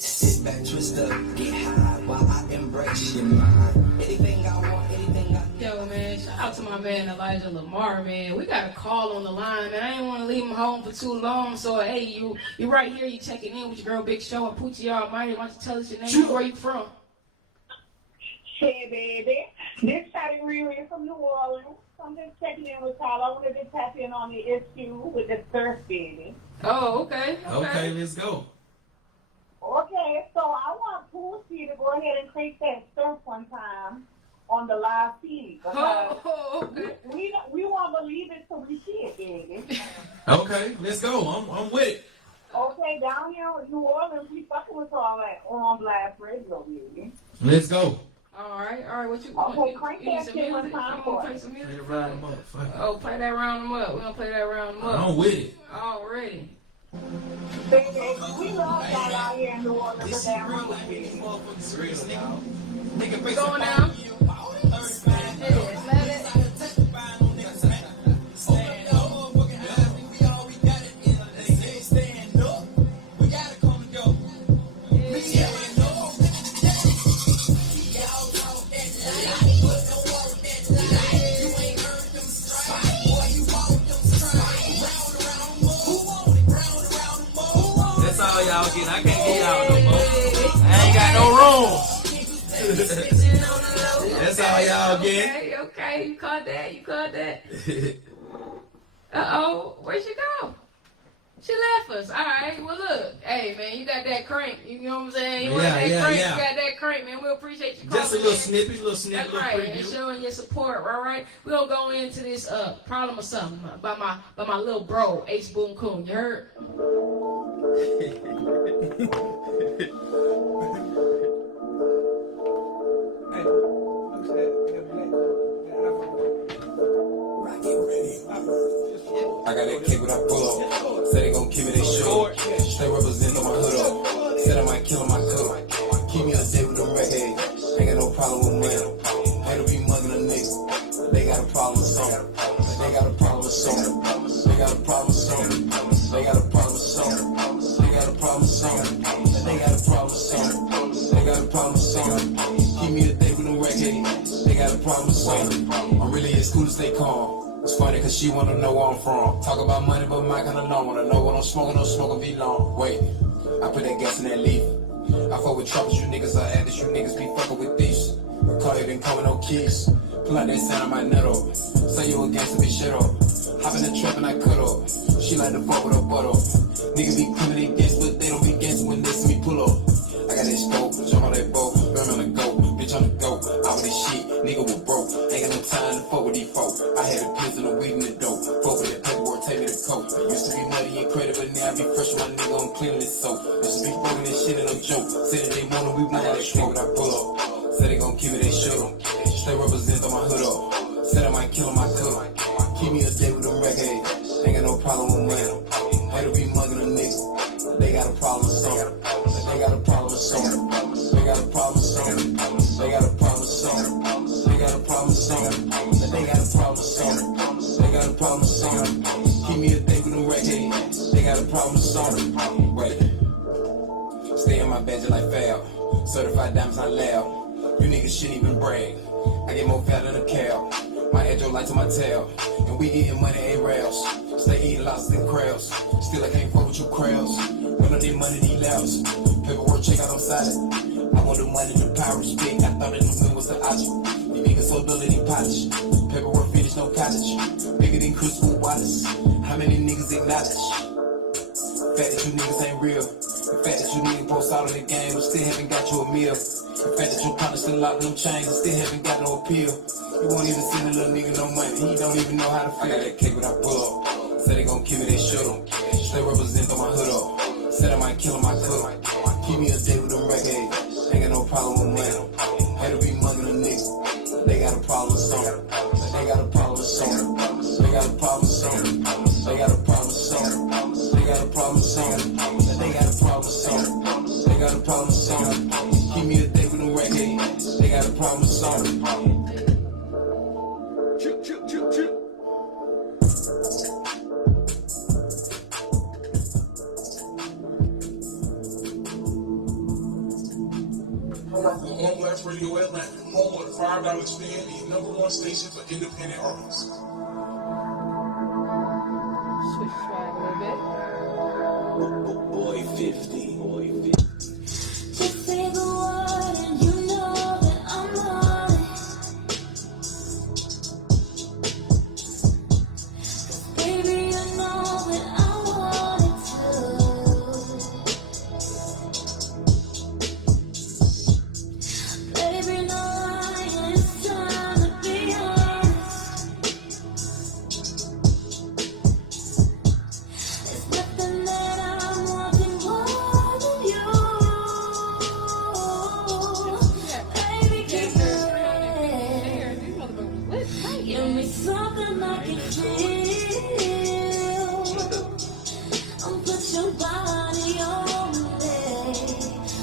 Sit back, twist up, get high while I embrace your mind. Anything I want, anything I need. Yo, man, shout out to my man Elijah Lamar, man. We got a call on the line, man. I didn't want to leave him home for too long, so hey, you right here, you checking in with your girl Big Show and Poochie Almighty. Why don't you tell us your name and where you from? Hey, baby. This Shotty Riri from New Orleans. I'm just checking in with y'all. I wanted to tap in on the issue with the surf baby. Oh, okay. Okay, let's go. Okay, so I want Poochie to go ahead and take that surf one time on the live feed. Okay. We won't believe it till we see it, baby. Okay, let's go. I'm with it. Okay, down here in New Orleans, we fucking with all that on Blast Radio, baby. Let's go. All right. What you Okay, crank that shit one time for play us. some music. Play that round them up. We're gonna play that round them up. I'm with it. Already. Baby, we love y'all out here in New Orleans with that room, baby. We going now? That's all y'all get. I can't get y'all no more. I ain't got no room. That's all y'all get. Okay. You caught that. Uh-oh. Where'd she go? She left us. All right. Well, look. Hey, man, you got that crank. You know what I'm saying? You got that crank. Yeah. You got that crank, man. We appreciate you. Just a little snippet, That's right. And showing your support, all right? We're going to go into this problem or something by my little bro, Ace Boom Coon. You heard? killing my cook. Keep me a day with them reggae. Ain't got no problem with money. Hate to be mugging a nigga. They got a problem with something. They got a problem with something. They got a problem with something. They got a problem with something. They got a problem with something. They got a problem with something. They got a problem with something. Keep me a day with them reggae. They got a problem with something. I'm really as cool as they calm. It's funny cause she wanna know where I'm from. Talk about money, but my kind of don't wanna know what I'm smoking. No smoking be long. Wait, I put that gas in that leaf. I fuck with truckers, you niggas are addicts, you niggas be fucking with thieves. Call it and coming no keys. Pull out that sound, I might nut up. Say you a gangster, be shit up. Hop in the trap and I cut up. She like to fuck with her butt up. Niggas be criminally against, but they don't be against when they see me pull up. I got that scope, jump on that boat, burn on the go, bitch on the go. Out with this shit, nigga was broke. Ain't got no time to fuck with these folk. I had the pills and the weed and the dope. Fuck with that paperwork, take me the coat. Used to be nutty and credit, but now I be fresh with my nigga on cleaning this soap. Used to be broken this shit and no joke. Said that they wanna we might have that smoke when I pull up. Said they gon' keep me, they should. Stay represent on my hood up. Said I might kill my cook. Keep me a day with them reggae. Ain't got no problem with money. Hate to be mugging a nigga. They got a problem with something. They got a problem with something. They got a problem with something. They got a problem with something. They got a problem with something. They got a problem with something. They got a problem with something. Keep me a day with them reggae. They got a problem with something. Wait. Stay in my bed like fail. Certified diamonds, I loud. You niggas shouldn't even brag. I get more fat than a cow. My edge on lights on my tail. And we getting money, ain't rails. Stay eating lobsters and crabs. Still I can't fuck with you crabs. When I need money, need louds. Paperwork check out on silent. I want the money, the power speak. I thought that the win was the option. These niggas so dull that they polish. Paperwork finish, no college. Bigger than Christopher Wallace. How many niggas acknowledge? Fact that you niggas ain't real. The fact that you niggas post out of the game, but still haven't got you a meal. The fact that your partner still locked them chains and still haven't got no appeal. You won't even send a little nigga no money, he don't even know how to feel. I got that cake when I pull up. Said they gon' kill me, they should. Stay represent on my hood up. Said I might kill him, I cook. Keep me a day with them reggae. Ain't got no problem with money. Hate to be mugging a nigga. They got a problem with something. They got a problem with something. They got a problem with something. They got a problem with something. They got a problem with something. They got a problem with something. They got a problem with something. Keep me a day with them reggae. They got a problem with something. On Blast Radio Atlanta, home of the $5 spin, the #1 station for independent artists. Switch swag a little bit. Boy 50. Just say the word and you know that I'm on it. 'Cause baby, you know that I want it too. Baby, no lying, it's time to be honest. There's nothing that I'm wanting more than you. Baby, keep it real. Give me something I can feel. Put your body on me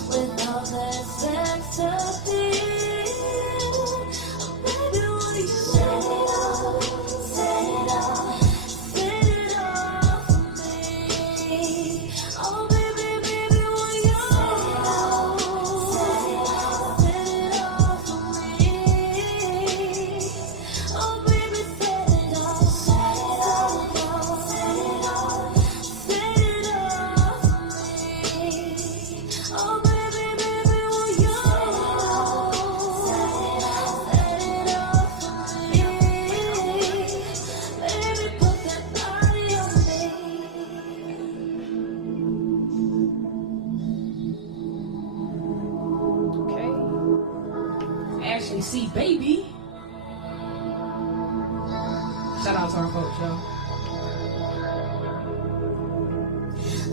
with all that sex appeal. Baby, will you set it off, set it off, set it off for me? Oh, baby, baby, will you set it off, set it off, set it off for me? Oh, baby, set it off, set it off, set it off, set it off for me. Oh, baby, baby, will you set it off, set it off, set it off for me? Baby, put that body on Okay. Ashley C. Baby. Shout out to our folks, y'all.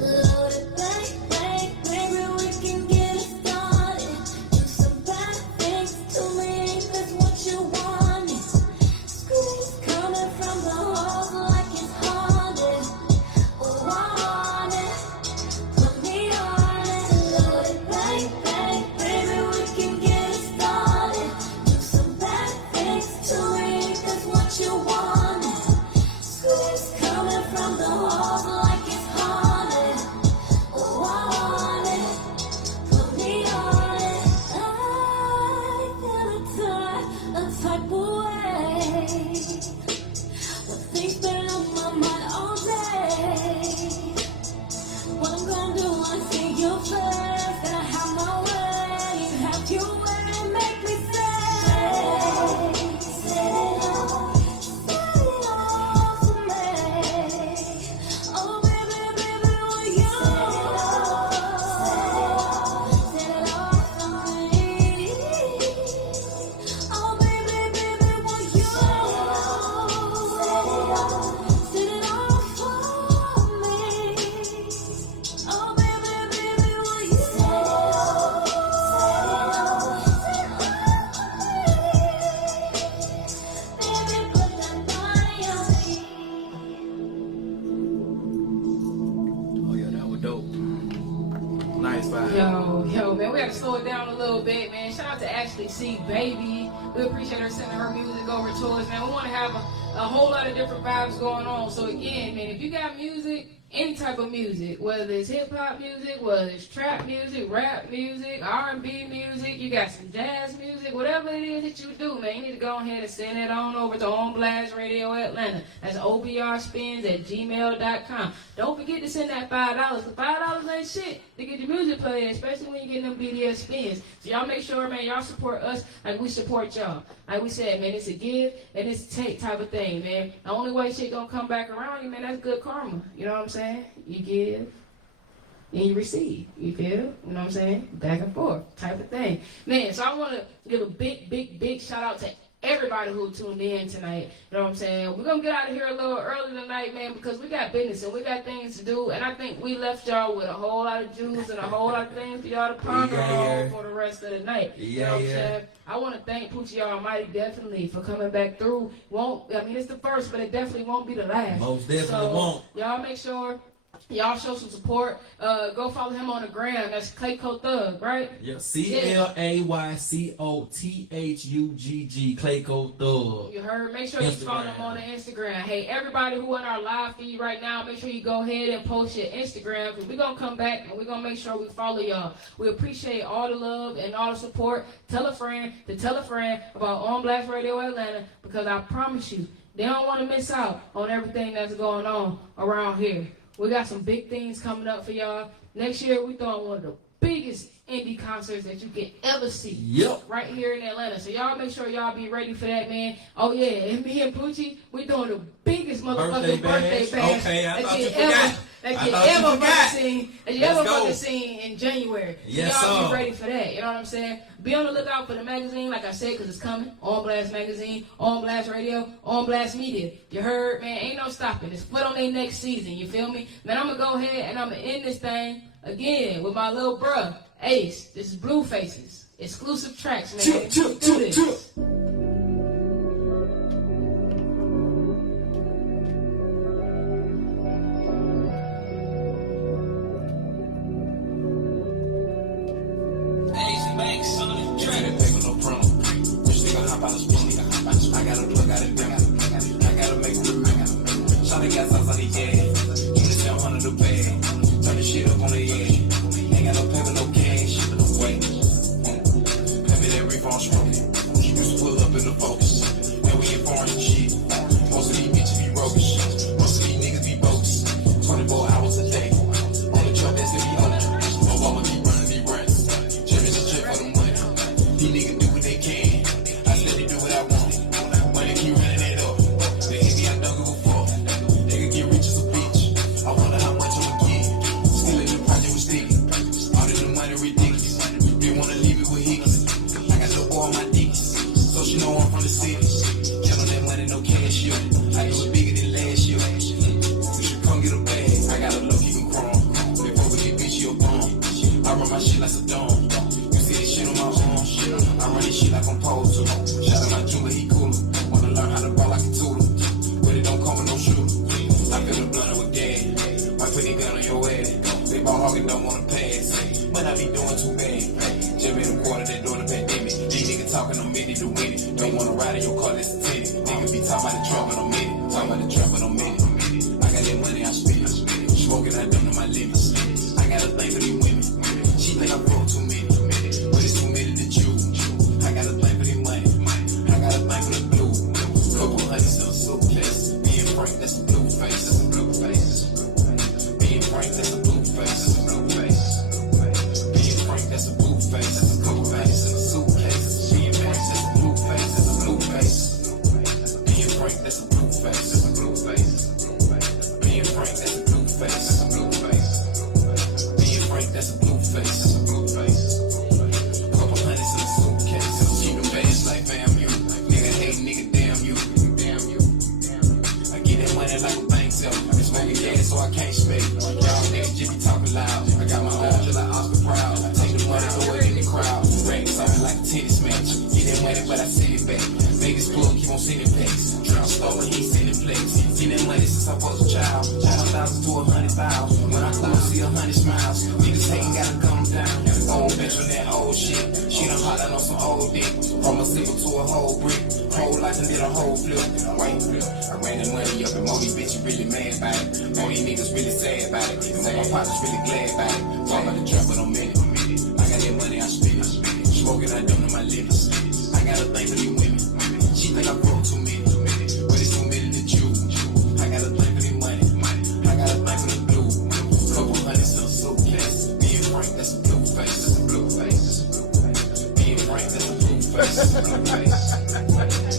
Loaded baby, we can get it started. Do some bad things to me, that's what you wanted. Screams coming from the halls like it's haunted. Want it, put me on it. Loaded baby, to slow it down a little bit, man. Shout out to Ashley C. Baby. We appreciate her sending her music over to us, man. We want to have a whole lot of different vibes going on. So again, man, if you got music, any type of music, whether it's hip-hop music, whether it's trap music, rap music, R&B music, you got some jazz music, whatever it is that you do, man, you need to go ahead and send it on over to On Blast Radio Atlanta. That's obrspins@gmail.com. Don't forget to send that $5. The $5 ain't shit to get your music played, especially when you get them BDS spins. So y'all make sure, man, y'all support us like we support y'all. Like we said, man, it's a give and it's a take type of thing, man. The only way shit gonna come back around you, man, that's good karma. You know what I'm saying? You give and you receive. You feel? You know what I'm saying? Back and forth type of thing. Man, so I want to give a big shout out to everybody who tuned in tonight. You know what I'm saying? We're going to get out of here a little early tonight, man, because we got business and we got things to do. And I think we left y'all with a whole lot of juice and a whole lot of things for y'all to ponder on for the rest of the night. You know what I'm saying? I want to thank Poochie Almighty definitely for coming back through. It's the first, but it definitely won't be the last. Most definitely won't. Y'all make sure y'all show some support. Go follow him on the gram. That's Clayco Thug, right? Yeah, ClaycoThugg. Clayco Thug. You heard? Make sure you follow him on the Instagram. Hey, everybody who in our live feed right now, make sure you go ahead and post your Instagram, because we're going to come back and we're going to make sure we follow y'all. We appreciate all the love and all the support. Tell a friend to tell a friend about On Blast Radio Atlanta, because I promise you, they don't want to miss out on everything that's going on around here. We got some big things coming up for y'all. Next year, we throwing one of the biggest indie concerts that you can ever see. Yep. Right here in Atlanta. So y'all make sure y'all be ready for that, man. Oh yeah, and me and Poochie, we doing the biggest motherfucking birthday bash okay, that you ever fucking seen in January. Yes, so y'all sir. be ready for that. You know what I'm saying? Be on the lookout for the magazine, like I said, because it's coming. On Blast Magazine, On Blast Radio, On Blast Media. You heard, man? Ain't no stopping. It's foot on their next season. You feel me? Man, I'm going to go ahead and I'm going to end this thing again with my little bruh, Ace. This is Blue Faces. Exclusive tracks, man. Do this. That's a blue face. shit. She done hopped out on some old dick. From a single to a whole brick. Whole life and did a whole flip. White flip. I ran the money up and more these bitches really mad about it. More these niggas really sad about it. And more my partners really glad about it. So I'm about to drop it on minute. I got that money, I spend it. Smoking, I dumb to my lips. I got a thing for these women. She think I broke too many. But it's too many to choose. I got a thing for the money. I got a thing for the blue. Couple hundreds in a suitcase. Me and Frank, that's a blue face. That's a blue face. Me and Frank, that's a blue face. That's a blue face.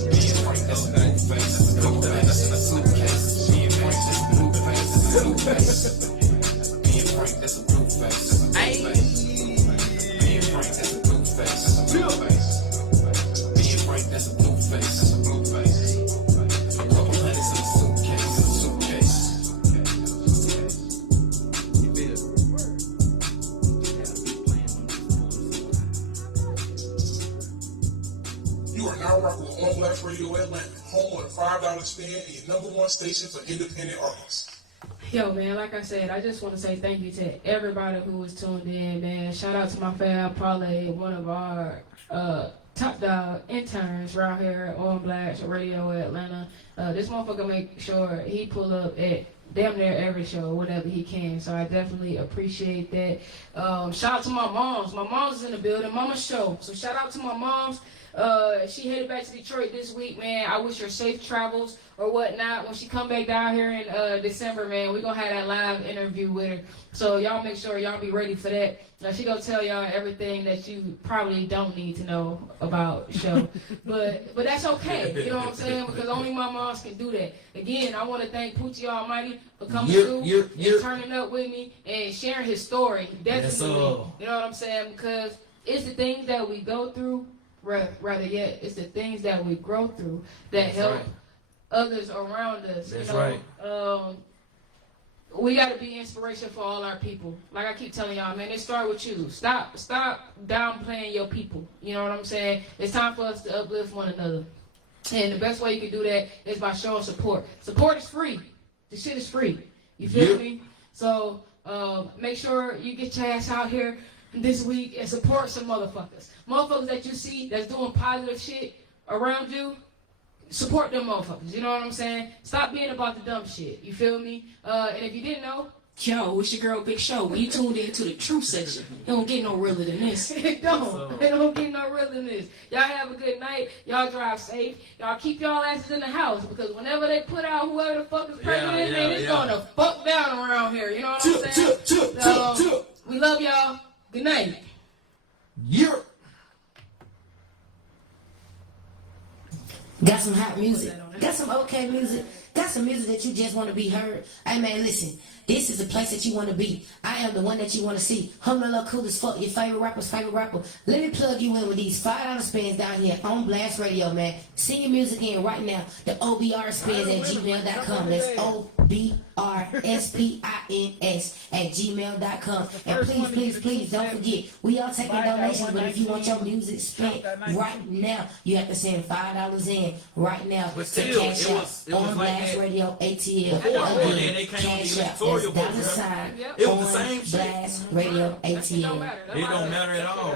Me and Frank, that's a blue face. That's a blue face. In a suitcase. Me and Frank, that's a blue face. That's a blue face. Me and Frank, that's a blue face. That's a blue face. Me and Frank, that's a blue face. That's a blue face. Me and Frank, that's a blue face. That's a blue face. A couple hundreds in a suitcase. In a suitcase. You are now rocking with On Blast Radio Atlanta, home of the $5 spin and your #1 station for independent artists. Yo, man, like I said, I just want to say thank you to everybody who was tuned in, man. Shout out to my fam, Parlay, one of our top dog interns around here at On Blast Radio Atlanta. This motherfucker make sure he pull up at damn near every show, whatever he can. So I definitely appreciate that. Shout out to my moms. My mom's is in the building. Mama's show. So shout out to my moms. She headed back to Detroit this week, man. I wish her safe travels or whatnot. When she come back down here in December, man, we're going to have that live interview with her. So y'all make sure y'all be ready for that. She going to tell y'all everything that you probably don't need to know about the show. but that's okay, you know what I'm saying? Because only my moms can do that. Again, I want to thank Poochie Almighty for coming through and turning up with me and sharing his story. Definitely. You know what I'm saying? Because it's the things that we go through, rather yet, it's the things that we grow through that help others around us. That's you know? We got to be inspiration for all our people. Like I keep telling y'all, man, it start with you. Stop downplaying your people. You know what I'm saying? It's time for us to uplift one another. And the best way you can do that is by showing support. Support is free. The shit is free. You feel me? So make sure you get your ass out here this week and support some motherfuckers. Motherfuckers that you see that's doing positive shit around you, support them motherfuckers. You know what I'm saying? Stop being about the dumb shit. You feel me? And if you didn't know, yo, it's your girl Big Show. When you tuned into the truth section, it don't get no realer than this. It don't get no realer than this. Y'all have a good night. Y'all drive safe. Y'all keep y'all asses in the house because whenever they put out whoever the fuck is president, man, it's gonna fuck down around here. You know what I'm saying? So, we love y'all. Good night. Got some hot music. Got some okay music. Got some music that you just want to be heard. Hey man, listen. This is the place that you want to be. I am the one that you want to see. Hummello Cool as fuck. Your favorite rapper's favorite rapper. Let me plug you in with these $5 spins down here on Blast Radio, man. Send your music in right now. The OBR spins at gmail.com. That's OBRSPINS@gmail.com. And please don't forget, we are taking donations, but if you want your music spent right now, you have to send $5 in right now to Cash App on Blast Radio ATL. Again, Cash App. $$ on Blast Radio ATL. It don't matter at all.